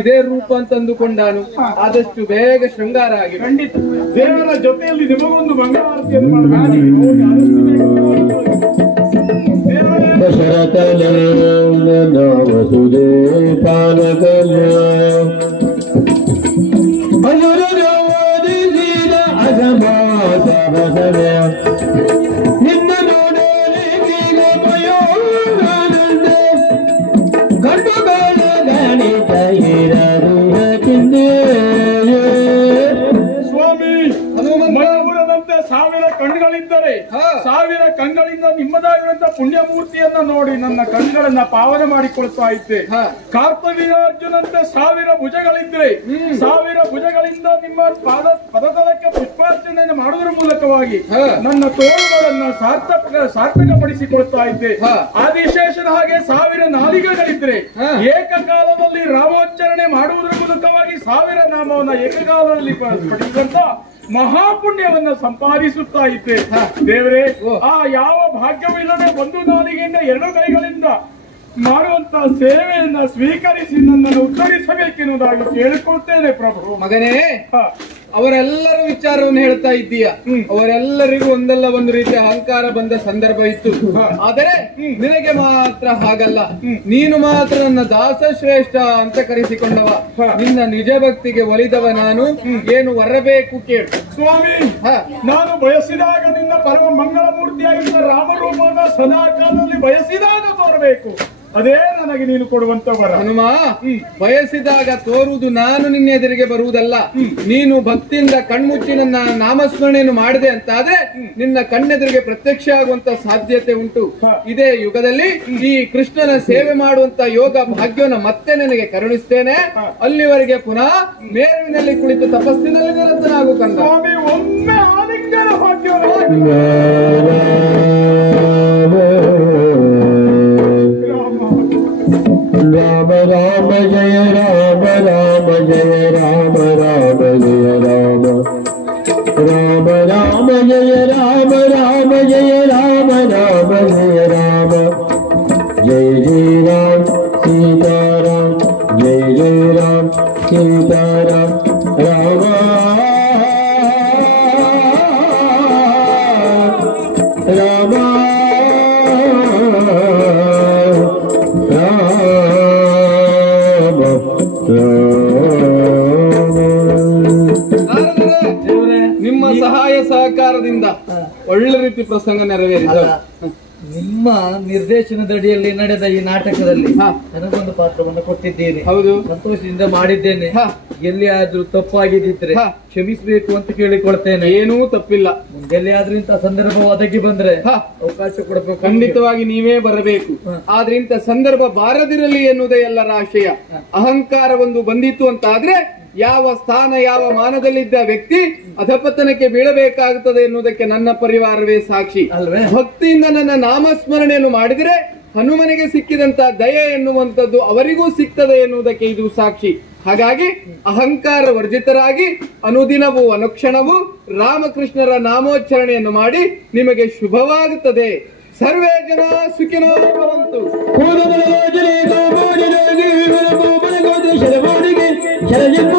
ಇದೇ ರೂಪ ಅಂತ ಅಂದುಕೊಂಡಾನು. ಆದಷ್ಟು ಬೇಗ ಶೃಂಗಾರ ಆಗಿ ಖಂಡಿತ ದೇವರ ಜೊತೆಯಲ್ಲಿ ನಿಮಗೊಂದು ಮಂಗಳಾರತಿಯನ್ನು ಮಾಡಿ ದಶರಥನಂದನ ವಸುದೇವಪಾಲಕನ ಅಸುರನವರಿಸಿದ ಅಸಮಾಸ ಬಸವ ನಿನ್ನ ನೋಡಲಿಕ್ಕೀಗ ಮಯೋಗಾನಂದ ಕಂಡುಗಳ ಗಣಿತ ಇರರುಹತಿಂದೇ. ಸ್ವಾಮಿ ಮಯೂರದಂತೆ ಸಾವಿರ ಕಣ್ಣುಗಳಿದ್ದರೆ ಸಾವಿರ ಕಣ್ಗಳಿಂದ ನಿಮ್ಮದಾಗಿರುವಂತಹ ಪುಣ್ಯಮೂರ್ತಿಯನ್ನ ನೋಡಿ ನನ್ನ ಕಣ್ಣುಗಳನ್ನ ಪಾವನೆ ಮಾಡಿಕೊಳ್ತಾ ಇದ್ದೆ. ಕಾರ್ಪವೀರ್ಯಾರ್ಜುನಂತೆ ಸಾವಿರ ಭುಜಗಳಿದ್ರೆ ಸಾವಿರ ಭುಜಗಳಿಂದ ನಿಮ್ಮ ಪದತಲಕ್ಕೆ ಪುಷ್ಪಾರ್ಚನೆಯನ್ನು ಮಾಡುವುದರ ಮೂಲಕವಾಗಿ ನನ್ನ ತೋಳುಗಳನ್ನ ಸಾರ್ಥಕಪಡಿಸಿಕೊಳ್ತಾ ಇದ್ದೆ. ಆದಿಶೇಷನ ಹಾಗೆ ಸಾವಿರ ನಾಲಿಗೆಗಳಿದ್ರೆ ಏಕಕಾಲದಲ್ಲಿ ರಾಮೋಚ್ಚರಣೆ ಮಾಡುವುದರ ಮೂಲಕವಾಗಿ ಸಾವಿರ ನಾಮವನ್ನ ಏಕಕಾಲದಲ್ಲಿ ಪಡೆಯುವಂತ ಮಹಾಪುಣ್ಯವನ್ನ ಸಂಪಾದಿಸುತ್ತಾ ಇದ್ದೆ. ದೇವರೇ, ಆ ಯಾವ ಭಾಗ್ಯವಿಲ್ಲದೆ ಒಂದು ನಾಲಿಗೆಯಿಂದ ಎರಡು ಕೈಗಳಿಂದ ಮಾಡುವಂತ ಸೇವೆಯನ್ನ ಸ್ವೀಕರಿಸಿ ನನ್ನನ್ನು ಉತ್ತರಿಸಬೇಕೆನ್ನುವುದಾಗಿ ಕೇಳಿಕೊಳ್ತೇನೆ ಪ್ರಭು. ಮಗನೇ, ಅವರೆಲ್ಲರ ವಿಚಾರವನ್ನು ಹೇಳ್ತಾ ಇದ್ದೀಯ. ಅವರೆಲ್ಲರಿಗೂ ಒಂದಲ್ಲ ಒಂದು ರೀತಿಯ ಅಹಂಕಾರ ಬಂದ ಸಂದರ್ಭ ಇತ್ತು. ಆದರೆ ನಿನಗೆ ಮಾತ್ರ ಹಾಗಲ್ಲ. ನೀನು ಮಾತ್ರ ನನ್ನ ದಾಸ ಶ್ರೇಷ್ಠ ಅಂತ ಕರೆಸಿಕೊಂಡವ. ನಿನ್ನ ನಿಜ ಭಕ್ತಿಗೆ ಒಲಿದವ ನಾನು. ಏನು ವರಬೇಕು ಕೇಳು ಸ್ವಾಮಿ. ನಾನು ಬಯಸಿದಾಗ ನಿನ್ನ ಪರಮ ಮಂಗಳ ಮೂರ್ತಿಯಾಗಿದ್ದ ರಾಮರೂಪವನ್ನು ಸದಾ ಕಾಲದಲ್ಲಿ ಬಯಸಿದಾಗ ತೋರಬೇಕು. ಅದೇ ನನಗೆ ನೀನು ಕೊಡುವಂತ ವರ. ಹನುಮ, ಬಯಸಿದಾಗ ತೋರುವುದು ನಾನು ನಿನ್ನ ಎದುರಿಗೆ ಬರುವುದಲ್ಲ. ನೀನು ಭಕ್ತಿಯಿಂದ ಕಣ್ಮುಚ್ಚಿ ನನ್ನ ನಾಮಸ್ಮರಣೆಯನ್ನು ಮಾಡಿದೆ ಅಂತ ಆದ್ರೆ ನಿನ್ನ ಕಣ್ಣೆದುರಿಗೆ ಪ್ರತ್ಯಕ್ಷ ಆಗುವಂತ ಸಾಧ್ಯತೆ ಉಂಟು. ಇದೇ ಯುಗದಲ್ಲಿ ಈ ಕೃಷ್ಣನ ಸೇವೆ ಮಾಡುವಂತ ಯೋಗ ಭಾಗ್ಯವನ್ನು ಮತ್ತೆ ನನಗೆ ಕರುಣಿಸ್ತೇನೆ. ಅಲ್ಲಿವರೆಗೆ ಪುನಃ ಮೇರುವಿನಲ್ಲಿ ಕುಳಿತು ತಪಸ್ಸಿನಲ್ಲಿ ನಿರತನಾಗು ಕಂದ. ಸ್ವಾಮಿ, ಒಮ್ಮೆ ಆಲಿಂಗನ ಭಾಗ್ಯ ರಾಮ ರಾಮ ಜಯ ರಾಮ ರಾಮ ಜಯ ರಾಮ ರಾಮ ಜಯ ರಾಮ ರಾಮ ರಾಮ ಜಯ ರಾಮ ರಾಮ ಜಯ ರಾಮ ರಾಮ ಜಯ ರಾಮ ಜಯ ಜಯ ರಾಮ ಸೀತಾರಾಮ ಜಯ ಜಯ ರಾಮ ಸೀತಾರಾಮ ರಾಮ ರಾಮ ನಿಮ್ಮ ಸಹಾಯ ಸಹಕಾರದಿಂದ ಒಳ್ಳೆ ರೀತಿ ಪ್ರಸಂಗ ನೆರವೇರಿದ. ನಿಮ್ಮ ನಿರ್ದೇಶನದಡಿಯಲ್ಲಿ ನಡೆದ ಈ ನಾಟಕದಲ್ಲಿ ನನಗೊಂದು ಪಾತ್ರವನ್ನು ಕೊಟ್ಟಿದ್ದೀರಿ. ಹೌದು, ಸಂತೋಷದಿಂದ ಮಾಡಿದ್ದೇನೆ. ಎಲ್ಲಿ ಆದ್ರೂ ತಪ್ಪಾಗಿದ್ದಿದ್ರೆ ಕ್ಷಮಿಸಬೇಕು ಅಂತ ಕೇಳಿಕೊಳ್ತೇನೆ. ಏನೂ ತಪ್ಪಿಲ್ಲ. ಎಲ್ಲಿ ಆದ್ರೂ ಇಂಥ ಸಂದರ್ಭ ಒದಗಿ ಬಂದ್ರೆ ಅವಕಾಶ ಕೊಡಬೇಕು. ಖಂಡಿತವಾಗಿ ನೀವೇ ಬರಬೇಕು. ಆದ್ರೆ ಇಂಥ ಸಂದರ್ಭ ಬಾರದಿರಲಿ ಎನ್ನುವುದೇ ಎಲ್ಲರ ಆಶಯ. ಅಹಂಕಾರ ಒಂದು ಬಂದಿತ್ತು ಅಂತ ಆದ್ರೆ ಯಾವ ಸ್ಥಾನ ಯಾವ ಮಾನದಲ್ಲಿದ್ದ ವ್ಯಕ್ತಿ ಅಧಪತನಕ್ಕೆ ಬೀಳಬೇಕಾಗುತ್ತದೆ ಎನ್ನುವುದಕ್ಕೆ ನನ್ನ ಪರಿವಾರವೇ ಸಾಕ್ಷಿ ಅಲ್ವೇ? ಭಕ್ತಿಯಿಂದ ನನ್ನ ನಾಮಸ್ಮರಣೆಯನ್ನು ಮಾಡಿದರೆ ಹನುಮನಿಗೆ ಸಿಕ್ಕಿದಂತ ದಯೆ ಎನ್ನುವಂಥದ್ದು ಅವರಿಗೂ ಸಿಗ್ತದೆ ಎನ್ನುವುದಕ್ಕೆ ಇದು ಸಾಕ್ಷಿ. ಹಾಗಾಗಿ ಅಹಂಕಾರ ವರ್ಜಿತರಾಗಿ ಅನುದಿನವೂ ಅನುಕ್ಷಣವೂ ರಾಮಕೃಷ್ಣರ ನಾಮೋಚ್ಚರಣೆಯನ್ನು ಮಾಡಿ ನಿಮಗೆ ಶುಭವಾಗುತ್ತದೆ. ಸರ್ವೇ ಜನ ಸುಖಿನೋ ಭವಂತು. ಶರಜನ್ಮ